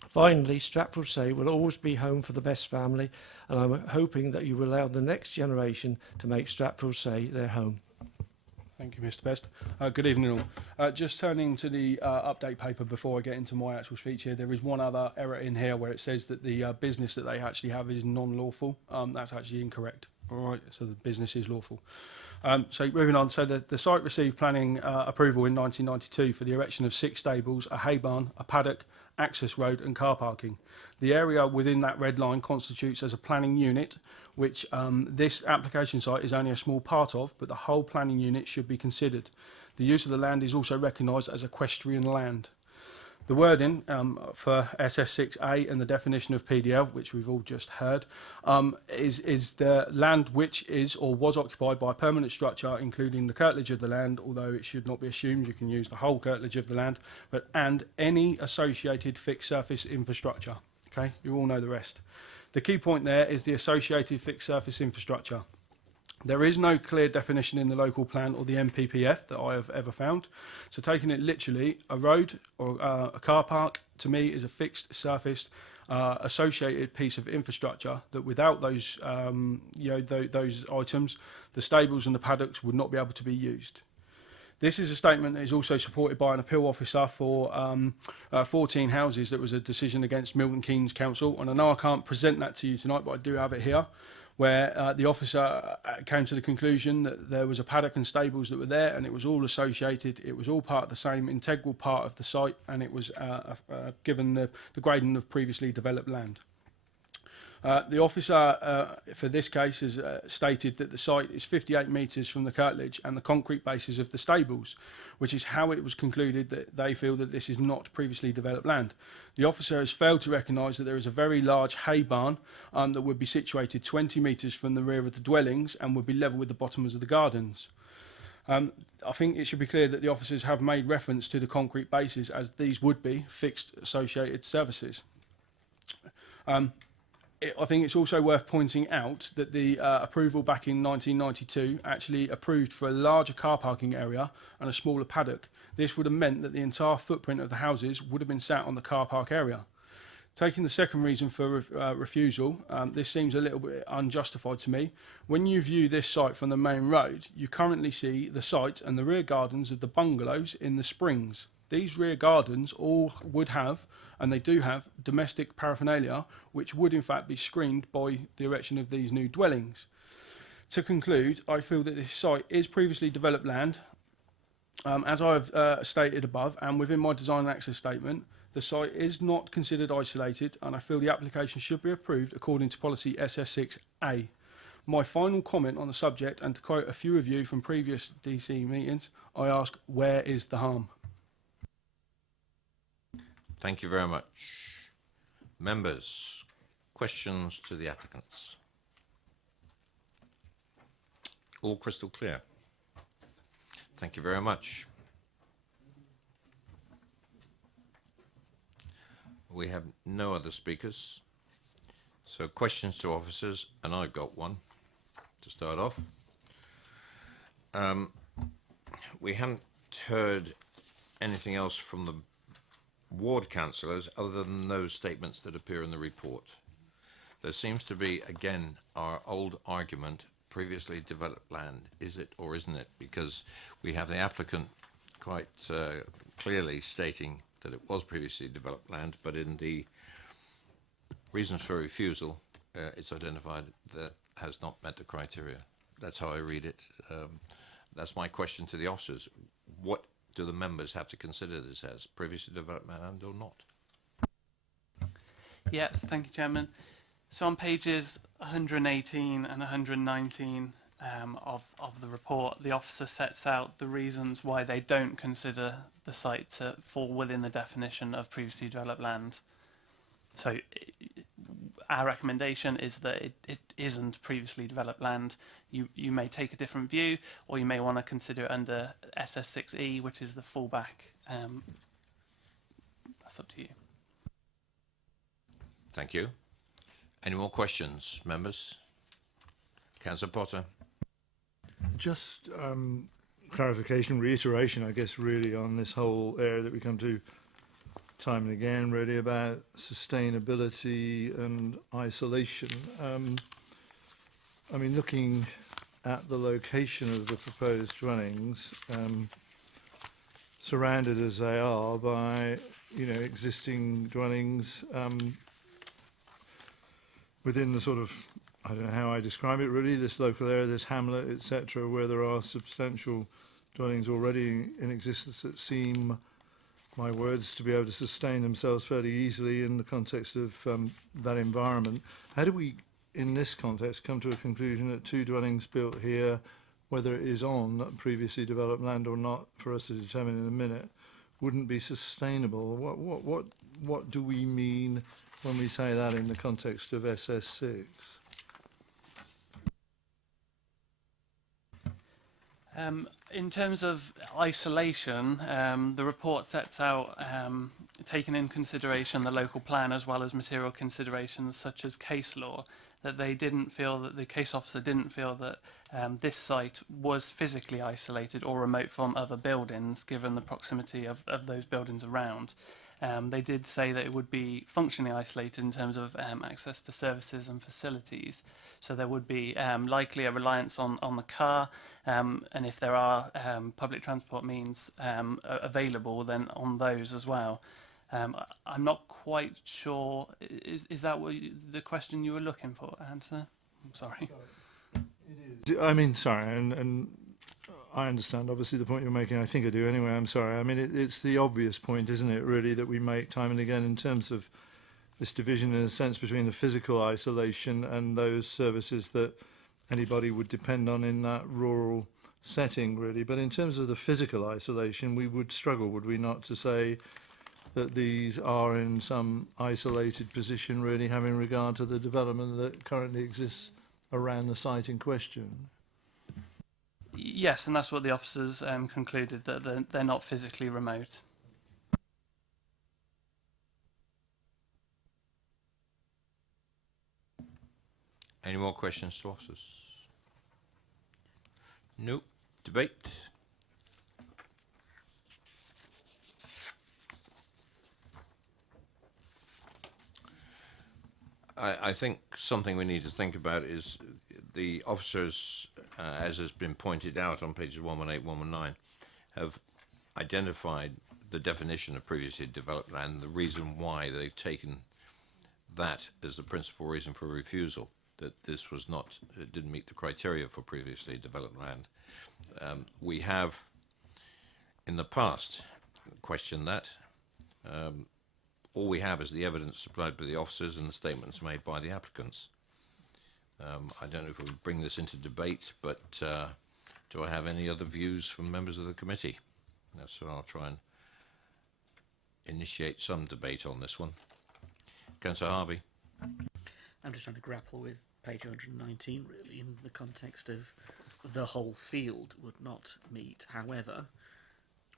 Finally, Stratford-on-Sea will always be home for the Best family, and I'm hoping that you will allow the next generation to make Stratford-on-Sea their home. Thank you, Mr. Best. Good evening all. Just turning to the update paper before I get into my actual speech here, there is one other error in here where it says that the business that they actually have is non-lawful. That's actually incorrect. All right, so the business is lawful. So moving on, so the site received planning approval in 1992 for the erection of 6 stables, a hay barn, a paddock, access road and car parking. The area within that red line constitutes as a planning unit, which this application site is only a small part of, but the whole planning unit should be considered. The use of the land is also recognised as equestrian land. The wording for SS6A and the definition of PDL, which we've all just heard, is the land which is or was occupied by a permanent structure, including the curtilage of the land, although it should not be assumed you can use the whole curtilage of the land, and any associated fixed surface infrastructure. Okay, you all know the rest. The key point there is the associated fixed surface infrastructure. There is no clear definition in the local plan or the MPPF that I have ever found. So taking it literally, a road or a car park to me is a fixed surfaced associated piece of infrastructure that without those those items, the stables and the paddocks would not be able to be used. This is a statement that is also supported by an appeal officer for 14 houses. That was a decision against Milton Keynes Council, and I know I can't present that to you tonight, but I do have it here, where the officer came to the conclusion that there was a paddock and stables that were there, and it was all associated, it was all part of the same integral part of the site, and it was given the grading of previously developed land. The officer for this case has stated that the site is 58 metres from the curtilage and the concrete bases of the stables, which is how it was concluded that they feel that this is not previously developed land. The officer has failed to recognise that there is a very large hay barn that would be situated 20 metres from the rear of the dwellings and would be level with the bottoms of the gardens. I think it should be clear that the officers have made reference to the concrete bases, as these would be fixed associated services. I think it's also worth pointing out that the approval back in 1992 actually approved for a larger car parking area and a smaller paddock. This would have meant that the entire footprint of the houses would have been sat on the car park area. Taking the second reason for refusal, this seems a little bit unjustified to me. When you view this site from the main road, you currently see the site and the rear gardens of the bungalows in the Springs. These rear gardens all would have, and they do have, domestic paraphernalia, which would in fact be screened by the erection of these new dwellings. To conclude, I feel that this site is previously developed land, as I have stated above, and within my design and access statement, The site is not considered isolated, and I feel the application should be approved according to policy SS6A. My final comment on the subject, and to quote a few of you from previous DC meetings, I ask, where is the harm? Thank you very much. Members, questions to the applicants? All crystal clear. Thank you very much. We have no other speakers. So questions to officers, and I've got one to start off. We haven't heard anything else from the ward councillors other than those statements that appear in the report. There seems to be, again, our old argument, previously developed land, is it or isn't it? Because we have the applicant quite clearly stating that it was previously developed land, but in the reasons for refusal, it's identified that has not met the criteria. That's how I read it. That's my question to the officers. What do the members have to consider this as, previously developed land or not? Yes, thank you, Chairman. So on pages 118 and 119 of the report, the officer sets out the reasons why they don't consider the site to fall within the definition of previously developed land. So our recommendation is that it isn't previously developed land. You may take a different view, or you may want to consider it under SS6E, which is the fallback. That's up to you. Thank you. Any more questions, members? Councillor Potter. Just clarification, reiteration, I guess, really on this whole area that we come to time and again, really about sustainability and isolation. I mean, looking at the location of the proposed dwellings, surrounded as they are by, existing dwellings within the sort of, I don't know how I describe it really, this local area, this hamlet, etc., where there are substantial dwellings already in existence that seem, my words, to be able to sustain themselves fairly easily in the context of that environment. How do we, in this context, come to a conclusion that two dwellings built here, whether it is on previously developed land or not, for us to determine in a minute, wouldn't be sustainable? What do we mean when we say that in the context of SS6? In terms of isolation, the report sets out, taking in consideration the local plan as well as material considerations such as case law, that they didn't feel, that the case officer didn't feel that this site was physically isolated or remote from other buildings, given the proximity of those buildings around. They did say that it would be functionally isolated in terms of access to services and facilities. So there would be likely a reliance on the car, and if there are public transport means available, then on those as well. I'm not quite sure, is that what the question you were looking for, answer? I'm sorry. It is. I mean, sorry, and I understand, obviously, the point you're making. I think I do anyway. I'm sorry. I mean, it's the obvious point, isn't it, really, that we make time and again in terms of this division, in a sense, between the physical isolation and those services that anybody would depend on in that rural setting, really. But in terms of the physical isolation, we would struggle, would we not, to say that these are in some isolated position, really, having regard to the development that currently exists around the site in question? Yes, and that's what the officers concluded, that they're not physically remote. Any more questions to officers? Nope. Debate? I think something we need to think about is the officers, as has been pointed out on pages 118, 119, have identified the definition of previously developed land, the reason why they've taken that as the principal reason for refusal, that this was not, it didn't meet the criteria for previously developed land. We have, in the past, questioned that. all we have is the evidence supplied by the officers and the statements made by the applicants. I don't know if we'll bring this into debate, but do I have any other views from members of the committee? So I'll try and initiate some debate on this one. Councillor Harvey. I'm just trying to grapple with page 119, really, in the context of the whole field would not meet. However,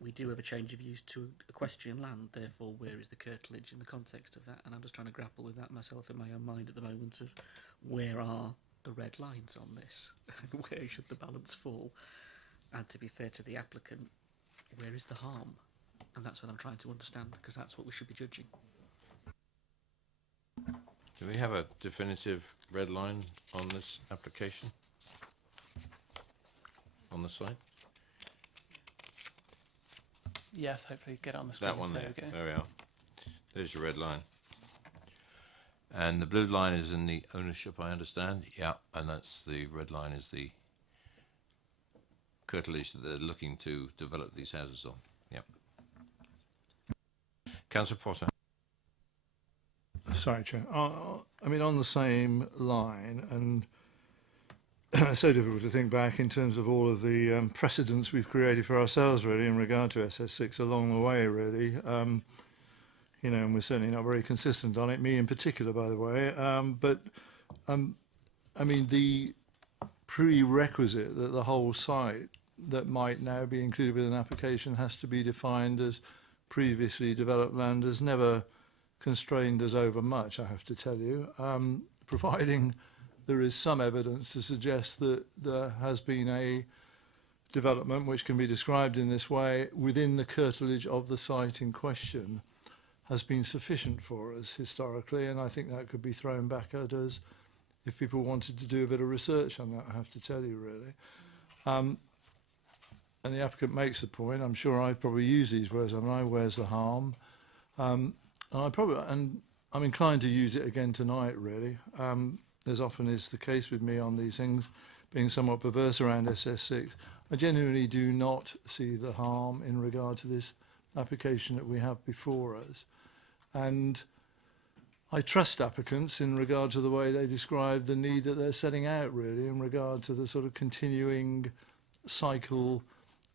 we do have a change of use to equestrian land, therefore where is the curtilage in the context of that? And I'm just trying to grapple with that myself in my own mind at the moment of where are the red lines on this? Where should the balance fall? And to be fair to the applicant, where is the harm? And that's what I'm trying to understand, because that's what we should be judging. Do we have a definitive red line on this application? On the site? Yes, hopefully get it on the screen. That one there. We go. There we are. There's your red line. And the blue line is in the ownership, I understand. Yeah, and that's the red line is the curtilage that they're looking to develop these houses on. Yep. Councillor Potter. Sorry, Chair. I mean, on the same line, and it's so difficult to think back in terms of all of the precedents we've created for ourselves, really, in regard to SS6 along the way, really. You know, and we're certainly not very consistent on it, me in particular, by the way. I mean, the prerequisite that the whole site that might now be included with an application has to be defined as previously developed land has never constrained us over much, I have to tell you, providing there is some evidence to suggest that there has been a development which can be described in this way within the curtilage of the site in question has been sufficient for us historically, and I think that could be thrown back at us if people wanted to do a bit of research on that, I have to tell you, really. And the applicant makes the point, I'm sure I probably use these words, haven't I, where's the harm? And I'm inclined to use it again tonight, really. As often is the case with me on these things, being somewhat perverse around SS6, I genuinely do not see the harm in regard to this application that we have before us. And I trust applicants in regard to the way they describe the need that they're setting out, really, in regard to the sort of continuing cycle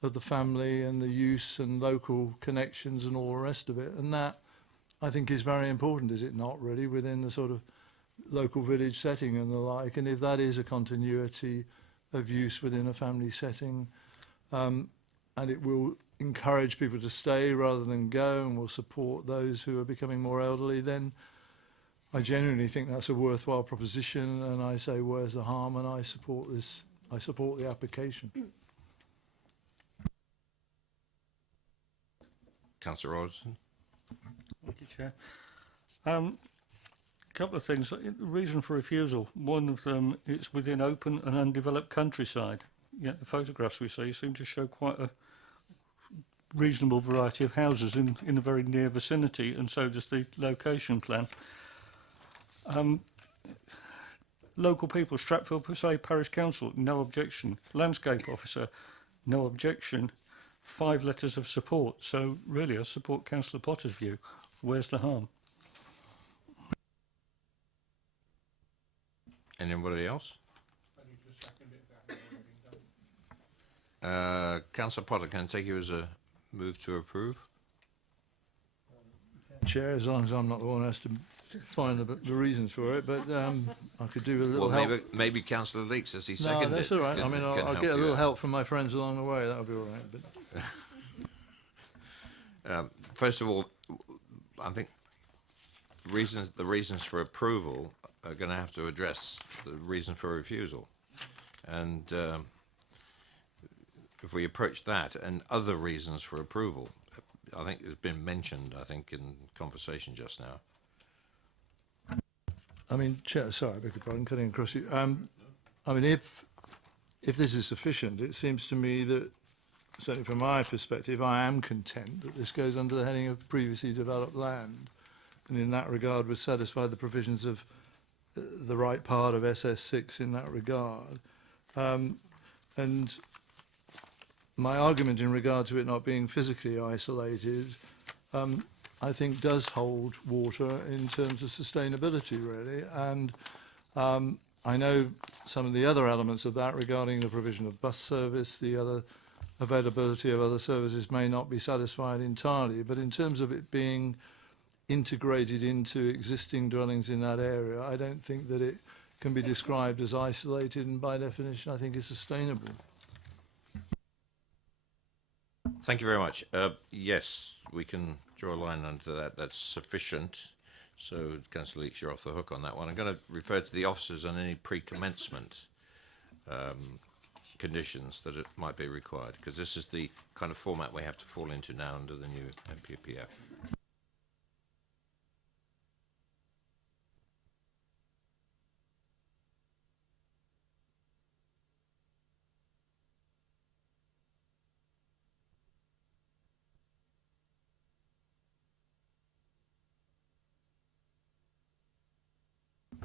of the family and the use and local connections and all the rest of it. And that, I think, is very important, is it not, really, within the sort of local village setting and the like. And if that is a continuity of use within a family setting, and it will encourage people to stay rather than go and will support those who are becoming more elderly, then I genuinely think that's a worthwhile proposition, and I say, where's the harm? And I support this. I support the application. Councillor Robertson. Thank you, Chair. A couple of things. The reason for refusal. One of them, it's within open and undeveloped countryside. Yet the photographs we see seem to show quite a reasonable variety of houses in a very near vicinity, and so does the location plan. Local people, Stratfield say Parish Council, no objection. Landscape Officer, no objection. 5 letters of support. So really, I support Councillor Potter's view. Where's the harm? Anybody else? Councillor Potter, can I take you as a move to approve? Chair, as long as I'm not the one who has to find the reasons for it, but I could do a little Well, help. maybe Councillor Leeks, as he seconded No, that's it, all right. can- I mean, can I'll help get a you little out. help from my friends along the way. That'll be all right. But First of all, I think the reasons for approval are going to have to address the reason for refusal. And if we approach that and other reasons for approval, I think it's been mentioned, I think, in conversation just now. I mean, Chair, sorry, I beg your pardon, cutting across you. I mean, if this is sufficient, it seems to me that, certainly from my perspective, I am content that this goes under the heading of previously developed land, and in that regard would satisfy the provisions of the right part of SS6 in that regard. And my argument in regard to it not being physically isolated I think, does hold water in terms of sustainability, really. And I know some of the other elements of that regarding the provision of bus service, the other availability of other services may not be satisfied entirely, but in terms of it being integrated into existing dwellings in that area, I don't think that it can be described as isolated, and by definition I think is sustainable. Thank you very much. Yes, we can draw a line under that. That's sufficient. So, Councillor Leach, you're off the hook on that one. I'm going to refer to the officers on any pre-commencement conditions that it might be required, because this is the kind of format we have to fall into now under the new MPPF.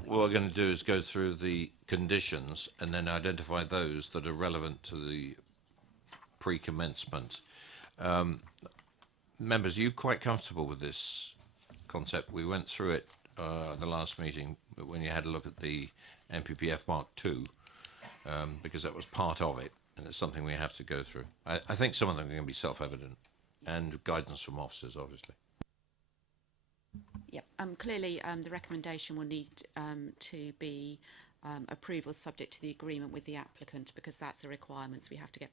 What we're going to do is go through the conditions and then identify those that are relevant to the pre-commencement. Members, are you quite comfortable with this concept? We went through it the last meeting when you had a look at the MPPF Mark II, because that was part of it, and it's something we have to go through. I think some of them are going to be self-evident, and guidance from officers, obviously. Yep. Clearly, the recommendation will need to be approval subject to the agreement with the applicant, because that's the requirements. We have to get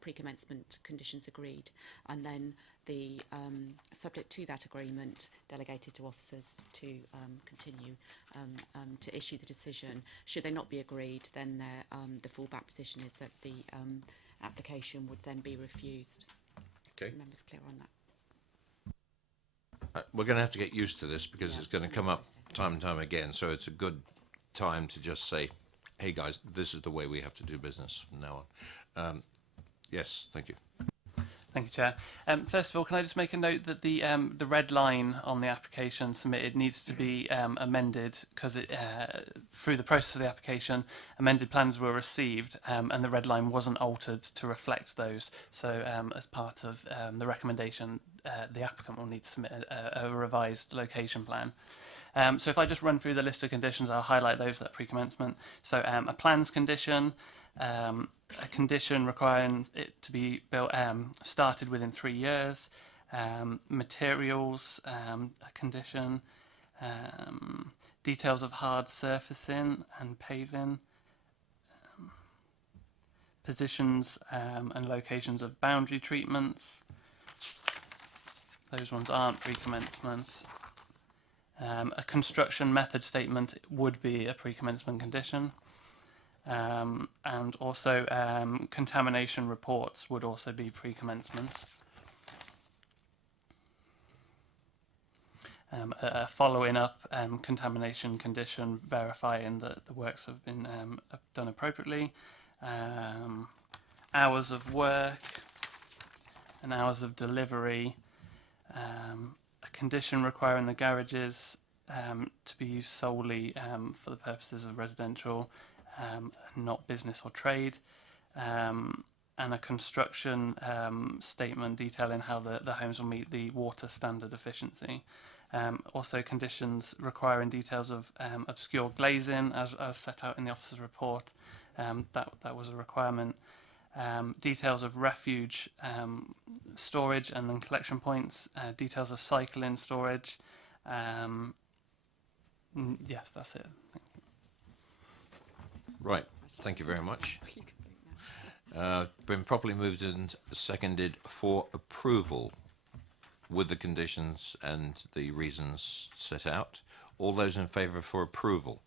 pre-commencement conditions agreed, and then the subject to that agreement delegated to officers to continue to issue the decision. Should they not be agreed, then the fallback position is that the application would then be refused. Okay. Are members clear on that? We're going to have to get used to this, because it's going to come up time and time again, so it's a good time to just say, hey guys, this is the way we have to do business from now on. Yes, thank you. Thank you, Chair. First of all, can I just make a note that the red line on the application submitted needs to be amended, because through the process of the application, amended plans were received, and the red line wasn't altered to reflect those. So as part of the recommendation, the applicant will need to submit a revised location plan. So if I just run through the list of conditions, I'll highlight those that are pre-commencement. So a plans condition, a condition requiring it to be built, started within 3 years, materials, a condition, details of hard surfacing and paving, positions and locations of boundary treatments. Those ones aren't pre-commencement. A construction method statement would be a pre-commencement condition. And also contamination reports would also be pre-commencement. A following up contamination condition verifying that the works have been done appropriately. Hours of work and hours of delivery. A condition requiring the garages to be used solely for the purposes of residential, not business or trade, and a construction statement detailing how the homes will meet the water standard efficiency. Also conditions requiring details of obscure glazing as set out in the officer's report. That was a requirement. Details of refuge storage and then collection points, details of cycling storage. Yes, that's it. Right, thank you very much. Been properly moved and seconded for approval with the conditions and the reasons set out. All those in favour for approval?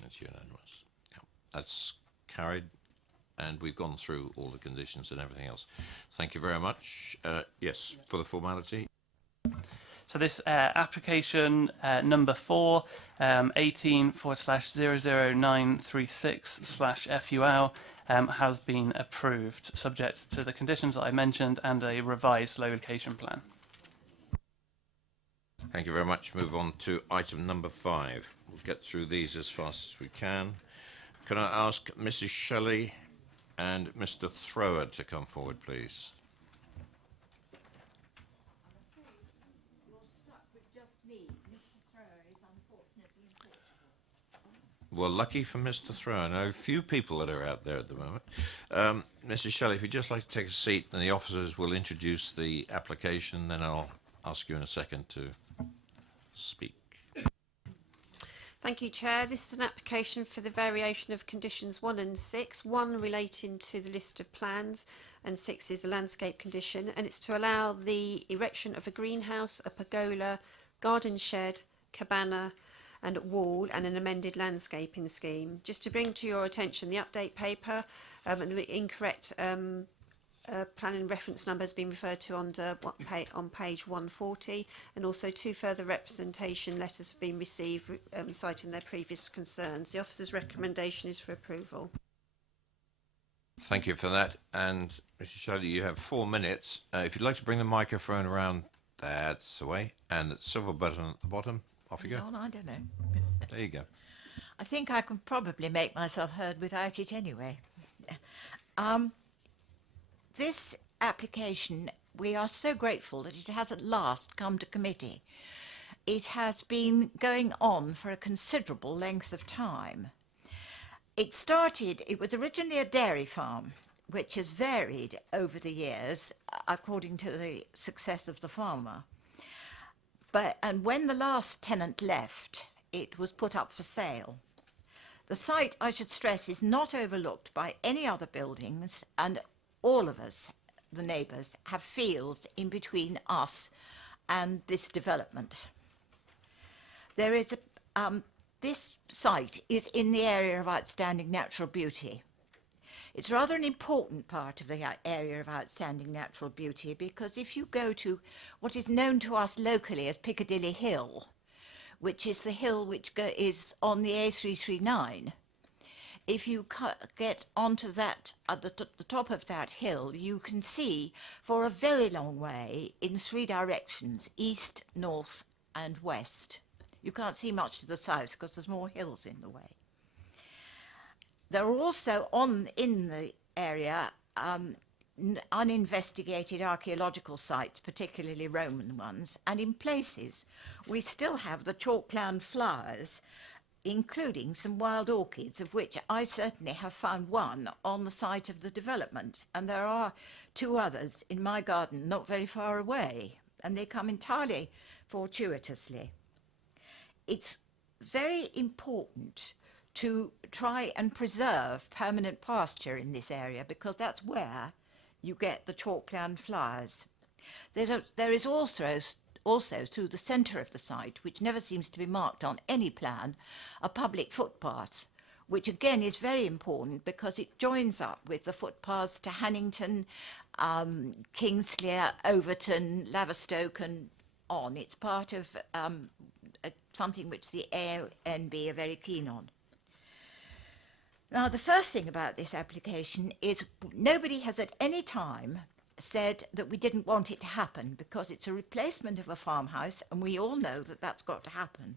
That's unanimous. Yeah, that's carried, and we've gone through all the conditions and everything else. Thank you very much. Yes, for the formality. So this application number 4, 18/00936/FUL has been approved, subject to the conditions that I mentioned and a revised location plan. Thank you very much. Move on to item number 5. We'll get through these as fast as we can. Can I ask Mrs. Shelley and Mr. Thrower to come forward, please? Well, lucky for Mr. Throw. I know a few people that are out there at the moment. Mrs. Shelley, if you'd just like to take a seat, and the officers will introduce the application, then I'll ask you in a second to speak. Thank you, Chair. This is an application for the variation of conditions 1 and 6, 1 relating to the list of plans and 6 is the landscape condition, and it's to allow the erection of a greenhouse, a pergola, garden shed, cabana and wall and an amended landscaping scheme. Just to bring to your attention the update paper and the incorrect planning reference number has been referred to on page 140, and also 2 further representation letters have been received citing their previous concerns. The officer's recommendation is for approval. Thank you for that. And Mrs. Shelley, you have 4 minutes. If you'd like to bring the microphone around, that's the way. And the silver button at the bottom. Off you go. No, I don't know. There you go. I think I can probably make myself heard without it anyway. This application, we are so grateful that it has at last come to committee. It has been going on for a considerable length of time. It was originally a dairy farm, which has varied over the years according to the success of the farmer. And when the last tenant left, it was put up for sale. The site, I should stress, is not overlooked by any other buildings, and all of us, the neighbours, have fields in between us and this development. There is this site is in the area of outstanding natural beauty. It's rather an important part of the area of outstanding natural beauty, because if you go to what is known to us locally as Piccadilly Hill, which is the hill which is on the A339, if you get onto that, at the top of that hill, you can see for a very long way in 3 directions, east, north and west. You can't see much to the south because there's more hills in the way. There are also in the area uninvestigated archaeological sites, particularly Roman ones, and in places we still have the chalkland flowers, including some wild orchids, of which I certainly have found one on the site of the development, and there are 2 others in my garden not very far away, and they come entirely fortuitously. It's very important to try and preserve permanent pasture in this area, because that's where you get the chalkland flowers. There is also through the centre of the site, which never seems to be marked on any plan, a public footpath, which again is very important because it joins up with the footpaths to Hannington, Kingsley, Overton, Laverstoke and on. It's part of something which the ANB are very keen on. Now, the first thing about this application is nobody has at any time said that we didn't want it to happen, because it's a replacement of a farmhouse, and we all know that that's got to happen.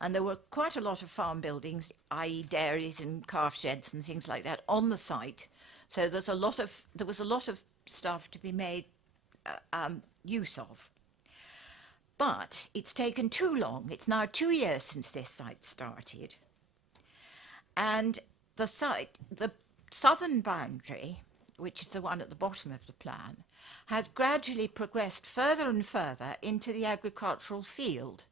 And there were quite a lot of farm buildings, i.e. dairies and calf sheds and things like that, on the site. So there was a lot of stuff to be made use of. But it's taken too long. It's now 2 years since this site started. And the southern boundary, which is the one at the bottom of the plan, has gradually progressed further and further into the agricultural field.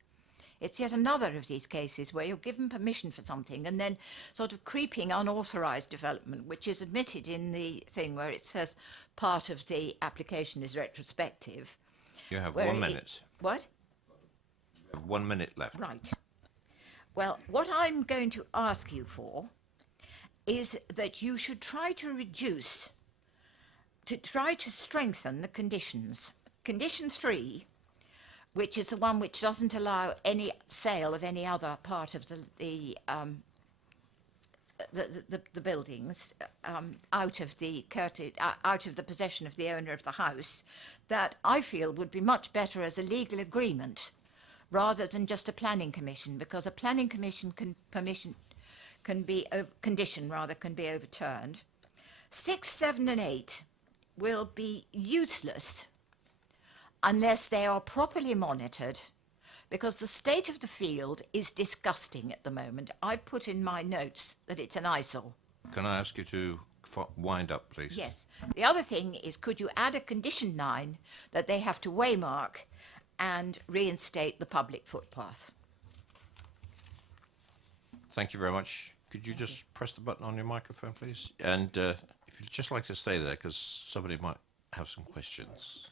It's yet another of these cases where you're given permission for something and then sort of creeping unauthorised development, which is admitted in the thing where it says part of the application is retrospective. You have 1 minute. What? You have 1 minute left. Right. Well, what I'm going to ask you for is that you should try to strengthen the conditions. Condition 3, which is the one which doesn't allow any sale of any other part of the buildings out of the possession of the owner of the house, that I feel would be much better as a legal agreement rather than just a planning commission, because a planning commission condition can be overturned. 6, 7 and 8 will be useless unless they are properly monitored because the state of the field is disgusting at the moment. I put in my notes that it's an eyesore. Can I ask you to wind up, please? Yes. The other thing is, could you add a condition 9 that they have to waymark and reinstate the public footpath? Thank you very much. Could you just press the button on your microphone, please? And if you'd just like to stay there, because somebody might have some questions.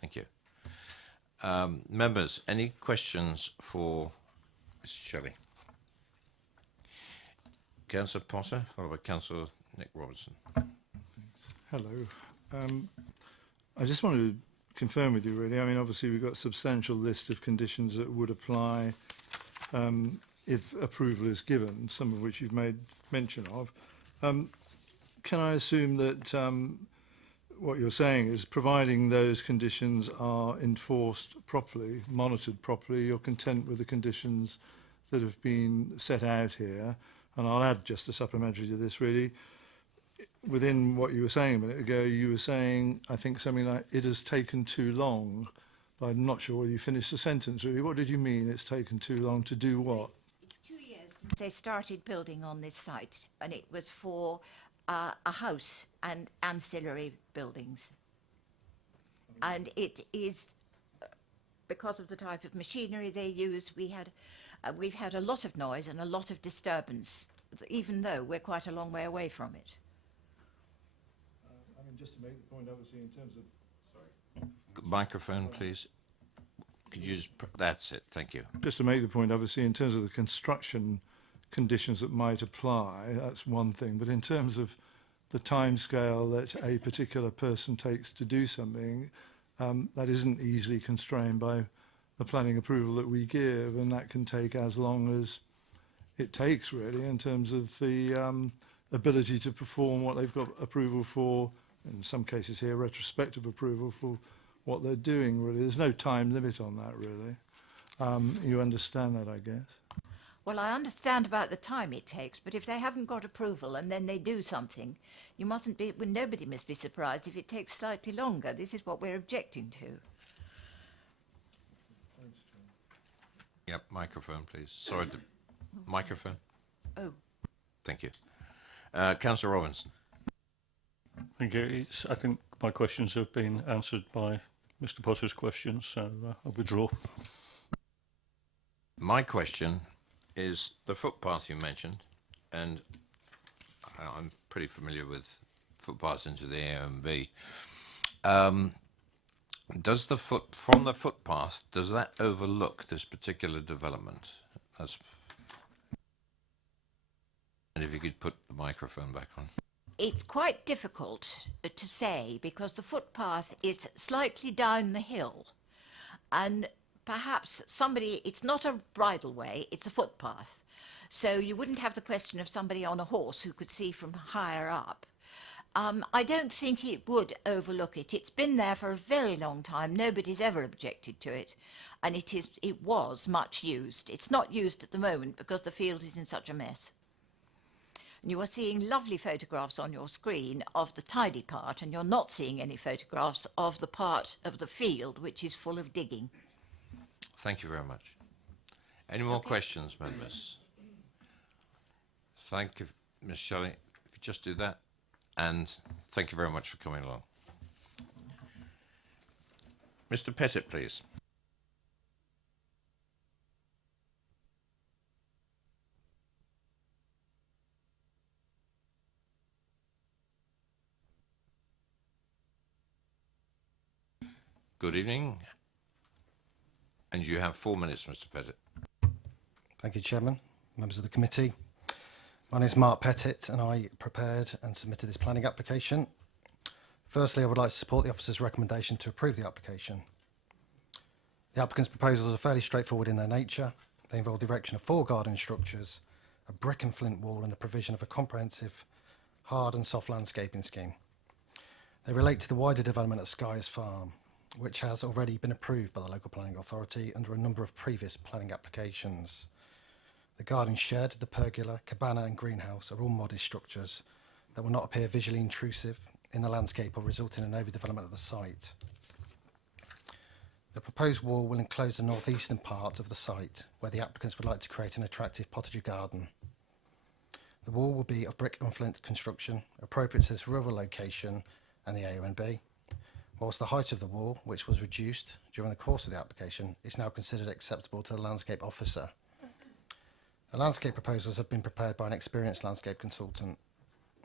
Thank you. Members, any questions for Mr. Shelley? Councillor Potter, followed by Councillor Nick Robertson. Hello. I just wanted to confirm with you, really. I mean, obviously, we've got a substantial list of conditions that would apply if approval is given, some of which you've made mention of. Can I assume that what you're saying is, providing those conditions are enforced properly, monitored properly, you're content with the conditions that have been set out here? And I'll add just a supplementary to this, really. Within what you were saying a minute ago, you were saying, I think, something like, it has taken too long. But I'm not sure whether you finished the sentence, really. What did you mean, it's taken too long to do what? It's 2 years since they started building on this site, and it was for a house and ancillary buildings. And it is, because of the type of machinery they use, we've had a lot of noise and a lot of disturbance, even though we're quite a long way away from it. I mean, just to make the point, obviously, in terms of... Sorry. Microphone, please. Could you just... That's it. Thank you. Just to make the point, obviously, in terms of the construction conditions that might apply, that's one thing. But in terms of the timescale that a particular person takes to do something, that isn't easily constrained by the planning approval that we give, and that can take as long as it takes, really, in terms of the ability to perform what they've got approval for, in some cases here, retrospective approval for what they're doing, really. There's no time limit on that, really. You understand that, I guess? Well, I understand about the time it takes, but if they haven't got approval and then they do something, you mustn't be, well, nobody must be surprised if it takes slightly longer. This is what we're objecting to. Yep, microphone, please. Sorry, the microphone. Oh. Thank you. Councillor Robinson. Thank you. I think my questions have been answered by Mr. Potter's questions, so I withdraw. My question is the footpath you mentioned, and I'm pretty familiar with footpaths into the A and B. Does from the footpath, does that overlook this particular development? And if you could put the microphone back on. It's quite difficult to say, because the footpath is slightly down the hill, and perhaps it's not a bridleway, it's a footpath. So you wouldn't have the question of somebody on a horse who could see from higher up. I don't think it would overlook it. It's been there for a very long time. Nobody's ever objected to it. And it was much used. It's not used at the moment because the field is in such a mess. And you are seeing lovely photographs on your screen of the tidy part, and you're not seeing any photographs of the part of the field which is full of digging. Thank you very much. Any more questions, members? Thank you, Ms. Shelley. If you just do that. And thank you very much for coming along. Mr. Pettit, please. Good evening. And you have 4 minutes, Mr. Pettit. Thank you, Chairman, members of the committee. My name is Mark Pettit, and I prepared and submitted this planning application. Firstly, I would like to support the officer's recommendation to approve the application. The applicant's proposals are fairly straightforward in their nature. They involve the erection of 4 garden structures, a brick and flint wall, and the provision of a comprehensive hard and soft landscaping scheme. They relate to the wider development at Skyers Farm, which has already been approved by the local planning authority under a number of previous planning applications. The garden shed, the pergola, cabana and greenhouse are all modest structures that will not appear visually intrusive in the landscape or result in an overdevelopment of the site. The proposed wall will enclose the northeastern part of the site where the applicants would like to create an attractive potager garden. The wall will be of brick and flint construction, appropriate to this rural location and the AONB, whilst the height of the wall, which was reduced during the course of the application, is now considered acceptable to the landscape officer. The landscape proposals have been prepared by an experienced landscape consultant.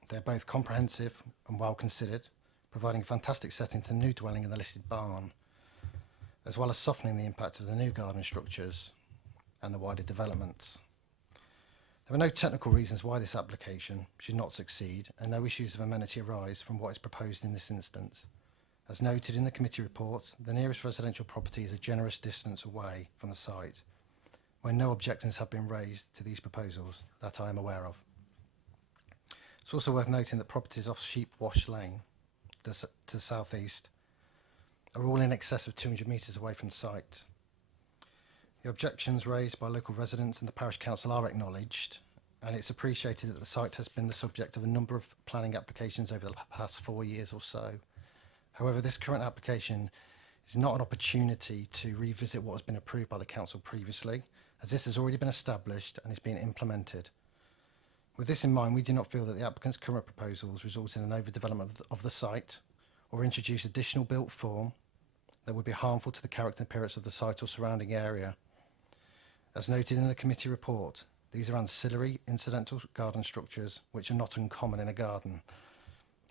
They're both comprehensive and well considered, providing a fantastic setting to the new dwelling in the listed barn, as well as softening the impact of the new garden structures and the wider development. There are no technical reasons why this application should not succeed, and no issues of amenity arise from what is proposed in this instance. As noted in the committee report, the nearest residential property is a generous distance away from the site, where no objections have been raised to these proposals that I am aware of. It's also worth noting that properties off Sheep Wash Lane to the southeast are all in excess of 200 metres away from the site. The objections raised by local residents and the parish council are acknowledged, and it's appreciated that the site has been the subject of a number of planning applications over the past 4 years or so. However, this current application is not an opportunity to revisit what has been approved by the council previously, as this has already been established and is being implemented. With this in mind, we do not feel that the applicant's current proposals result in an overdevelopment of the site or introduce additional built form that would be harmful to the character and appearance of the site or surrounding area. As noted in the committee report, these are ancillary incidental garden structures which are not uncommon in a garden.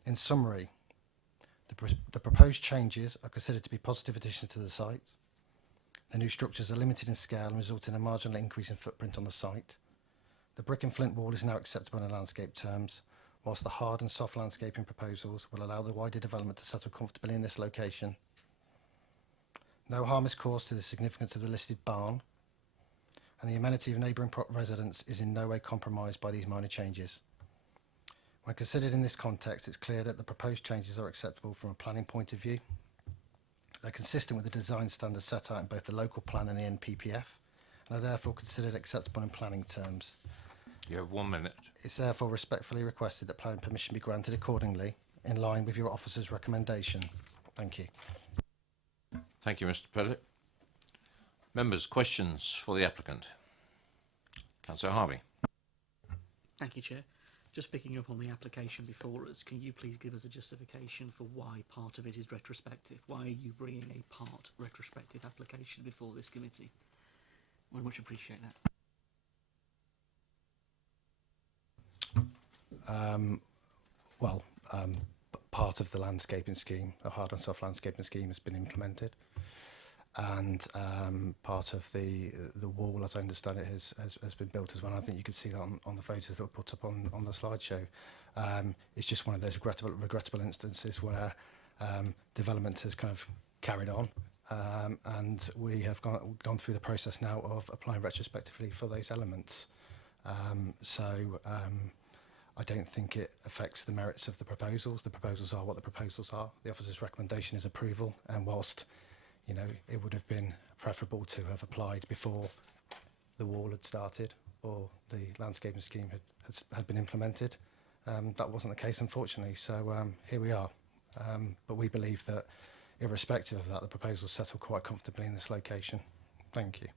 In summary, the proposed changes are considered to be positive additions to the site. The new structures are limited in scale and result in a marginal increase in footprint on the site. The brick and flint wall is now acceptable in landscape terms, whilst the hard and soft landscaping proposals will allow the wider development to settle comfortably in this location. No harm is caused to the significance of the listed barn, and the amenity of neighbouring residents is in no way compromised by these minor changes. When considered in this context, it's clear that the proposed changes are acceptable from a planning point of view. They're consistent with the design standards set out in both the local plan and the NPPF, and are therefore considered acceptable in planning terms. You have 1 minute. It's therefore respectfully requested that planning permission be granted accordingly, in line with your officer's recommendation. Thank you. Thank you, Mr. Pettit. Members, questions for the applicant? Councillor Harvey. Thank you, Chair. Just picking up on the application before us, can you please give us a justification for why part of it is retrospective? Why are you bringing a part retrospective application before this committee? We much appreciate that. Part of the landscaping scheme, the hard and soft landscaping scheme, has been implemented, and part of the wall, as I understand it, has been built as well. I think you could see that on the photos that were put up on the slideshow. It's just one of those regrettable instances where development has kind of carried on, and we have gone through the process now of applying retrospectively for those elements. I don't think it affects the merits of the proposals. The proposals are what the proposals are. The officer's recommendation is approval, and whilst it would have been preferable to have applied before the wall had started or the landscaping scheme had been implemented, that wasn't the case, unfortunately. So here we are. But we believe that, irrespective of that, the proposals settle quite comfortably in this location. Thank you.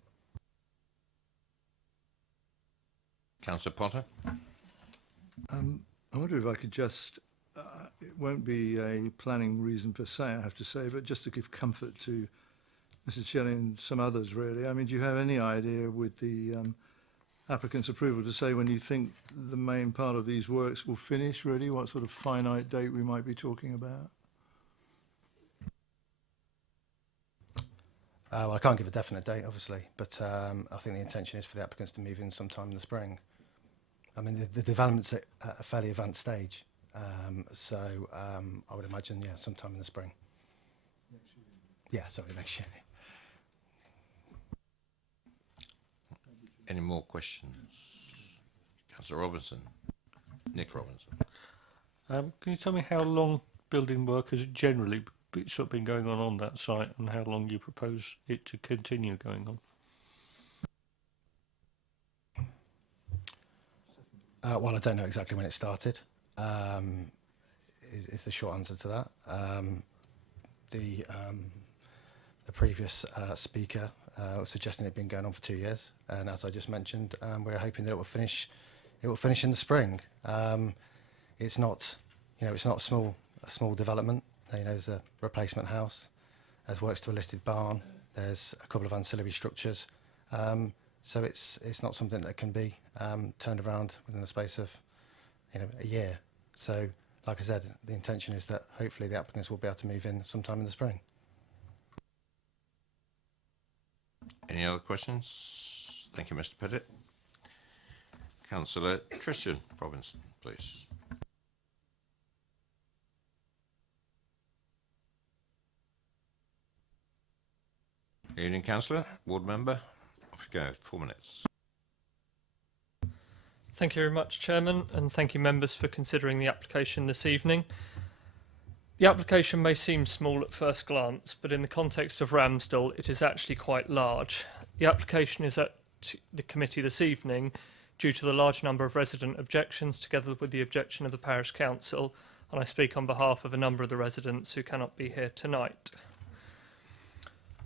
Councillor Potter. I wonder if I could just, it won't be a planning reason per se, I have to say, but just to give comfort to Mr. Shelley and some others, really. I mean, do you have any idea with the applicant's approval to say when you think the main part of these works will finish, really? What sort of finite date we might be talking about? Well, I can't give a definite date, obviously, but I think the intention is for the applicants to move in sometime in the spring. I mean, the development's at a fairly advanced stage, so I would imagine, yeah, sometime in the spring. Next year? Yeah, sorry, next year. Any more questions? Councillor Robinson. Nick Robinson. Can you tell me how long building work has generally sort of been going on that site, and how long you propose it to continue going on? Well, I don't know exactly when it started, is the short answer to that. The the previous speaker was suggesting it had been going on for 2 years, and as I just mentioned, we're hoping that it will finish. It will finish in the spring. It's not, it's not a small development. There's a replacement house, there's works to a listed barn, there's a couple of ancillary structures. So it's not something that can be turned around within the space of a year. So, like I said, the intention is that hopefully the applicants will be able to move in sometime in the spring. Any other questions? Thank you, Mr. Pettit. Councillor Tristan Robinson, please. Evening, Councillor. Ward member. Off you go. 4 minutes. Thank you very much, Chairman, and thank you, members, for considering the application this evening. The application may seem small at first glance, but in the context of Ramsdell, it is actually quite large. The application is at the committee this evening due to the large number of resident objections, together with the objection of the Parish Council, and I speak on behalf of a number of the residents who cannot be here tonight.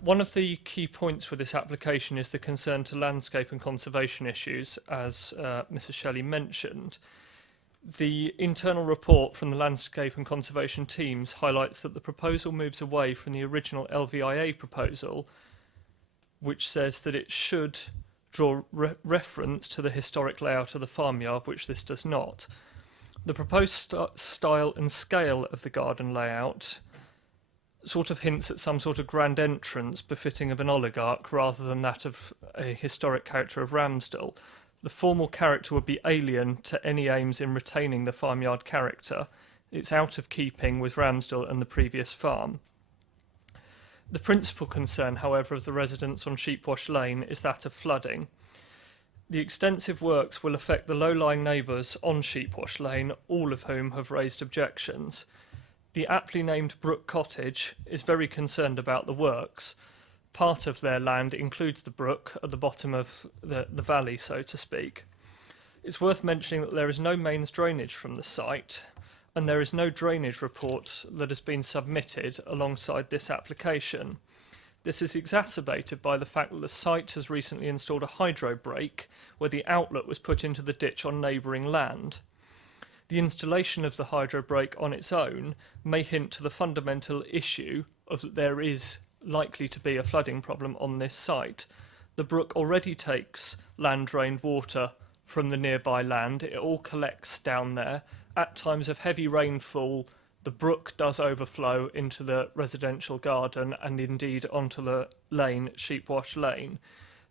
One of the key points with this application is the concern to landscape and conservation issues, as Mrs. Shelley mentioned. The internal report from the landscape and conservation teams highlights that the proposal moves away from the original LVIA proposal, which says that it should draw reference to the historic layout of the farmyard, which this does not. The proposed style and scale of the garden layout sort of hints at some sort of grand entrance befitting of an oligarch rather than that of a historic character of Ramsdell. The formal character would be alien to any aims in retaining the farmyard character. It's out of keeping with Ramsdell and the previous farm. The principal concern, however, of the residents on Sheepwash Lane is that of flooding. The extensive works will affect the low-lying neighbours on Sheepwash Lane, all of whom have raised objections. The aptly named Brook Cottage is very concerned about the works. Part of their land includes the brook at the bottom of the valley, so to speak. It's worth mentioning that there is no mains drainage from the site, and there is no drainage report that has been submitted alongside this application. This is exacerbated by the fact that the site has recently installed a hydro break where the outlet was put into the ditch on neighbouring land. The installation of the hydro break on its own may hint to the fundamental issue of that there is likely to be a flooding problem on this site. The brook already takes land-drained water from the nearby land. It all collects down there. At times of heavy rainfall, the brook does overflow into the residential garden and indeed onto the lane, Sheepwash Lane.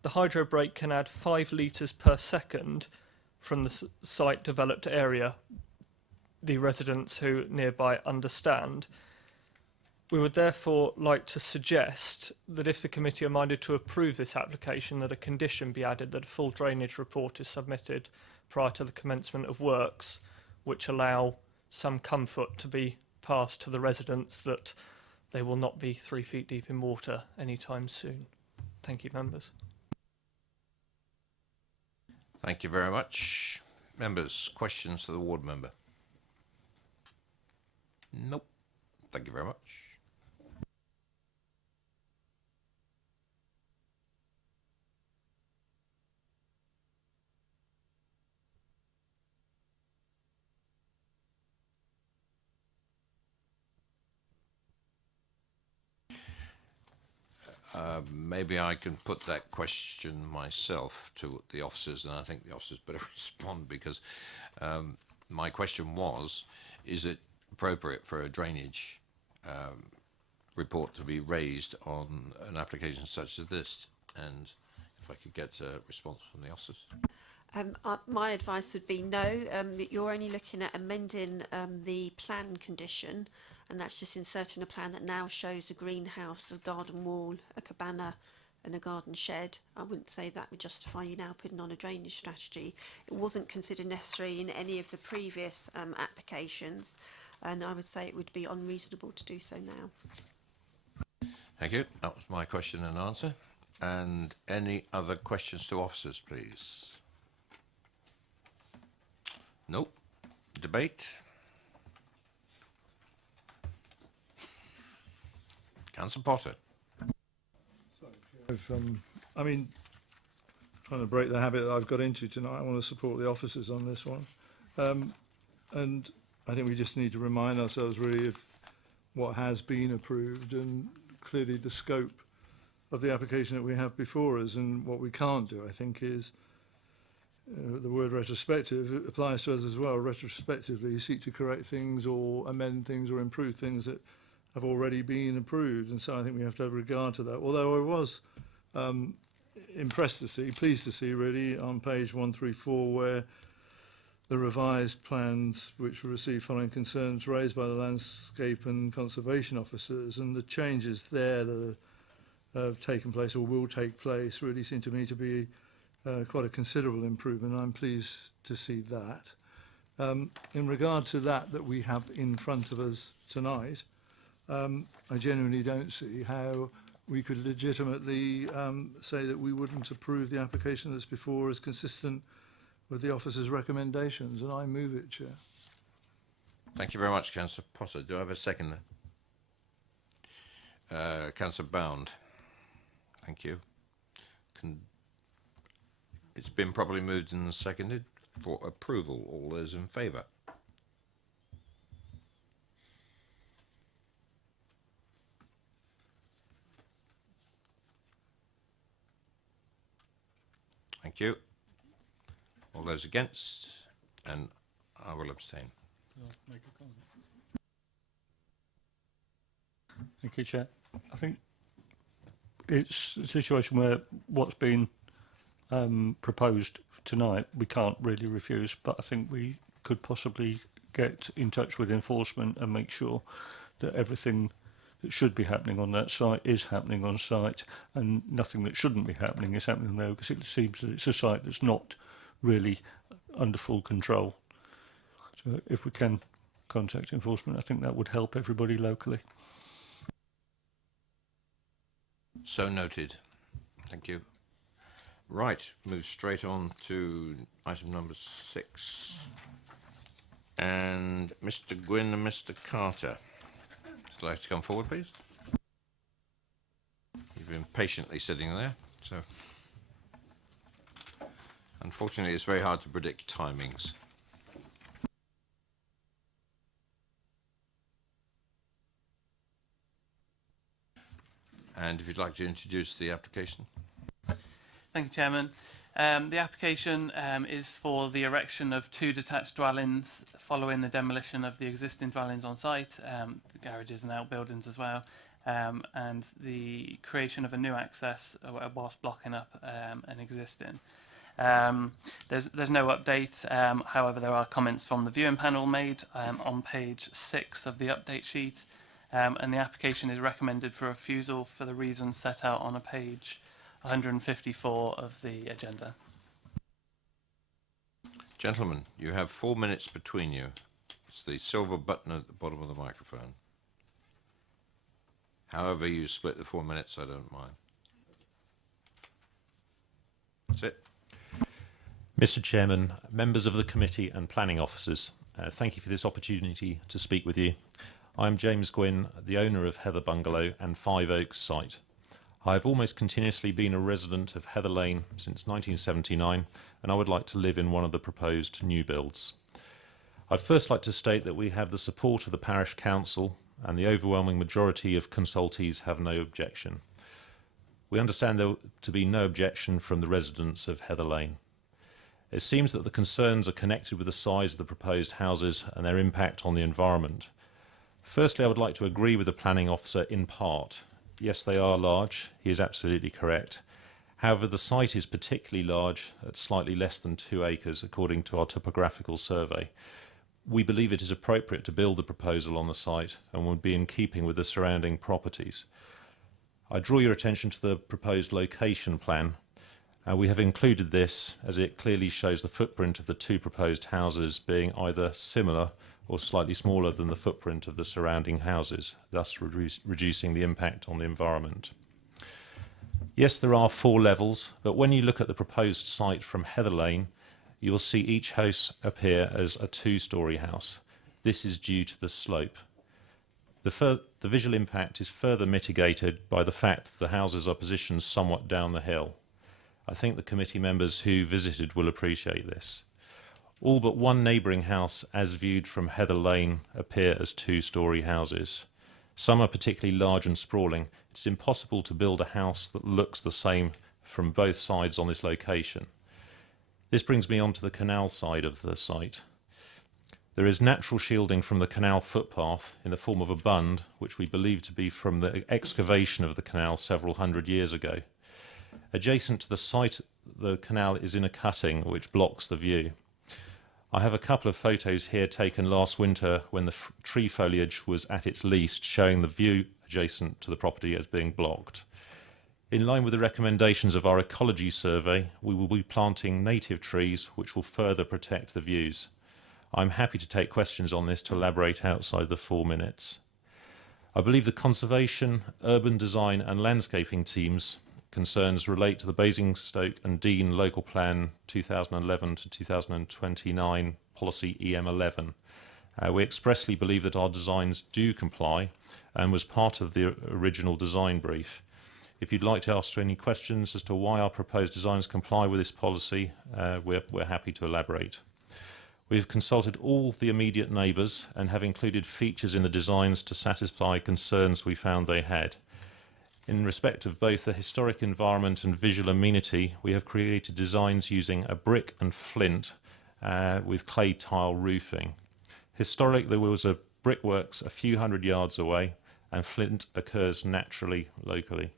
The hydro break can add 5 litres per second from the site developed area, the residents who nearby understand. We would therefore like to suggest that if the committee are minded to approve this application, that a condition be added that a full drainage report is submitted prior to the commencement of works, which allow some comfort to be passed to the residents that they will not be 3 feet deep in water anytime soon. Thank you, members. Thank you very much. Members, questions to the ward member? Nope. Thank you very much. Maybe I can put that question myself to the officers, and I think the officers better respond, because my question was, is it appropriate for a drainage report to be raised on an application such as this? And if I could get a response from the officers. My advice would be no. You're only looking at amending the plan condition, and that's just inserting a plan that now shows a greenhouse, a garden wall, a cabana and a garden shed. I wouldn't say that would justify you now putting on a drainage strategy. It wasn't considered necessary in any of the previous applications, and I would say it would be unreasonable to do so now. Thank you. That was my question and answer. And any other questions to officers, please? Nope. Debate? Councillor Potter. I mean, trying to break the habit that I've got into tonight, I want to support the officers on this one. And I think we just need to remind ourselves really of what has been approved and clearly the scope of the application that we have before us. And what we can't do, I think, is the word retrospective applies to us as well. Retrospectively, seek to correct things or amend things or improve things that have already been approved. And so I think we have to have regard to that. Although I was pleased to see really on page 134 where the revised plans which will receive following concerns raised by the landscape and conservation officers and the changes there that have taken place or will take place really seem to me to be quite a considerable improvement. I'm pleased to see that. In regard to that we have in front of us tonight, I genuinely don't see how we could legitimately say that we wouldn't approve the application that's before as consistent with the officer's recommendations, and I move it, Chair. Thank you very much, Councillor Potter. Do I have a second? Councillor Bound. Thank you. It's been properly moved and seconded for approval. All those in favour? Thank you. All those against? And I will abstain. Make a comment. Thank you, Chair. I think it's a situation where what's been proposed tonight we can't really refuse, but I think we could possibly get in touch with enforcement and make sure that everything that should be happening on that site is happening on site and nothing that shouldn't be happening is happening there, because it seems that it's a site that's not really under full control. So if we can contact enforcement, I think that would help everybody locally. So noted. Thank you. Right, move straight on to item number 6. And Mr. Gwynn and Mr. Carter. Would you like to come forward, please? You've been patiently sitting there, so unfortunately it's very hard to predict timings. And if you'd like to introduce the application. Thank you, Chairman. The application is for the erection of 2 detached dwellings following the demolition of the existing dwellings on site, the garages and outbuildings as well, and the creation of a new access whilst blocking up an existing. There's no update, however there are comments from the viewing panel made on page 6 of the update sheet, and the application is recommended for refusal for the reasons set out on page 154 of the agenda. Gentlemen, you have 4 minutes between you. It's the silver button at the bottom of the microphone. However you split the 4 minutes, I don't mind. That's it. Mr. Chairman, members of the committee and planning officers, thank you for this opportunity to speak with you. I'm James Gwynn, the owner of Heather Bungalow and Five Oaks site. I've almost continuously been a resident of Heather Lane since 1979, and I would like to live in one of the proposed new builds. I'd first like to state that we have the support of the Parish Council, and the overwhelming majority of consultees have no objection. We understand there to be no objection from the residents of Heather Lane. It seems that the concerns are connected with the size of the proposed houses and their impact on the environment. Firstly, I would like to agree with the planning officer in part. Yes, they are large. He is absolutely correct. However, the site is particularly large at slightly less than 2 acres, according to our topographical survey. We believe it is appropriate to build the proposal on the site and would be in keeping with the surrounding properties. I draw your attention to the proposed location plan. We have included this as it clearly shows the footprint of the 2 proposed houses being either similar or slightly smaller than the footprint of the surrounding houses, thus reducing the impact on the environment. Yes, there are 4 levels, but when you look at the proposed site from Heather Lane, you will see each house appear as a 2-storey house. This is due to the slope. The visual impact is further mitigated by the fact the houses are positioned somewhat down the hill. I think the committee members who visited will appreciate this. All but one neighbouring house, as viewed from Heather Lane, appear as two-storey houses. Some are particularly large and sprawling. It's impossible to build a house that looks the same from both sides on this location. This brings me on to the canal side of the site. There is natural shielding from the canal footpath in the form of a bund, which we believe to be from the excavation of the canal several hundred years ago. Adjacent to the site, the canal is in a cutting which blocks the view. I have a couple of photos here taken last winter when the tree foliage was at its least, showing the view adjacent to the property as being blocked. In line with the recommendations of our ecology survey, we will be planting native trees which will further protect the views. I'm happy to take questions on this to elaborate outside the 4 minutes. I believe the conservation, urban design and landscaping teams' concerns relate to the Basingstoke and Dean Local Plan 2011 to 2029 Policy EM11. We expressly believe that our designs do comply and was part of the original design brief. If you'd like to ask any questions as to why our proposed designs comply with this policy, we're happy to elaborate. We have consulted all the immediate neighbours and have included features in the designs to satisfy concerns we found they had. In respect of both the historic environment and visual amenity, we have created designs using a brick and flint with clay tile roofing. Historically, there was a brickworks a few hundred yards away, and flint occurs naturally locally.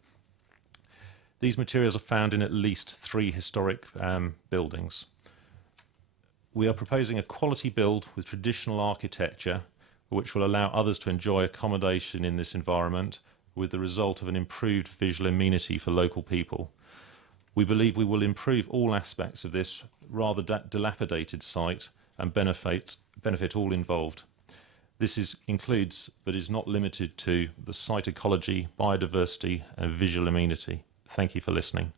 These materials are found in at least 3 historic buildings. We are proposing a quality build with traditional architecture, which will allow others to enjoy accommodation in this environment, with the result of an improved visual amenity for local people. We believe we will improve all aspects of this rather dilapidated site and benefit all involved. This includes, but is not limited to, the site ecology, biodiversity and visual amenity. Thank you for listening.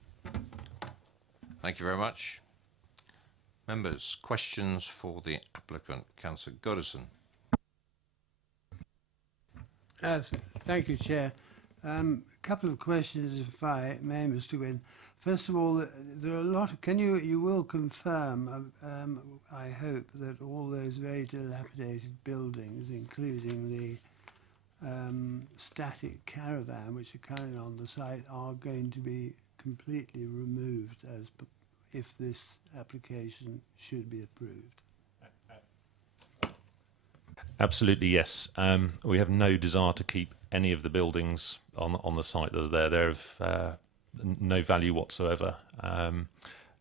Thank you very much. Members, questions for the applicant. Councillor Goodison. Thank you, Chair. A couple of questions, if I may, Mr. Gwynn. First of all, there are a lot of, you will confirm, I hope, that all those very dilapidated buildings, including the static caravan, which are currently on the site, are going to be completely removed as if this application should be approved? Absolutely, yes. We have no desire to keep any of the buildings on the site that are there. They're of no value whatsoever.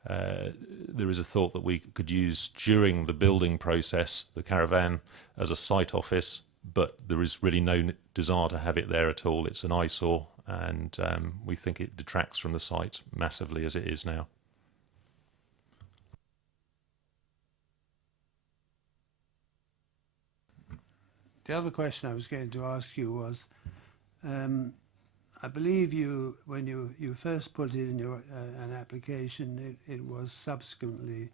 There is a thought that we could use during the building process the caravan as a site office, but there is really no desire to have it there at all. It's an eyesore, and we think it detracts from the site massively as it is now. The other question I was going to ask you was, I believe when you first put in an application, it was subsequently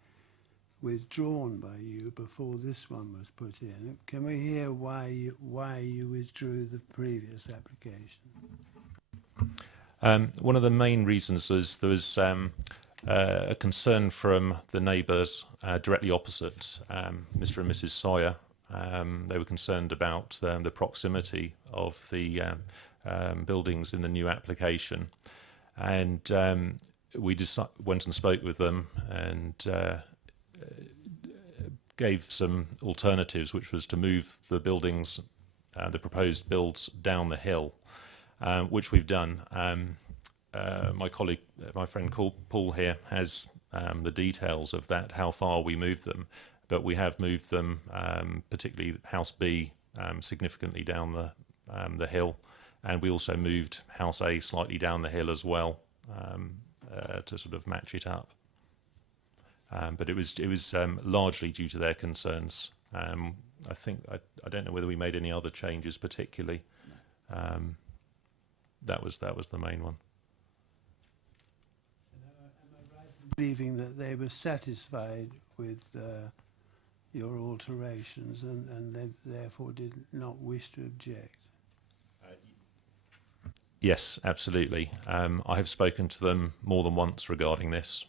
withdrawn by you before this one was put in. Can we hear why you withdrew the previous application? One of the main reasons was there was a concern from the neighbours directly opposite Mr. and Mrs. Sawyer. They were concerned about the proximity of the buildings in the new application, and we went and spoke with them and gave some alternatives, which was to move the buildings, the proposed builds, down the hill, which we've done. My colleague, my friend Paul here, has the details of that, how far we moved them. But we have moved them, particularly House B, significantly down the hill, and we also moved House A slightly down the hill as well, to sort of match it up. But it was largely due to their concerns. I think I don't know whether we made any other changes particularly. That was the main one. Believing that they were satisfied with your alterations and they therefore did not wish to object? Yes, absolutely. I have spoken to them more than once regarding this.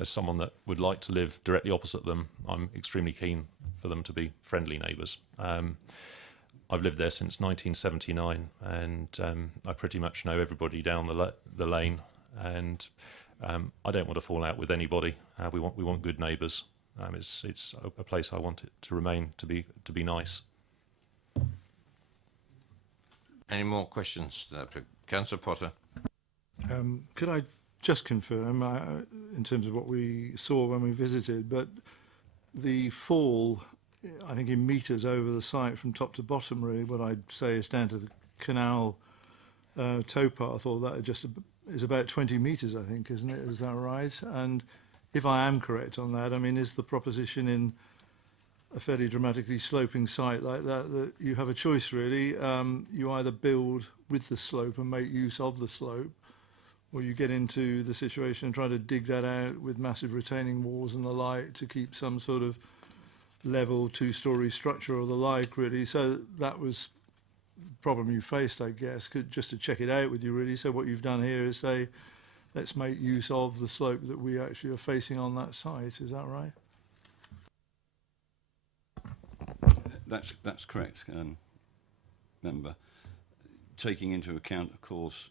As someone that would like to live directly opposite them, I'm extremely keen for them to be friendly neighbours. I've lived there since 1979, and I pretty much know everybody down the lane. And I don't want to fall out with anybody. We want good neighbours. It's a place I want it to remain to be nice. Any more questions? Councillor Potter. Could I just confirm, in terms of what we saw when we visited, but the fall, I think in metres over the site from top to bottom, really, what I'd say is down to the canal towpath, or that is about 20 metres, I think, isn't it? Is that right? And if I am correct on that, I mean, is the proposition in a fairly dramatically sloping site like that, that you have a choice really? You either build with the slope and make use of the slope, or you get into the situation and try to dig that out with massive retaining walls and the like to keep some sort of level two-storey structure or the like, really. So that was the problem you faced, I guess. Just to check it out with you, really. So what you've done here is say, let's make use of the slope that we actually are facing on that site. Is that right? That's correct, member. Taking into account, of course,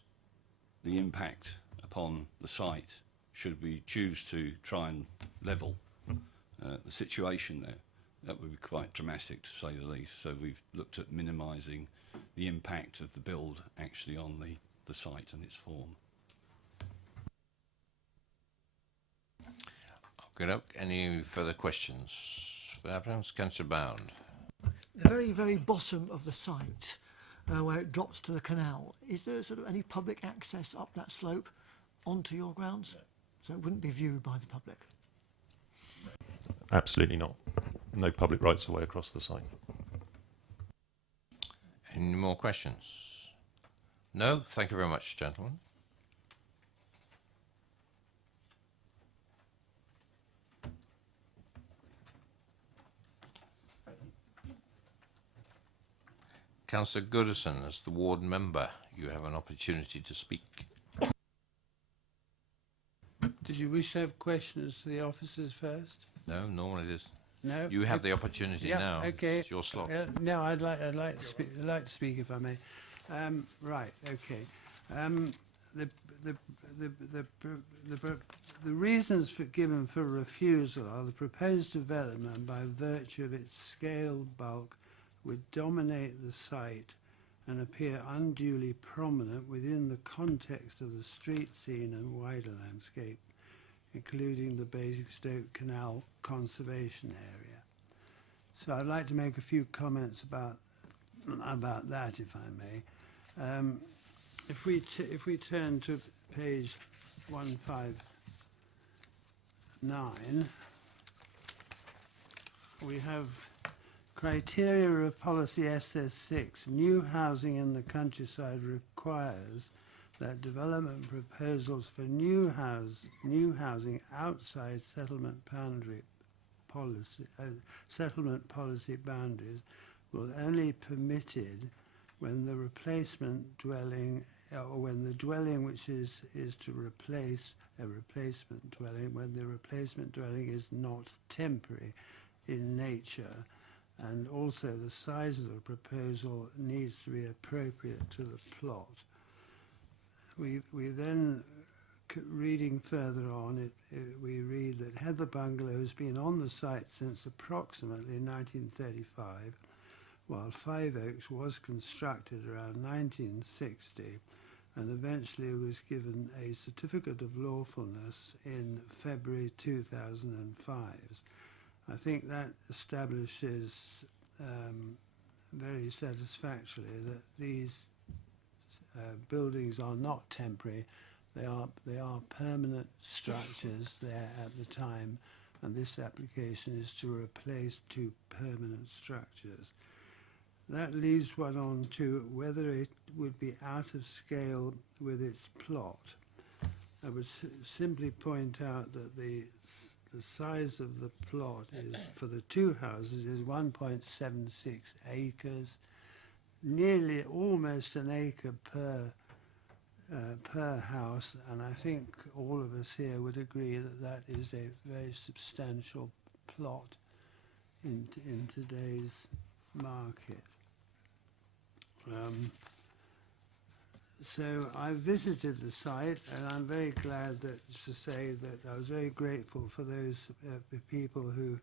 the impact upon the site, should we choose to try and level the situation there, that would be quite dramatic, to say the least. So we've looked at minimising the impact of the build actually on the site and its form. Okay, any further questions? Perhaps Councillor Bound. The very, very bottom of the site, where it drops to the canal, is there sort of any public access up that slope onto your grounds? So it wouldn't be viewed by the public? Absolutely not. No public rights of way across the site. Any more questions? No? Thank you very much, gentlemen. Councillor Goodison, as the ward member, you have an opportunity to speak. Did you wish to have questions to the officers first? No, normally it is. No. You have the opportunity now. Okay. It's your slot. No, I'd like to speak if I may. Right. Okay. The reasons given for refusal are the proposed development, by virtue of its scale, bulk, would dominate the site and appear unduly prominent within the context of the street scene and wider landscape, including the Basingstoke Canal Conservation Area. So I'd like to make a few comments about that, if I may. If we turn to page 159, we have criteria of policy SS6. New housing in the countryside requires that development proposals for new housing outside settlement policy boundaries will only be permitted when the replacement dwelling, or when the dwelling which is to replace a replacement dwelling, when the replacement dwelling is not temporary in nature, and also the size of the proposal needs to be appropriate to the plot. We then, reading further on, we read that Heather Bungalow has been on the site since approximately 1935, while Five Oaks was constructed around 1960 and eventually was given a certificate of lawfulness in February 2005. I think that establishes very satisfactorily that these buildings are not temporary. They are permanent structures there at the time, and this application is to replace two permanent structures. That leads one on to whether it would be out of scale with its plot. I would simply point out that the size of the plot is, for the two houses, is 1.76 acres, nearly almost an acre per per house, and I think all of us here would agree that that is a very substantial plot in today's market. So I visited the site, and I'm very glad to say that I was very grateful for those people who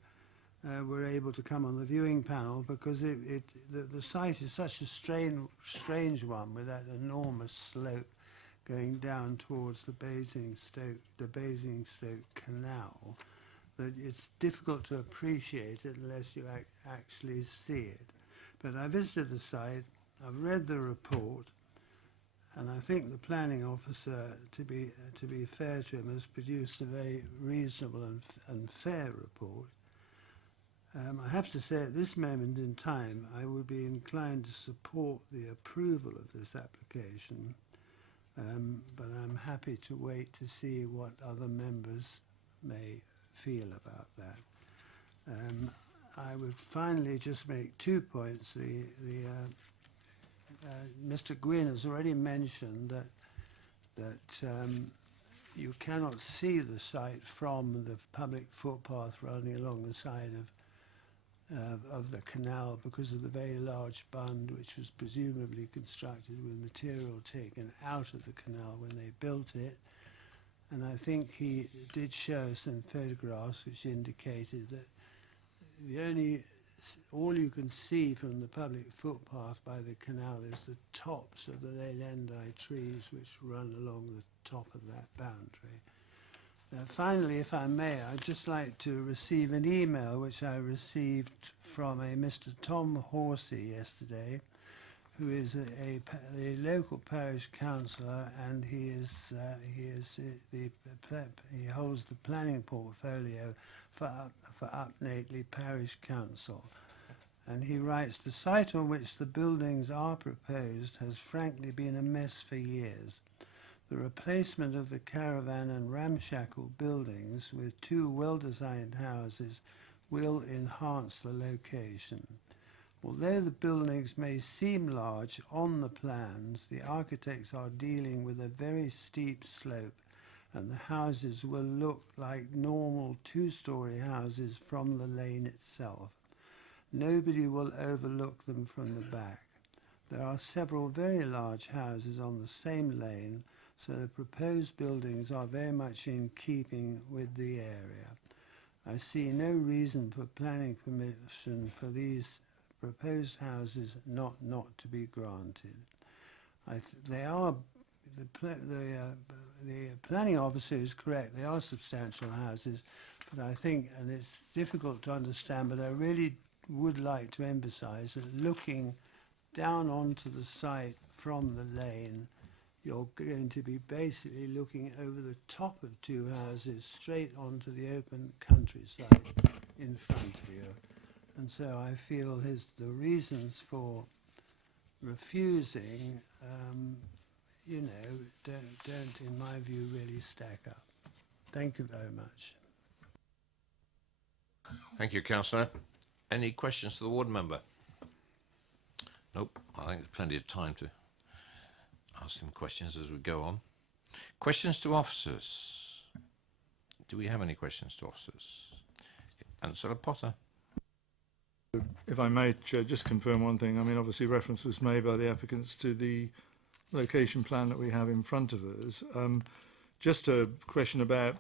were able to come on the viewing panel, because the site is such a strange one, with that enormous slope going down towards the Basingstoke Canal, that it's difficult to appreciate it unless you actually see it. But I visited the site, I've read the report, and I think the planning officer, to be fair to him, has produced a very reasonable and fair report. I have to say, at this moment in time, I would be inclined to support the approval of this application, but I'm happy to wait to see what other members may feel about that. I would finally just make 2 points. Mr. Gwynn has already mentioned that you cannot see the site from the public footpath running along the side of the canal, because of the very large bund which was presumably constructed with material taken out of the canal when they built it. And I think he did show some photographs which indicated that all you can see from the public footpath by the canal is the tops of the leylandii trees which run along the top of that boundary. Finally, if I may, I'd just like to receive an email which I received from a Mr. Tom Horsey yesterday, who is a local parish councillor, and he holds the planning portfolio for Upnateley Parish Council. And he writes, "The site on which the buildings are proposed has frankly been a mess for years. The replacement of the caravan and ramshackle buildings with 2 well-designed houses will enhance the location. Although the buildings may seem large on the plans, the architects are dealing with a very steep slope, and the houses will look like normal 2-storey houses from the lane itself. Nobody will overlook them from the back. There are several very large houses on the same lane, so the proposed buildings are very much in keeping with the area. I see no reason for planning permission for these proposed houses not to be granted." The planning officer is correct, they are substantial houses, but I think, and it's difficult to understand, but I really would like to emphasize that looking down onto the site from the lane, you're going to be basically looking over the top of 2 houses straight onto the open countryside in front of you. And so I feel the reasons for refusing, don't, in my view, really stack up. Thank you very much. Thank you, Councillor. Any questions to the ward member? Nope. I think there's plenty of time to ask him questions as we go on. Questions to officers. Do we have any questions to officers? Councillor Potter. If I may, Chair, just confirm one thing. I mean, obviously reference was made by the applicants to the location plan that we have in front of us. Just a question about,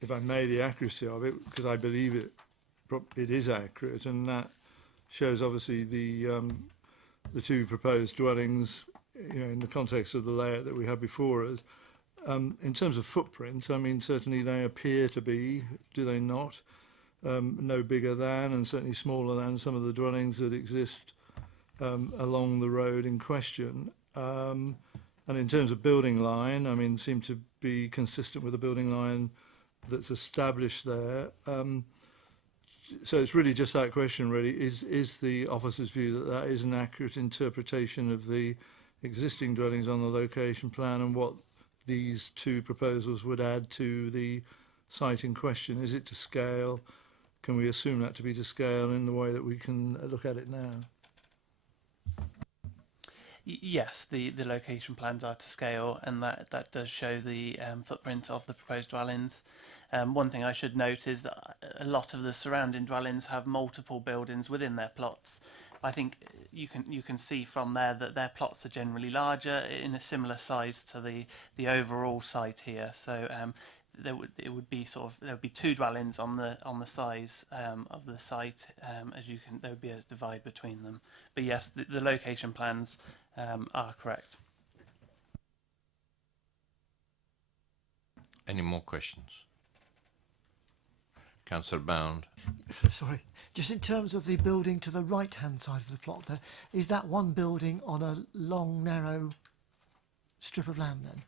if I may, the accuracy of it, because I believe it is accurate, and that shows obviously the 2 proposed dwellings, in the context of the layout that we have before us. In terms of footprint, I mean, certainly they appear to be, do they not, no bigger than, and certainly smaller than, some of the dwellings that exist along the road in question. And in terms of building line, I mean, seem to be consistent with the building line that's established there. So it's really just that question, really. Is the officer's view that is an accurate interpretation of the existing dwellings on the location plan, and what these 2 proposals would add to the site in question? Is it to scale? Can we assume that to be to scale in the way that we can look at it now? Yes, the location plans are to scale, and that does show the footprint of the proposed dwellings. One thing I should note is that a lot of the surrounding dwellings have multiple buildings within their plots. I think you can see from there that their plots are generally larger, in a similar size to the overall site here. So there would be two dwellings on the size of the site, there would be a divide between them. But yes, the location plans are correct. Any more questions? Councillor Bound. Sorry, just in terms of the building to the right-hand side of the plot there, is that one building on a long, narrow strip of land then?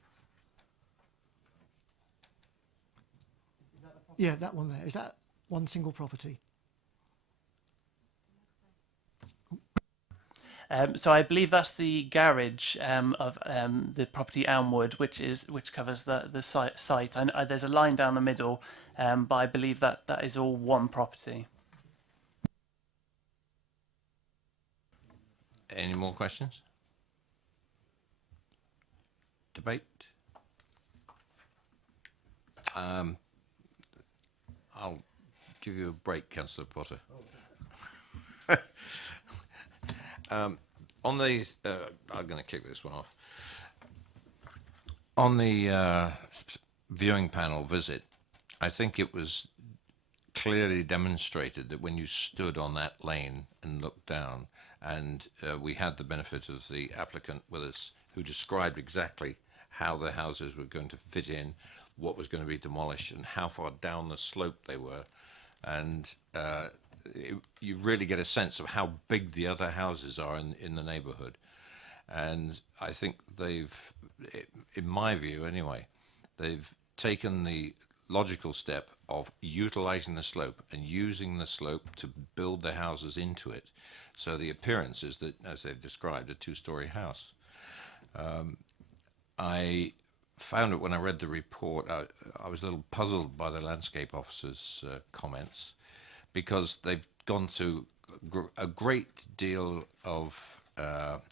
Yeah, that one there. Is that one single property? So I believe that's the garage of the property Elmwood, which covers the site. There's a line down the middle, but I believe that is all one property. Any more questions? Debate? I'll give you a break, Councillor Potter. On the, I'm going to kick this one off. On the viewing panel visit, I think it was clearly demonstrated that when you stood on that lane and looked down, and we had the benefit of the applicant with us who described exactly how the houses were going to fit in, what was going to be demolished, and how far down the slope they were. And you really get a sense of how big the other houses are in the neighbourhood. And I think they've, in my view anyway, they've taken the logical step of utilising the slope and using the slope to build the houses into it. So the appearance is that, as they've described, a two-storey house. I found it when I read the report, I was a little puzzled by the landscape officer's comments, because they've gone to a great deal of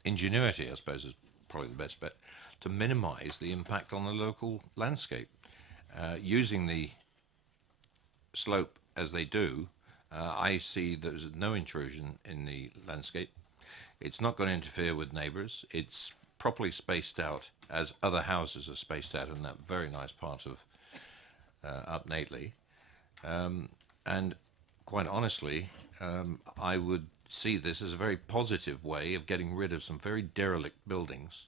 ingenuity, I suppose is probably the best bet, to minimise the impact on the local landscape. Using the slope as they do, I see there's no intrusion in the landscape. It's not going to interfere with neighbours. It's properly spaced out as other houses are spaced out in that very nice part of up Nately. And quite honestly, I would see this as a very positive way of getting rid of some very derelict buildings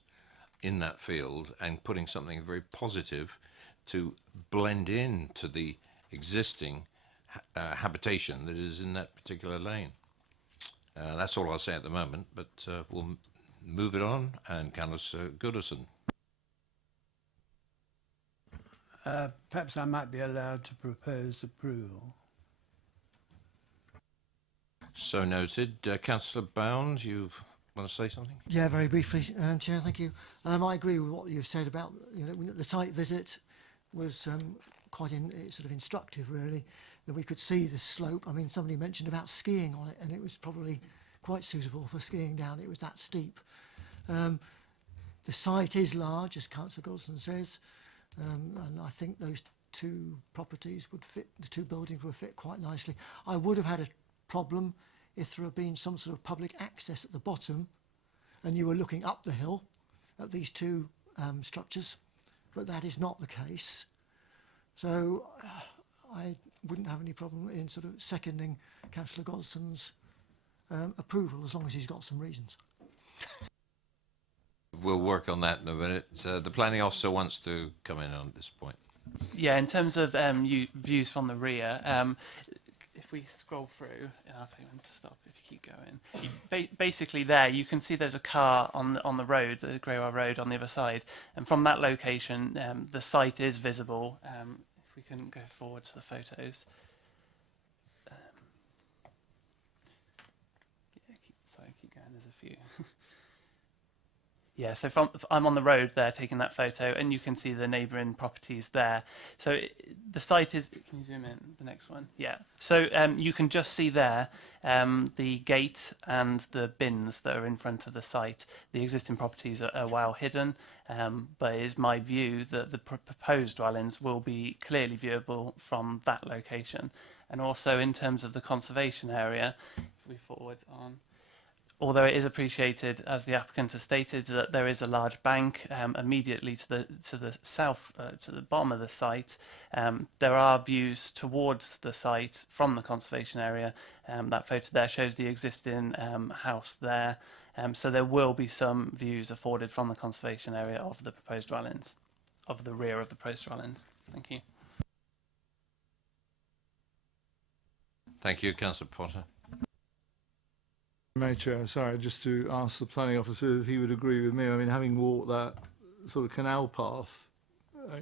in that field and putting something very positive to blend in to the existing habitation that is in that particular lane. That's all I'll say at the moment, but we'll move it on. And Councillor Goodison. Perhaps I might be allowed to propose approval. So noted. Councillor Bound, you want to say something? Yeah, very briefly, Chair, thank you. I agree with what you've said about the site visit was quite sort of instructive, really, that we could see the slope. I mean, somebody mentioned about skiing on it, and it was probably quite suitable for skiing down. It was that steep. The site is large, as Councillor Godson says, and I think those two properties would fit, the two buildings would fit quite nicely. I would have had a problem if there had been some sort of public access at the bottom and you were looking up the hill at these two structures, but that is not the case. So I wouldn't have any problem in sort of seconding Councillor Godson's approval, as long as he's got some reasons. We'll work on that in a minute. The planning officer wants to come in on this point. Yeah, in terms of views from the rear, if we scroll through, I'll tell you when to stop if you keep going. Basically there, you can see there's a car on the road, the Greywell Road on the other side. And from that location, the site is visible. If we can go forward to the photos. Sorry, keep going, there's a few. Yeah, so I'm on the road there taking that photo, and you can see the neighbouring properties there. So the site is. Can you zoom in? The next one. Yeah. So you can just see there the gate and the bins that are in front of the site. The existing properties are well hidden, but it is my view that the proposed dwellings will be clearly viewable from that location. And also in terms of the conservation area, if we forward on. Although it is appreciated, as the applicant has stated, that there is a large bank immediately to the south, to the bottom of the site, there are views towards the site from the conservation area. That photo there shows the existing house there, so there will be some views afforded from the conservation area of the proposed dwellings, of the rear of the proposed dwellings. Thank you. Thank you, Councillor Potter. Madam Chair, sorry, just to ask the planning officer if he would agree with me. I mean, having walked that sort of canal path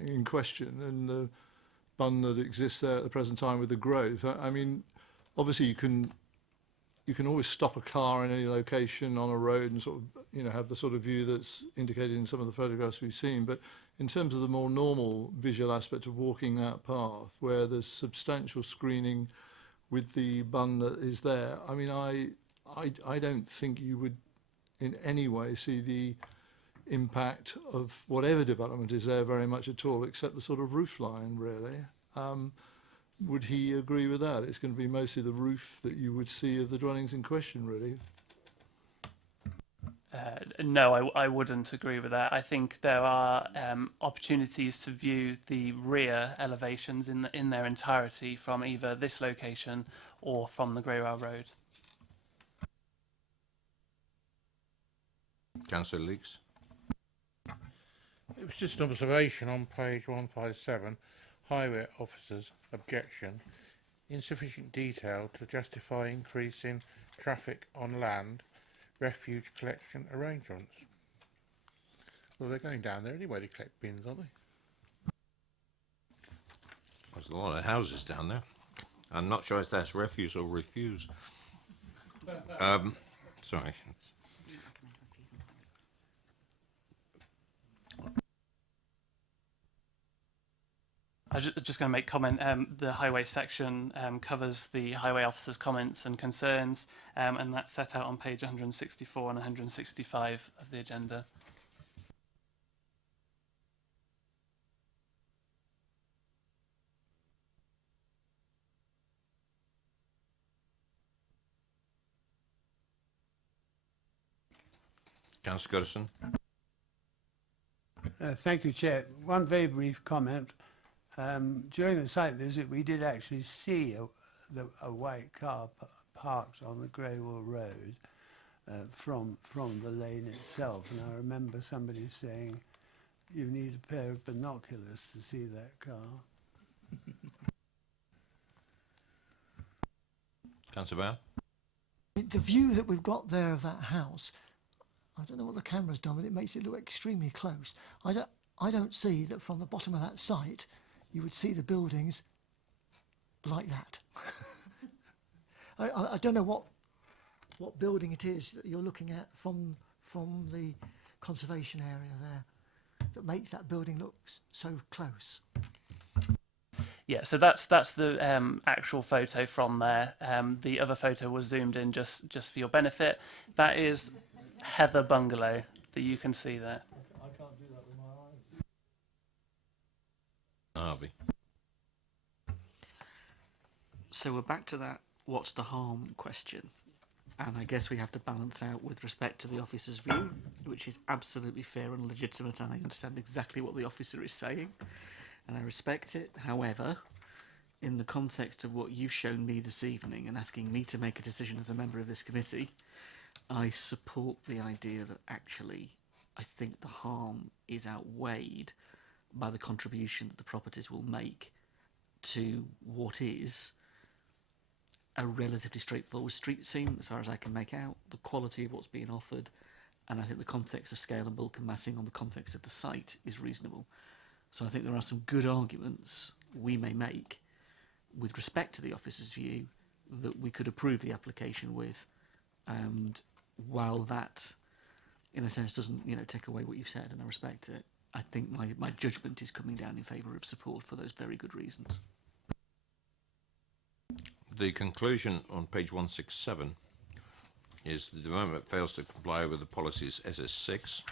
in question and the bund that exists there at the present time with the growth, I mean, obviously you can always stop a car in any location on a road and sort of, you know, have the sort of view that's indicated in some of the photographs we've seen. But in terms of the more normal visual aspect of walking that path, where there's substantial screening with the bund that is there, I mean, I don't think you would in any way see the impact of whatever development is there very much at all, except the sort of roof line, really. Would he agree with that? It's going to be mostly the roof that you would see of the dwellings in question, really. No, I wouldn't agree with that. I think there are opportunities to view the rear elevations in their entirety from either this location or from the Greywell Road. Councillor Leeks. It was just an observation on page 157, highway officers' objection, insufficient detail to justify increase in traffic on land, refuge collection arrangements. Well, they're going down there anyway to collect bins, aren't they? There's a lot of houses down there. I'm not sure if that's refuse or refuse. Sorry. I was just going to make comment. The highway section covers the highway officer's comments and concerns, and that's set out on page 164 and 165 of the agenda. Councillor Goodison. Thank you, Chair. One very brief comment. During the site visit, we did actually see a white car parked on the Greywell Road from the lane itself, and I remember somebody saying, "You need a pair of binoculars to see that car." Councillor Brown. The view that we've got there of that house, I don't know what the camera's done, but it makes it look extremely close. I don't see that from the bottom of that site you would see the buildings like that. I don't know what building it is that you're looking at from the conservation area there that makes that building look so close. Yeah, so that's the actual photo from there. The other photo was zoomed in just for your benefit. That is Heather Bungalow that you can see there. I can't do that with my eyes. Harvey. So we're back to that what's the harm question. And I guess we have to balance out with respect to the officer's view, which is absolutely fair and legitimate, and I understand exactly what the officer is saying, and I respect it. However, in the context of what you've shown me this evening and asking me to make a decision as a member of this committee, I support the idea that actually I think the harm is outweighed by the contribution that the properties will make to what is a relatively straightforward street scene, as far as I can make out, the quality of what's being offered, and I think the context of scale and bulk and massing on the context of the site is reasonable. So I think there are some good arguments we may make with respect to the officer's view that we could approve the application with, and while that in a sense, doesn't, you know, take away what you've said, and I respect it. I think my judgment is coming down in favour of support for those very good reasons. The conclusion on page 167 is the development fails to comply with the policies SS6,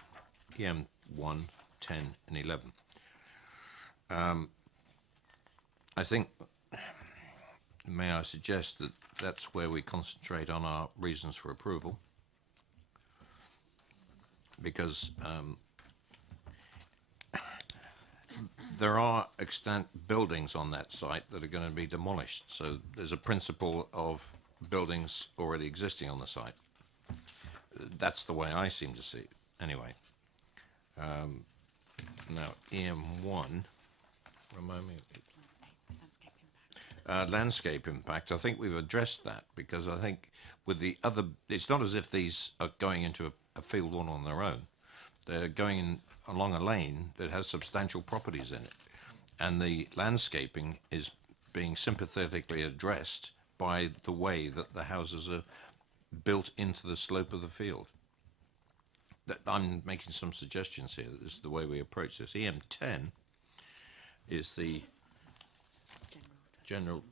EM1, 10 and 11. I think, may I suggest that that's where we concentrate on our reasons for approval, because there are extant buildings on that site that are going to be demolished, so there's a principle of buildings already existing on the site. That's the way I seem to see it, anyway. Now, EM1, remind me. Landscape impact, I think we've addressed that, because I think with the other, it's not as if these are going into a field all on their own. They're going along a lane that has substantial properties in it. And the landscaping is being sympathetically addressed by the way that the houses are built into the slope of the field. That I'm making some suggestions here. This is the way we approach this. EM10 is the general,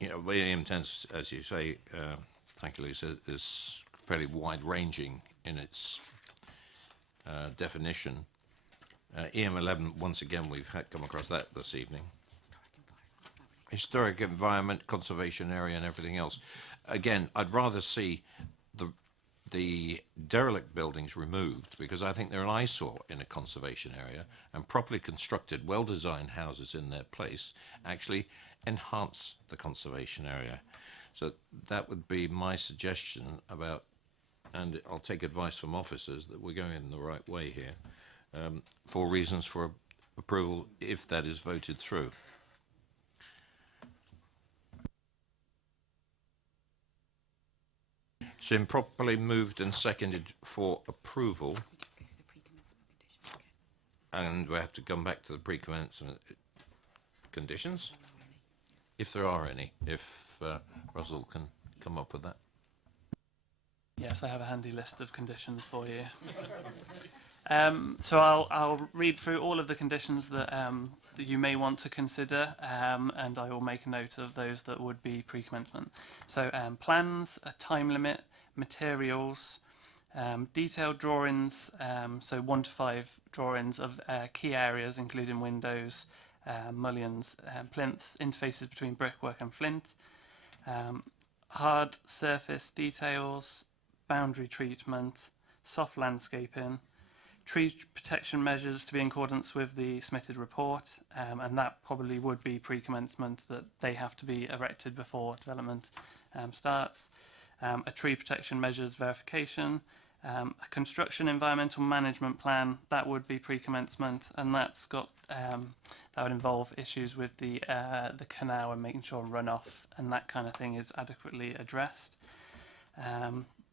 you know, EM10, as you say, thank you, Lisa, is fairly wide-ranging in its definition. EM11, once again, we've come across that this evening. Historic environment, conservation area, and everything else. Again, I'd rather see the derelict buildings removed, because I think they're an eyesore in a conservation area, and properly constructed, well-designed houses in their place actually enhance the conservation area. So that would be my suggestion about, and I'll take advice from officers that we're going in the right way here, for reasons for approval if that is voted through. It's been properly moved and seconded for approval. And we have to come back to the pre-commencement conditions, if there are any, if Russell can come up with that. Yes, I have a handy list of conditions for you. So I'll read through all of the conditions that, that you may want to consider, and I will make a note of those that would be pre-commencement. So plans, a time limit, materials, detailed drawings, so 1 to 5 drawings of key areas, including windows, mullions, plinths, interfaces between brickwork and flint, hard surface details, boundary treatment, soft landscaping, tree protection measures to be in accordance with the submitted report, and that probably would be pre-commencement, that they have to be erected before development starts. A tree protection measures verification, a construction environmental management plan, that would be pre-commencement, and that's got that would involve issues with the canal and making sure runoff and that kind of thing is adequately addressed.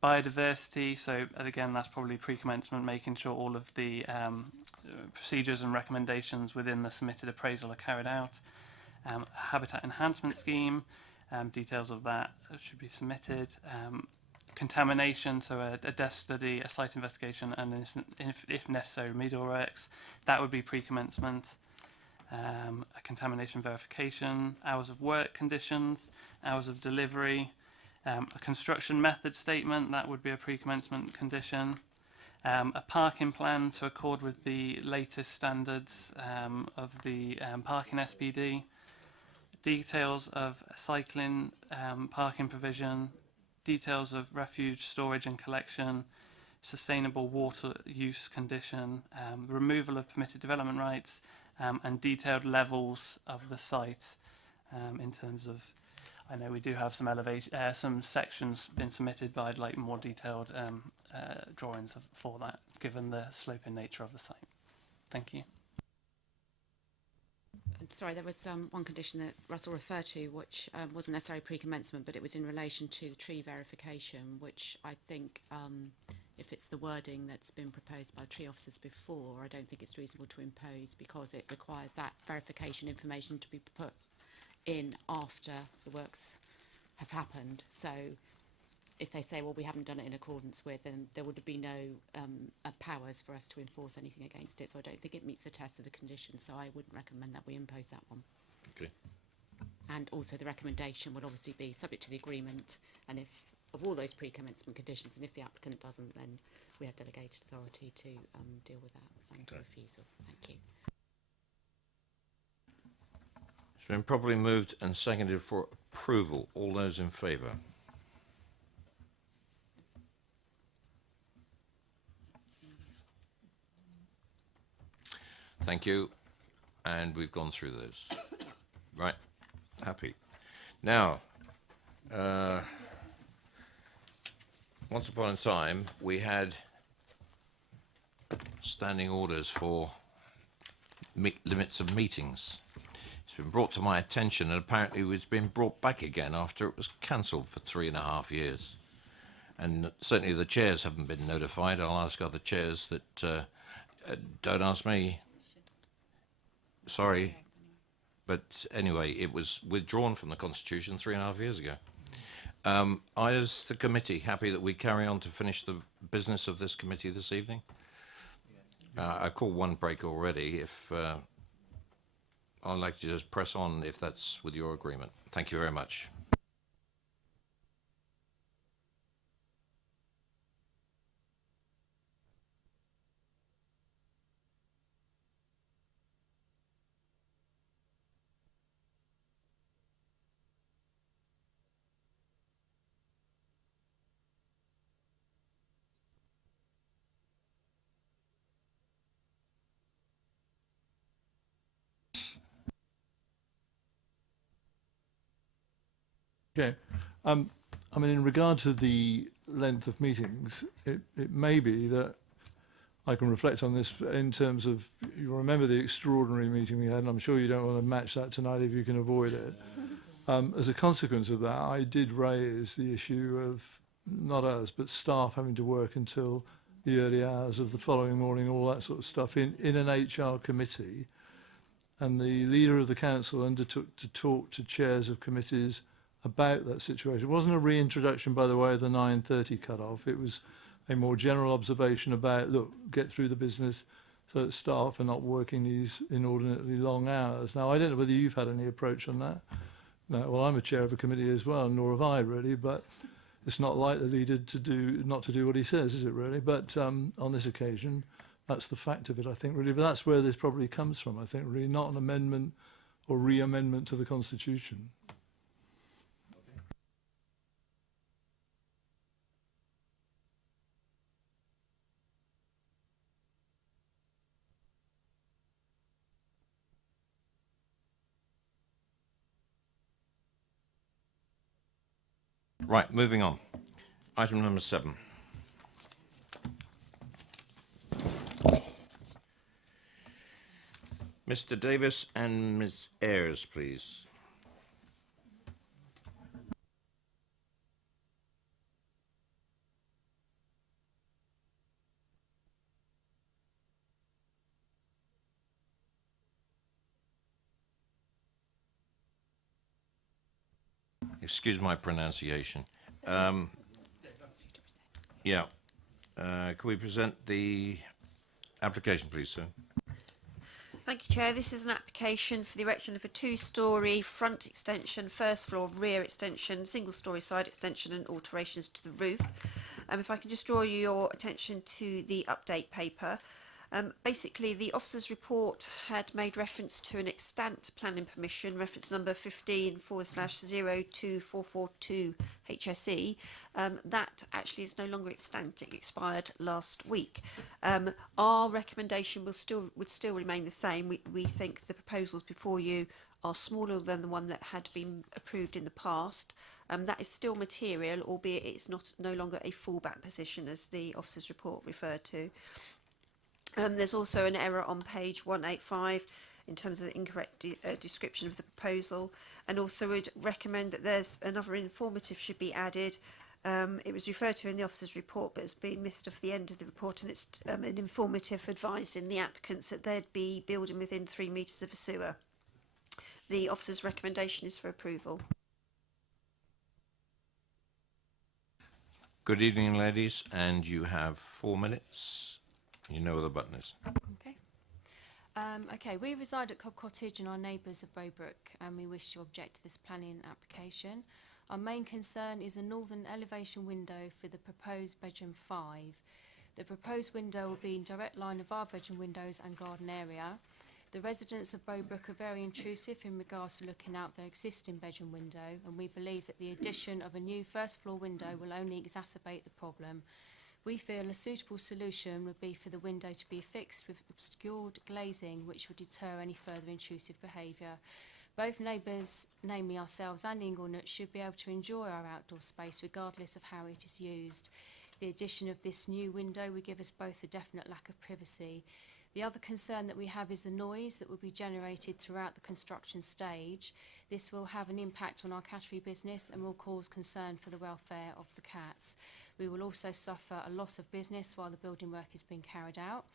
Biodiversity, so again that's probably pre-commencement, making sure all of the procedures and recommendations within the submitted appraisal are carried out. Habitat enhancement scheme, details of that should be submitted. Contamination, so a desk study, a site investigation, and if necessary remedial works, that would be pre-commencement. A contamination verification, hours of work conditions, hours of delivery, a construction method statement, that would be a pre-commencement condition. A parking plan to accord with the latest standards of the parking SPD. Details of cycling parking provision. Details of refuge storage and collection. Sustainable water use condition. Removal of permitted development rights. And detailed levels of the site in terms of, I know we do have some elevation, some sections been submitted, but I'd like more detailed drawings for that, given the sloping nature of the site. Thank you. Sorry, there was one condition that Russell referred to, which wasn't necessarily pre-commencement, but it was in relation to the tree verification, which I think, if it's the wording that's been proposed by tree officers before, I don't think it's reasonable to impose, because it requires that verification information to be put in after the works have happened. So if they say, well, we haven't done it in accordance with, then there would be no powers for us to enforce anything against it. So I don't think it meets the test of the conditions. So I wouldn't recommend that we impose that one. Okay. And also the recommendation would obviously be subject to the agreement, and if of all those pre-commencement conditions, and if the applicant doesn't, then we have delegated authority to deal with that refusal. Thank you. It's been properly moved and seconded for approval. All those in favour? Thank you. And we've gone through those. Right. Happy. Now, once upon a time, we had standing orders for limits of meetings. It's been brought to my attention, and apparently it's been brought back again after it was cancelled for 3.5 years. And certainly the chairs haven't been notified. I'll ask other chairs that don't ask me. Sorry. But anyway, it was withdrawn from the Constitution 3.5 years ago. Is the committee happy that we carry on to finish the business of this committee this evening? I called one break already. If I'd like to just press on if that's with your agreement. Thank you very much. Okay. I mean, in regard to the length of meetings, it may be that I can reflect on this in terms of, you remember the extraordinary meeting we had, and I'm sure you don't want to match that tonight if you can avoid it. As a consequence of that, I did raise the issue of, not us, but staff having to work until the early hours of the following morning, all that sort of stuff, in an HR committee. And the leader of the council undertook to talk to chairs of committees about that situation. It wasn't a reintroduction, by the way, of the 9:30 cut-off. It was a more general observation about, look, get through the business so that staff are not working these inordinately long hours. Now, I don't know whether you've had any approach on that. No, well, I'm a chair of a committee as well, nor have I really, but it's not like the leader not to do what he says, is it really? But on this occasion, that's the fact of it, I think, really. But that's where this probably comes from, I think, really, not an amendment or re-amendment to the Constitution. Right, moving on. Item number 7. Mr. Davis and Ms. Ayres, please. Excuse my pronunciation. Yeah. Can we present the application, please, sir? Thank you, Chair. This is an application for the erection of a 2-storey front extension, first floor rear extension, single-storey side extension and alterations to the roof. If I can just draw your attention to the update paper. Basically, the officer's report had made reference to an extant planning permission, reference number 15/02442 HSE. That actually is no longer extant. It expired last week. Our recommendation would still remain the same. We think the proposals before you are smaller than the one that had been approved in the past. That is still material, albeit it's no longer a fallback position, as the officer's report referred to. There's also an error on page 185 in terms of the incorrect description of the proposal, and also would recommend that there's another informative should be added. It was referred to in the officer's report, but it's been missed off the end of the report, and it's an informative advising the applicants that they'd be building within 3 metres of a sewer. The officer's recommendation is for approval. Good evening, ladies, and you have 4 minutes. You know where the button is. Okay. Okay, we reside at Cobb Cottage and are neighbours of Bowbrook, and we wish to object to this planning application. Our main concern is a northern elevation window for the proposed bedroom 5. The proposed window will be in direct line of our bedroom windows and garden area. The residents of Bowbrook are very intrusive in regards to looking out their existing bedroom window, and we believe that the addition of a new first floor window will only exacerbate the problem. We feel a suitable solution would be for the window to be affixed with obscured glazing, which would deter any further intrusive behaviour. Both neighbours, namely ourselves and Inglenuts, should be able to enjoy our outdoor space regardless of how it is used. The addition of this new window would give us both a definite lack of privacy. The other concern that we have is the noise that will be generated throughout the construction stage. This will have an impact on our cattery business and will cause concern for the welfare of the cats. We will also suffer a loss of business while the building work is being carried out.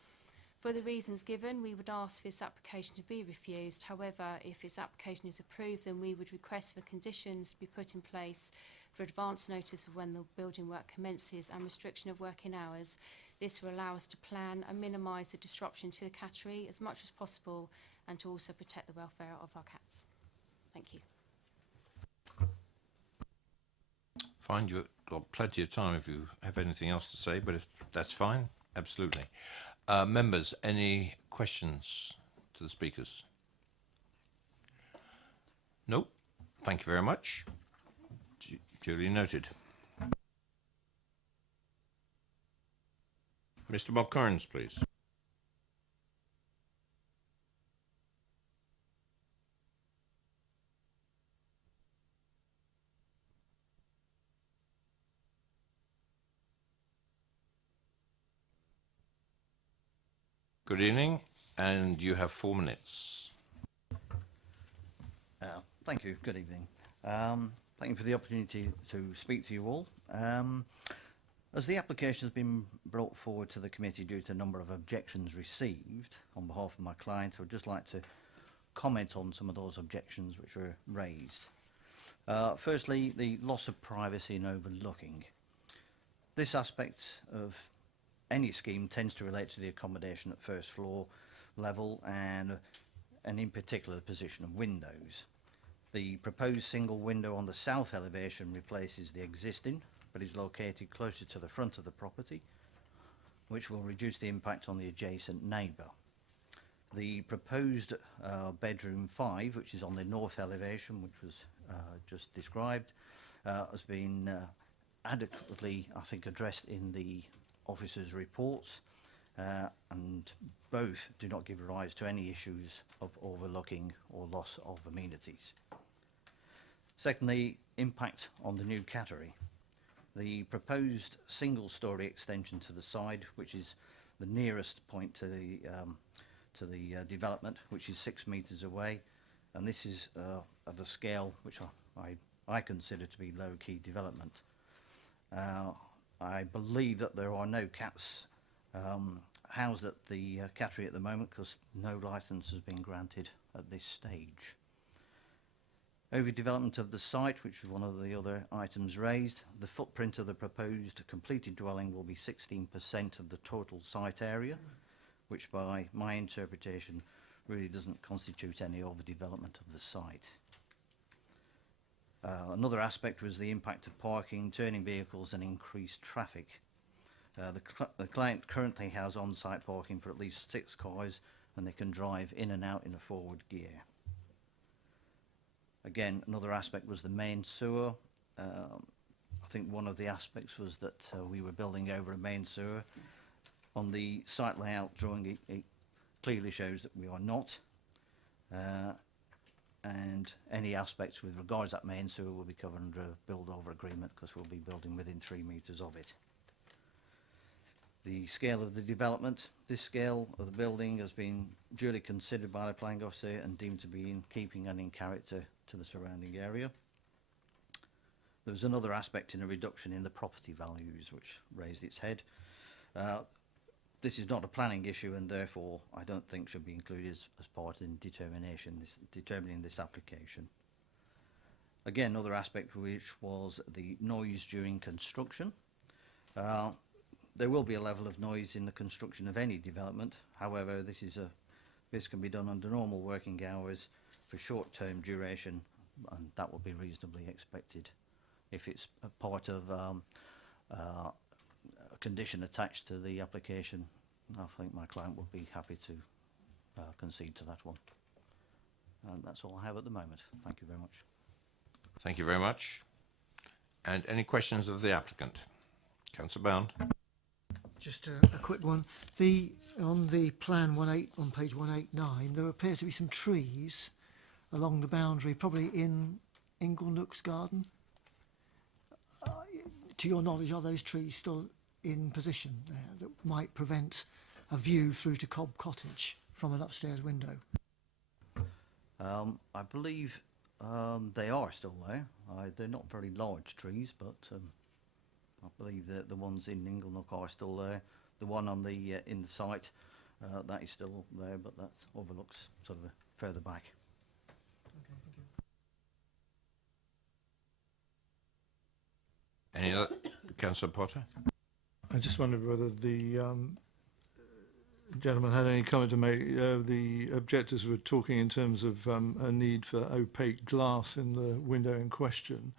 For the reasons given, we would ask for this application to be refused. However, if its application is approved, then we would request for conditions to be put in place for advance notice of when the building work commences and restriction of working hours. This will allow us to plan and minimise the disruption to the cattery as much as possible, and to also protect the welfare of our cats. Thank you. Fine, you've got plenty of time if you have anything else to say, but if that's fine, absolutely. Members, any questions to the speakers? Nope. Thank you very much. Duly noted. Mr. Bob Carnes, please. Good evening, and you have 4 minutes. Thank you. Good evening. Thank you for the opportunity to speak to you all. As the application has been brought forward to the committee due to a number of objections received on behalf of my client, I would just like to comment on some of those objections which were raised. Firstly, the loss of privacy and overlooking. This aspect of any scheme tends to relate to the accommodation at first floor level and in particular the position of windows. The proposed single window on the south elevation replaces the existing, but is located closer to the front of the property, which will reduce the impact on the adjacent neighbour. The proposed bedroom 5, which is on the north elevation, which was just described, has been adequately, I think, addressed in the officers' reports, and both do not give rise to any issues of overlooking or loss of amenities. Secondly, impact on the new cattery. The proposed single-storey extension to the side, which is the nearest point to the development, which is 6 metres away, and this is of a scale which I consider to be low-key development. I believe that there are no cats housed at the cattery at the moment because no licence has been granted at this stage. Overdevelopment of the site, which is one of the other items raised. The footprint of the proposed completed dwelling will be 16% of the total site area, which by my interpretation really doesn't constitute any overdevelopment of the site. Another aspect was the impact of parking, turning vehicles and increased traffic. The client currently has on-site parking for at least 6 cars, and they can drive in and out in a forward gear. Again, another aspect was the main sewer. I think one of the aspects was that we were building over a main sewer. On the site layout drawing, it clearly shows that we are not. And any aspects with regards to that main sewer will be covered under a build-over agreement because we'll be building within 3 metres of it. The scale of the development. This scale of the building has been duly considered by the planning officer and deemed to be in keeping and in character to the surrounding area. There was another aspect in a reduction in the property values which raised its head. This is not a planning issue and therefore I don't think should be included as part in determining this application. Again, another aspect which was the noise during construction. There will be a level of noise in the construction of any development. However, this can be done under normal working hours for short-term duration, and that will be reasonably expected. If it's a part of a condition attached to the application, I think my client would be happy to concede to that one. And that's all I have at the moment. Thank you very much. Thank you very much. And any questions of the applicant? Councillor Bound. Just a quick one. On the plan on page 189, there appear to be some trees along the boundary, probably in Inglenook's garden. To your knowledge, are those trees still in position there that might prevent a view through to Cobb Cottage from an upstairs window? I believe they are still there. They're not very large trees, but I believe that the ones in Inglenook are still there. The one on the in the site, that is still there, but that overlooks sort of further back. Okay, thank you. Any other? Councillor Potter? I just wondered whether the gentleman had any comment to make. The objectors were talking in terms of a need for opaque glass in the window in question,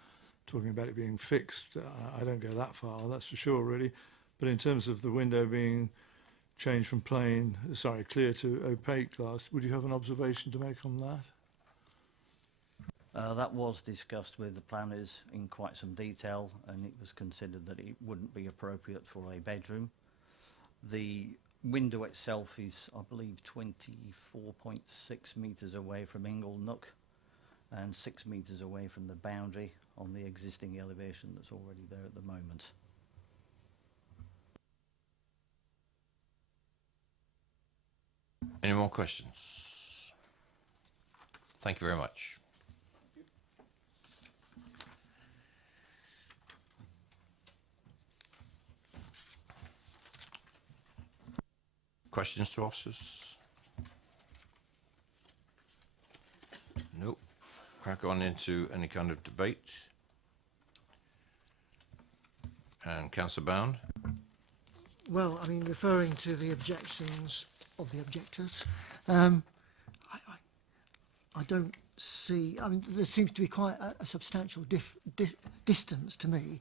talking about it being fixed. I don't go that far, that's for sure, really. But in terms of the window being changed from clear to opaque glass, would you have an observation to make on that? That was discussed with the planners in quite some detail, and it was considered that it wouldn't be appropriate for a bedroom. The window itself is, I believe, 24.6 metres away from Inglenook and 6 metres away from the boundary on the existing elevation that's already there at the moment. Any more questions? Thank you very much. Questions to officers? Nope. Crack on into any kind of debate. And Councillor Bound? Well, I mean, referring to the objections of the objectors, I don't see, I mean, there seems to be quite a substantial distance to me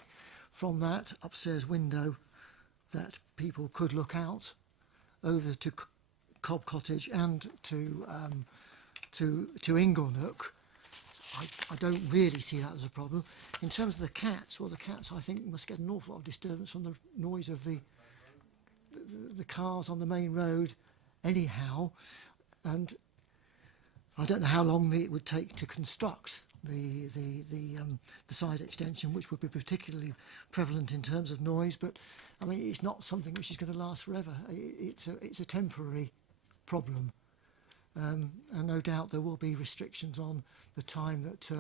from that upstairs window that people could look out over to Cobb Cottage and to Inglenook. I don't really see that as a problem. In terms of the cats, well, the cats I think must get an awful lot of disturbance from the noise of the cars on the main road anyhow, and I don't know how long it would take to construct the side extension, which would be particularly prevalent in terms of noise, but I mean it's not something which is going to last forever. It's a temporary problem, and no doubt there will be restrictions on the time that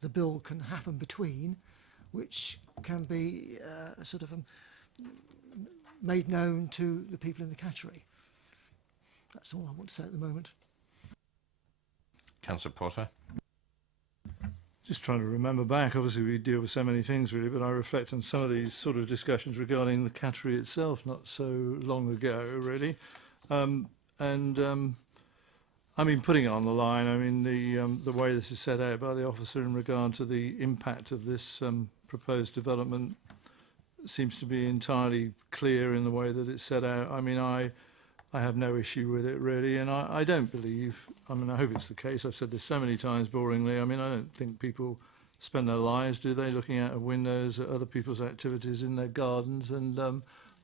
the build can happen between, which can be sort of made known to the people in the cattery. That's all I want to say at the moment. Councillor Potter? Just trying to remember back. Obviously, we deal with so many things, really, but I reflect on some of these sort of discussions regarding the cattery itself not so long ago, really. I mean, putting it on the line, I mean, the way this is set out by the officer in regard to the impact of this proposed development seems to be entirely clear in the way that it's set out. I mean, I have no issue with it, really, and I don't believe, I mean, I hope it's the case, I've said this so many times boringly, I mean, I don't think people spend their lives, do they, looking out of windows at other people's activities in their gardens, and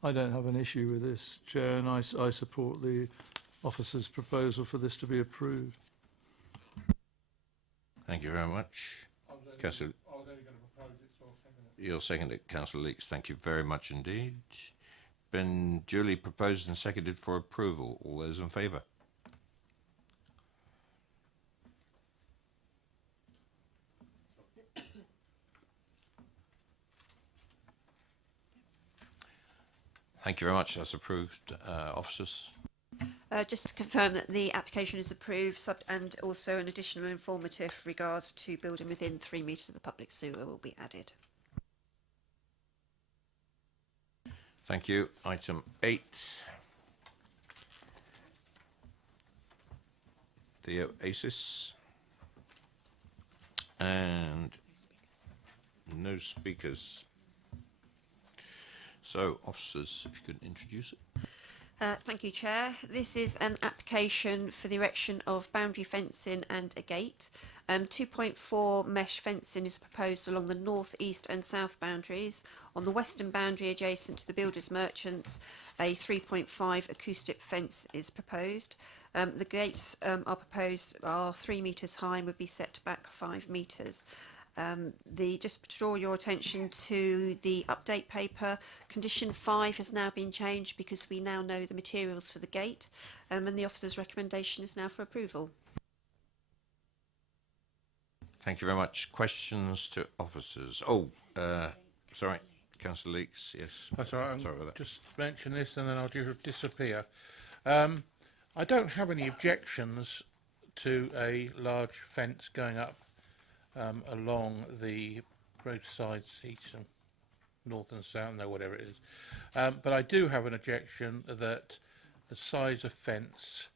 I don't have an issue with this, Chair, and I support the officer's proposal for this to be approved. Thank you very much. Councillor, you'll second it, Councillor Leeks. Thank you very much indeed. Been duly proposed and seconded for approval. All those in favour? Thank you very much. That's approved. Officers? Just to confirm that the application is approved and also an additional informative regards to building within 3 metres of the public sewer will be added. Thank you. Item 8. The Oasis. And no speakers. So, officers, if you could introduce it. Thank you, Chair. This is an application for the erection of boundary fencing and a gate. 2.4 mesh fencing is proposed along the north, east and south boundaries. On the western boundary adjacent to the builders' merchants, a 3.5 acoustic fence is proposed. The gates are 3 metres high and would be set back 5 metres. Just to draw your attention to the update paper, condition 5 has now been changed because we now know the materials for the gate, and the officer's recommendation is now for approval. Thank you very much. Questions to officers? Oh, sorry, Councillor Leeks, yes. That's all right. Sorry about that. Just mention this and then I'll just disappear. I don't have any objections to a large fence going up along the roadsides, east and north and south, no, whatever it is. But I do have an objection that the size of fence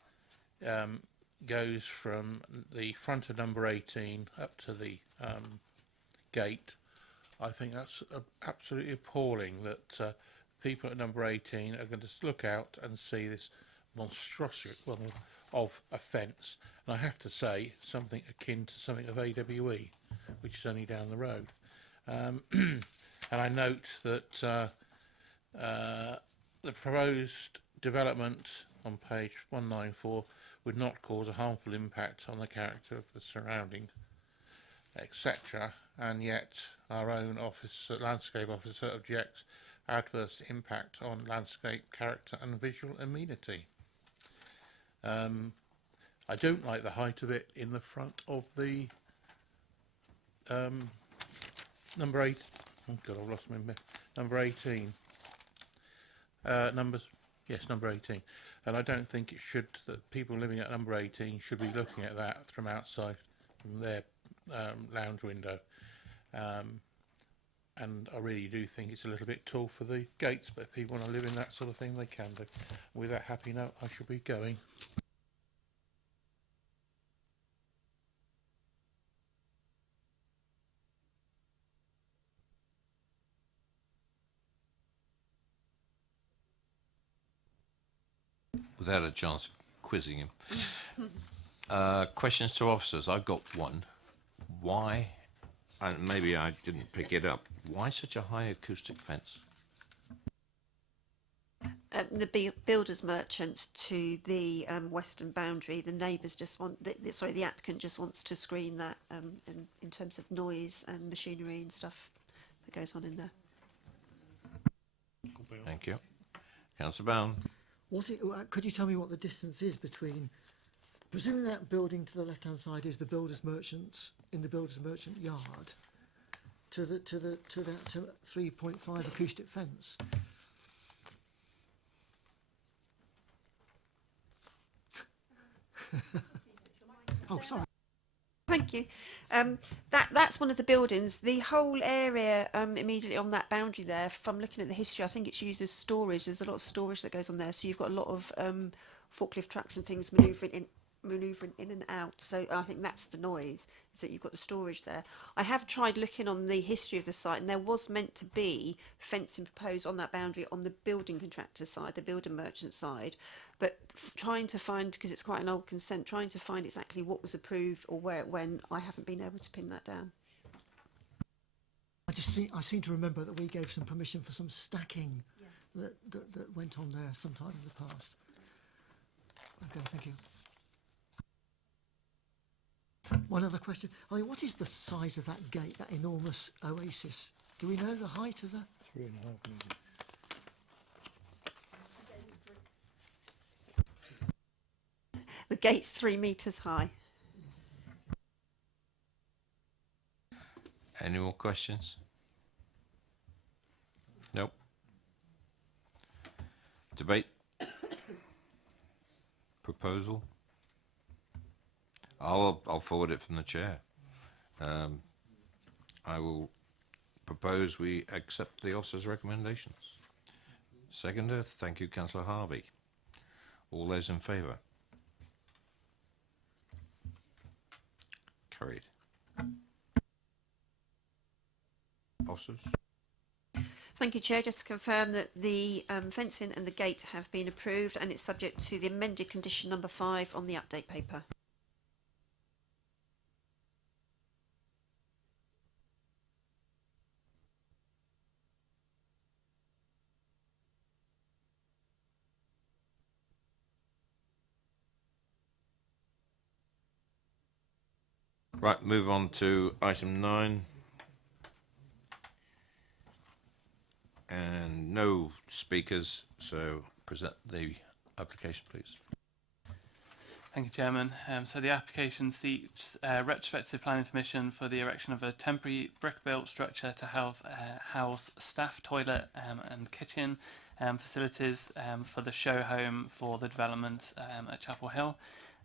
goes from the front of number 18 up to the gate. I think that's absolutely appalling that people at number 18 are going to look out and see this monstrosity of a fence. And I have to say, something akin to something of AWE, which is only down the road. And I note that the proposed development on page 194 would not cause a harmful impact on the character of the surrounding, etc. And yet our own landscape officer objects adverse impact on landscape character and visual amenity. I don't like the height of it in the front of the number 8. Oh God, I've lost my number 18. Number 18. And I don't think it should, that people living at number 18 should be looking at that from outside, from their lounge window. And I really do think it's a little bit tall for the gates, but if people want to live in that sort of thing, they can do. With that happy note, I shall be going. Without a chance of quizzing him. Questions to officers. I've got one. Why, and maybe I didn't pick it up, why such a high acoustic fence? The builders' merchants to the western boundary, the neighbours just want, the applicant just wants to screen that in terms of noise and machinery and stuff that goes on in there. Thank you. Councillor Bound. Could you tell me what the distance is between, presuming that building to the left-hand side is the builders' merchants in the builders' merchant yard, to that 3.5 acoustic fence? Oh, sorry. Thank you. That's one of the buildings. The whole area immediately on that boundary there, if I'm looking at the history, I think it's used as storage. There's a lot of storage that goes on there. So you've got a lot of forklift trucks and things manoeuvring in and out. So I think that's the noise, is that you've got the storage there. I have tried looking on the history of the site, and there was meant to be fencing proposed on that boundary on the building contractor side, the builder merchant side. But trying to find, because it's quite an old consent, trying to find exactly what was approved or where it went, I haven't been able to pin that down. I seem to remember that we gave some permission for some stacking that went on there sometime in the past. Okay, thank you. One other question. I mean, what is the size of that gate, that enormous oasis? Do we know the height of that? 3.5 meters. The gate's 3 metres high. Any more questions? Nope. Debate? Proposal? I'll forward it from the chair. I will propose we accept the officer's recommendations. Seconder. Thank you, Councillor Harvey. All those in favour? Carried. Officers? Thank you, Chair. Just to confirm that the fencing and the gate have been approved, and it's subject to the amended condition number 5 on the update paper. Right, move on to item 9. And no speakers, so present the application, please. Thank you, Chairman. So the application seeks retrospective planning permission for the erection of a temporary brick-built structure to house staff toilet and kitchen facilities for the show home for the development at Chapel Hill.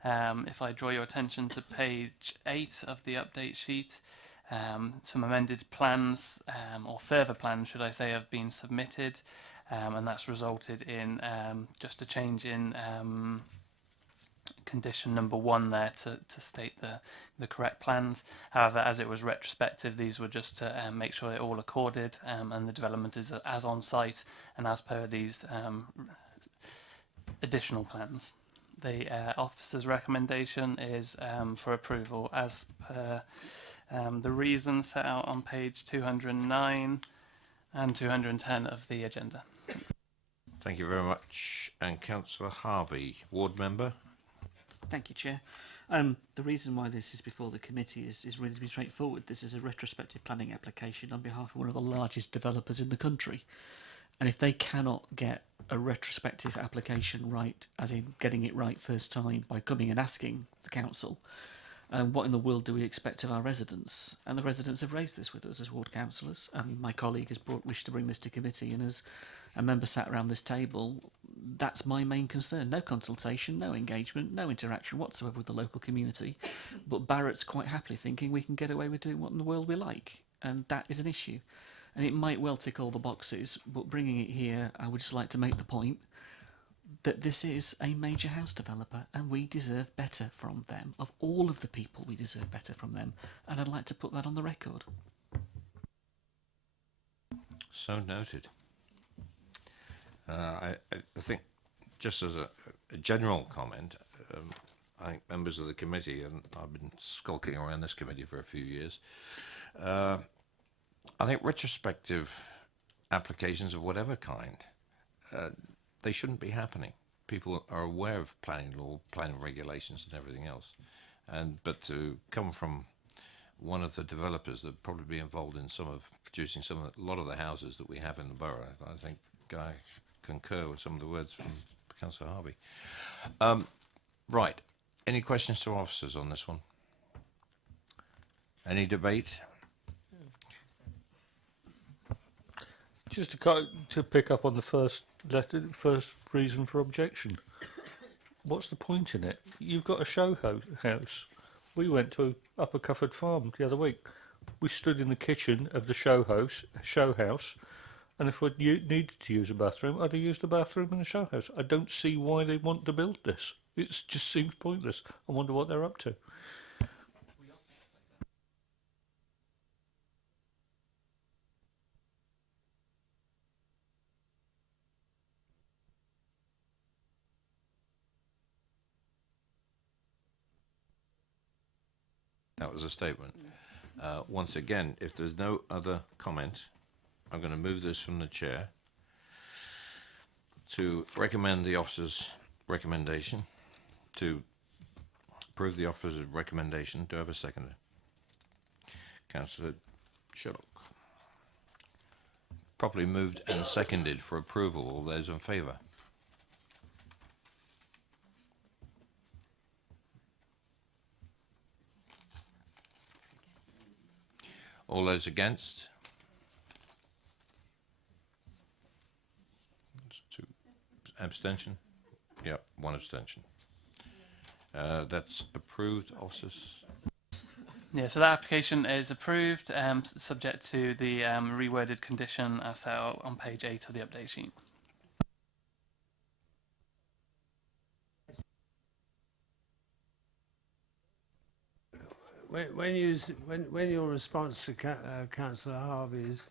If I draw your attention to page 8 of the update sheet, some amended plans, or further plans, should I say, have been submitted, and that's resulted in just a change in condition number 1 there to state the correct plans. However, as it was retrospective, these were just to make sure it all accorded and the development is as on site and as per these additional plans. The officer's recommendation is for approval as per the reasons set out on page 209 and 210 of the agenda. Thank you very much. And Councillor Harvey, ward member. Thank you, Chair. The reason why this is before the committee is really straightforward. This is a retrospective planning application on behalf of one of the largest developers in the country. And if they cannot get a retrospective application right, as in getting it right first time by coming and asking the council, what in the world do we expect of our residents? And the residents have raised this with us as ward councillors. My colleague has wished to bring this to committee, and as a member sat around this table, that's my main concern. No consultation, no engagement, no interaction whatsoever with the local community. But Barrett's quite happily thinking we can get away with doing what in the world we like, and that is an issue. And it might well tick all the boxes, but bringing it here, I would just like to make the point that this is a major house developer and we deserve better from them. Of all of the people, we deserve better from them. And I'd like to put that on the record. So noted. I think, just as a general comment, I think members of the committee, and I've been skulking around this committee for a few years, I think retrospective applications of whatever kind, they shouldn't be happening. People are aware of planning law, planning regulations and everything else. But to come from one of the developers that would probably be involved in producing a lot of the houses that we have in the borough, I think I concur with some of the words from Councillor Harvey. Right. Any questions to officers on this one? Any debate? Just to pick up on the first reason for objection. What's the point in it? You've got a show house. We went to Upper Cufford Farm the other week. We stood in the kitchen of the show house, and if we needed to use a bathroom, I'd have used the bathroom in the show house. I don't see why they want to build this. It just seems pointless. I wonder what they're up to. That was a statement. Once again, if there's no other comment, I'm going to move this from the chair to recommend the officer's recommendation, to approve the officer's recommendation. Do I have a seconder? Councillor Sherlock. Properly moved and seconded for approval. All those in favour? All those against? That's 2. Abstention? Yep, 1 abstention. That's approved, officers. Yeah, so that application is approved, subject to the reworded condition as set out on page 8 of the update sheet. when your response to Councillor Harvey's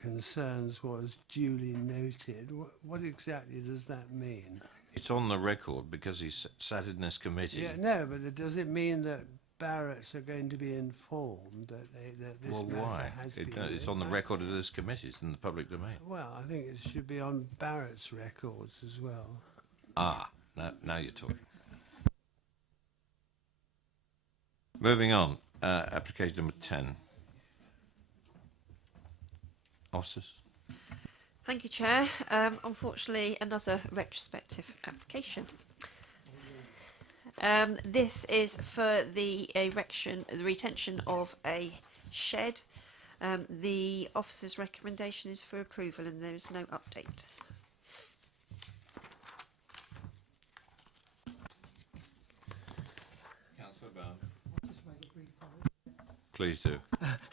concerns was duly noted, what exactly does that mean? It's on the record because he sat in this committee. Yeah, no, but does it mean that Barretts are going to be informed that this Well, matter why? has been... It's on the record of this committee. It's in the public domain. Well, I think it should be on Barrett's records as well. Ah, now you're talking. Moving on, application number 10. Officers? Thank you, Chair. Unfortunately, another retrospective application. This is for the erection, the retention of a shed. The officer's recommendation is for approval and there is no update. Councillor Brown. Please do.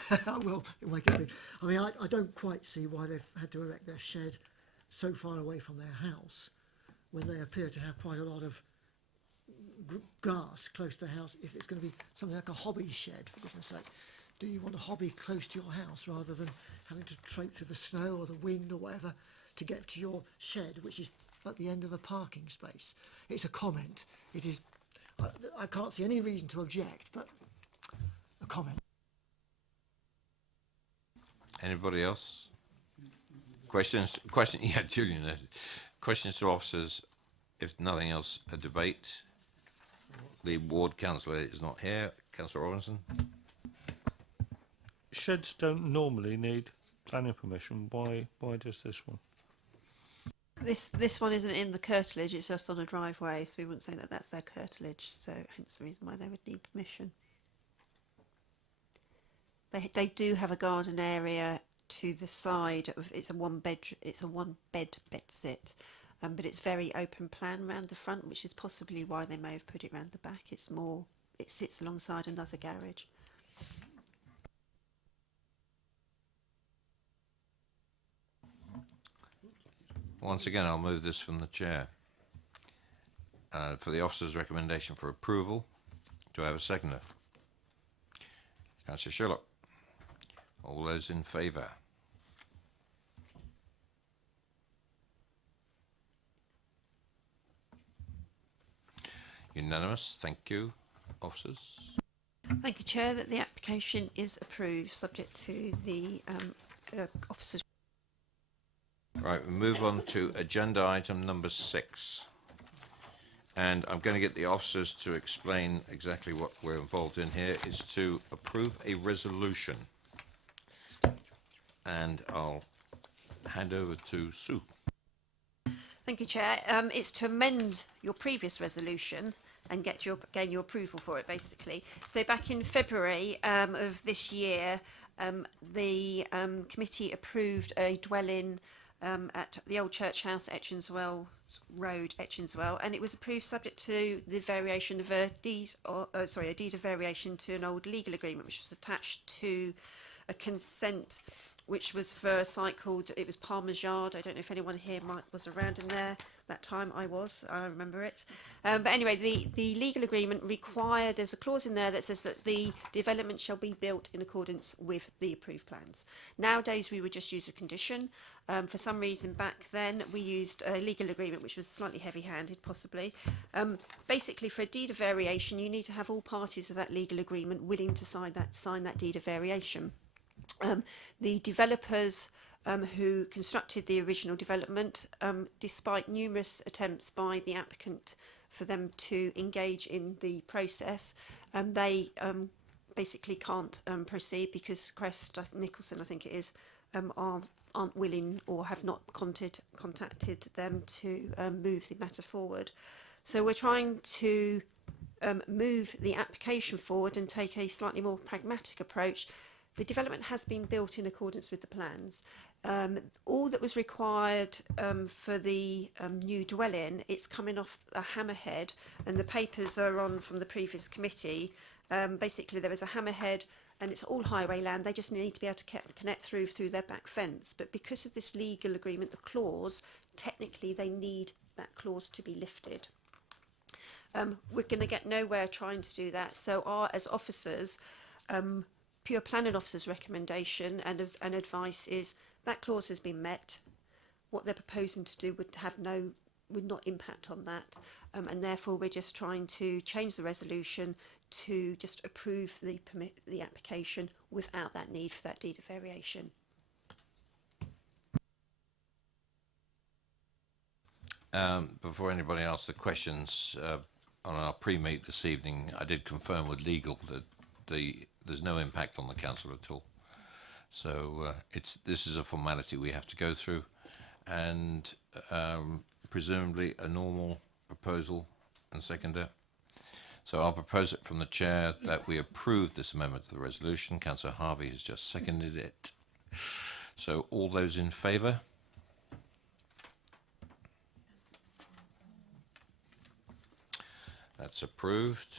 I will make it big. I mean, I don't quite see why they've had to erect their shed so far away from their house when they appear to have quite a lot of grass close to the house. If it's going to be something like a hobby shed, for goodness sake, do you want a hobby close to your house rather than having to trek through the snow or the wind or whatever to get to your shed, which is at the end of a parking space? It's a comment. It is. I can't see any reason to object, but a comment. Anybody else? Questions? Yeah, Julian. Questions to officers. If nothing else, a debate. The ward councillor is not here. Councillor Robinson. Sheds don't normally need planning permission. Why does this one? This one isn't in the curtilage, it's just on a driveway, so we wouldn't say that that's their curtilage, so hence the reason why they would need permission. They do have a garden area to the side of, it's a one bed bedsit, but it's very open plan around the front, which is possibly why they may have put it around the back. It sits alongside another garage. Once again, I'll move this from the chair. For the officer's recommendation for approval, do I have a seconder? Councillor Sherlock. All those in favour? Unanimous. Thank you. Officers? Thank you, Chair, that the application is approved, subject to the officer's... Right, we move on to agenda item number 6. And I'm going to get the officers to explain exactly what we're involved in here. It's to approve a resolution. And I'll hand over to Sue. Thank you, Chair. It's to amend your previous resolution and gain your approval for it, basically. So back in February of this year, the committee approved a dwelling at the old church house, Etchinswell Road, Etchinswell, and it was approved subject to the variation of a deed of variation to an old legal agreement, which was attached to a consent, which was for a site called, it was Palmer's Yard. I don't know if anyone here was around in there that time. I remember it. But anyway, the legal agreement required, there's a clause in there that says that the development shall be built in accordance with the approved plans. Nowadays, we would just use a condition. For some reason back then, we used a legal agreement, which was slightly heavy-handed, possibly. Basically, for a deed of variation, you need to have all parties of that legal agreement willing to sign that deed of variation. The developers who constructed the original development, despite numerous attempts by the applicant for them to engage in the process, they basically can't proceed because Crest Nicholson, I think it is, aren't willing or have not contacted them to move the matter forward. So we're trying to move the application forward and take a slightly more pragmatic approach. The development has been built in accordance with the plans. All that was required for the new dwelling, it's coming off a hammerhead, and the papers are on from the previous committee. Basically, there is a hammerhead, and it's all highway land. They just need to be able to connect through their back fence. But because of this legal agreement, the clause, technically they need that clause to be lifted. We're going to get nowhere trying to do that. So as officers, pure planning officers' recommendation and advice is that clause has been met. What they're proposing to do would not impact on that, and therefore we're just trying to change the resolution to just approve the application without that need for that deed of variation. Before anybody asks the questions, on our pre-meet this evening, I did confirm with legal that there's no impact on the council at all. So this is a formality we have to go through, and presumably a normal proposal and seconder. So I'll propose it from the chair that we approve this amendment to the resolution. Councillor Harvey has just seconded it. So all those in favour? That's approved.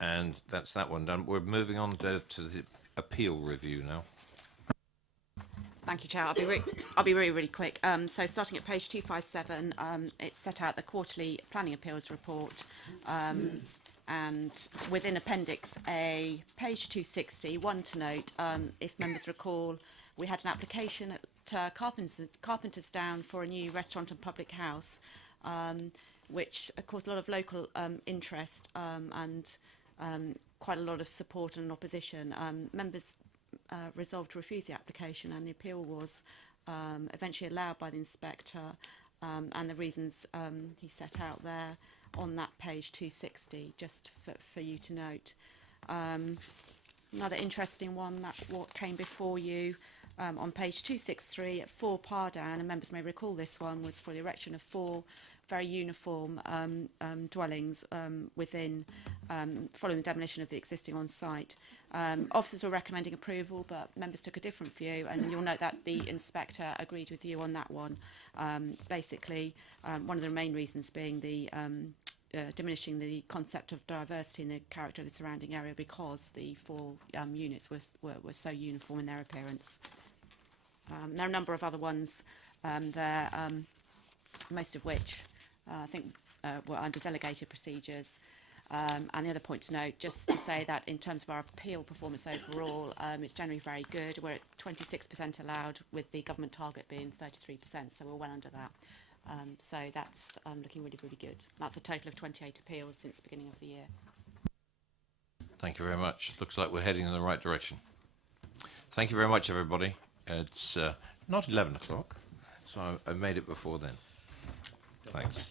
And that's that one done. We're moving on to the appeal review now. Thank you, Chair. I'll be really quick. So starting at page 257, it's set out the quarterly planning appeals report, and within Appendix A, page 260, one to note, if members recall, we had an application at Carpenter's Down for a new restaurant and public house, which caused a lot of local interest and quite a lot of support and opposition. Members resolved to refuse the application, and the appeal was eventually allowed by the inspector, and the reasons he set out there on that page 260, just for you to note. Another interesting one, what came before you on page 263 at 4 Pardown, and members may recall this one, was for the erection of 4 very uniform dwellings within, following the demolition of the existing on-site. Officers were recommending approval, but members took a different view, and you'll note that the inspector agreed with you on that one. Basically, one of the main reasons being the diminishing the concept of diversity in the character of the surrounding area, because the 4 units were so uniform in their appearance. There are a number of other ones there, most of which I think were under delegated procedures. And the other point to note, just to say that in terms of our appeal performance overall, it's generally very good. We're at 26% allowed, with the government target being 33%, so we're well under that. So that's looking really, really good. That's a total of 28 appeals since the beginning of the year. Thank you very much. Looks like we're heading in the right direction. Thank you very much, everybody. It's not 11 o'clock, so I made it before then. Thanks.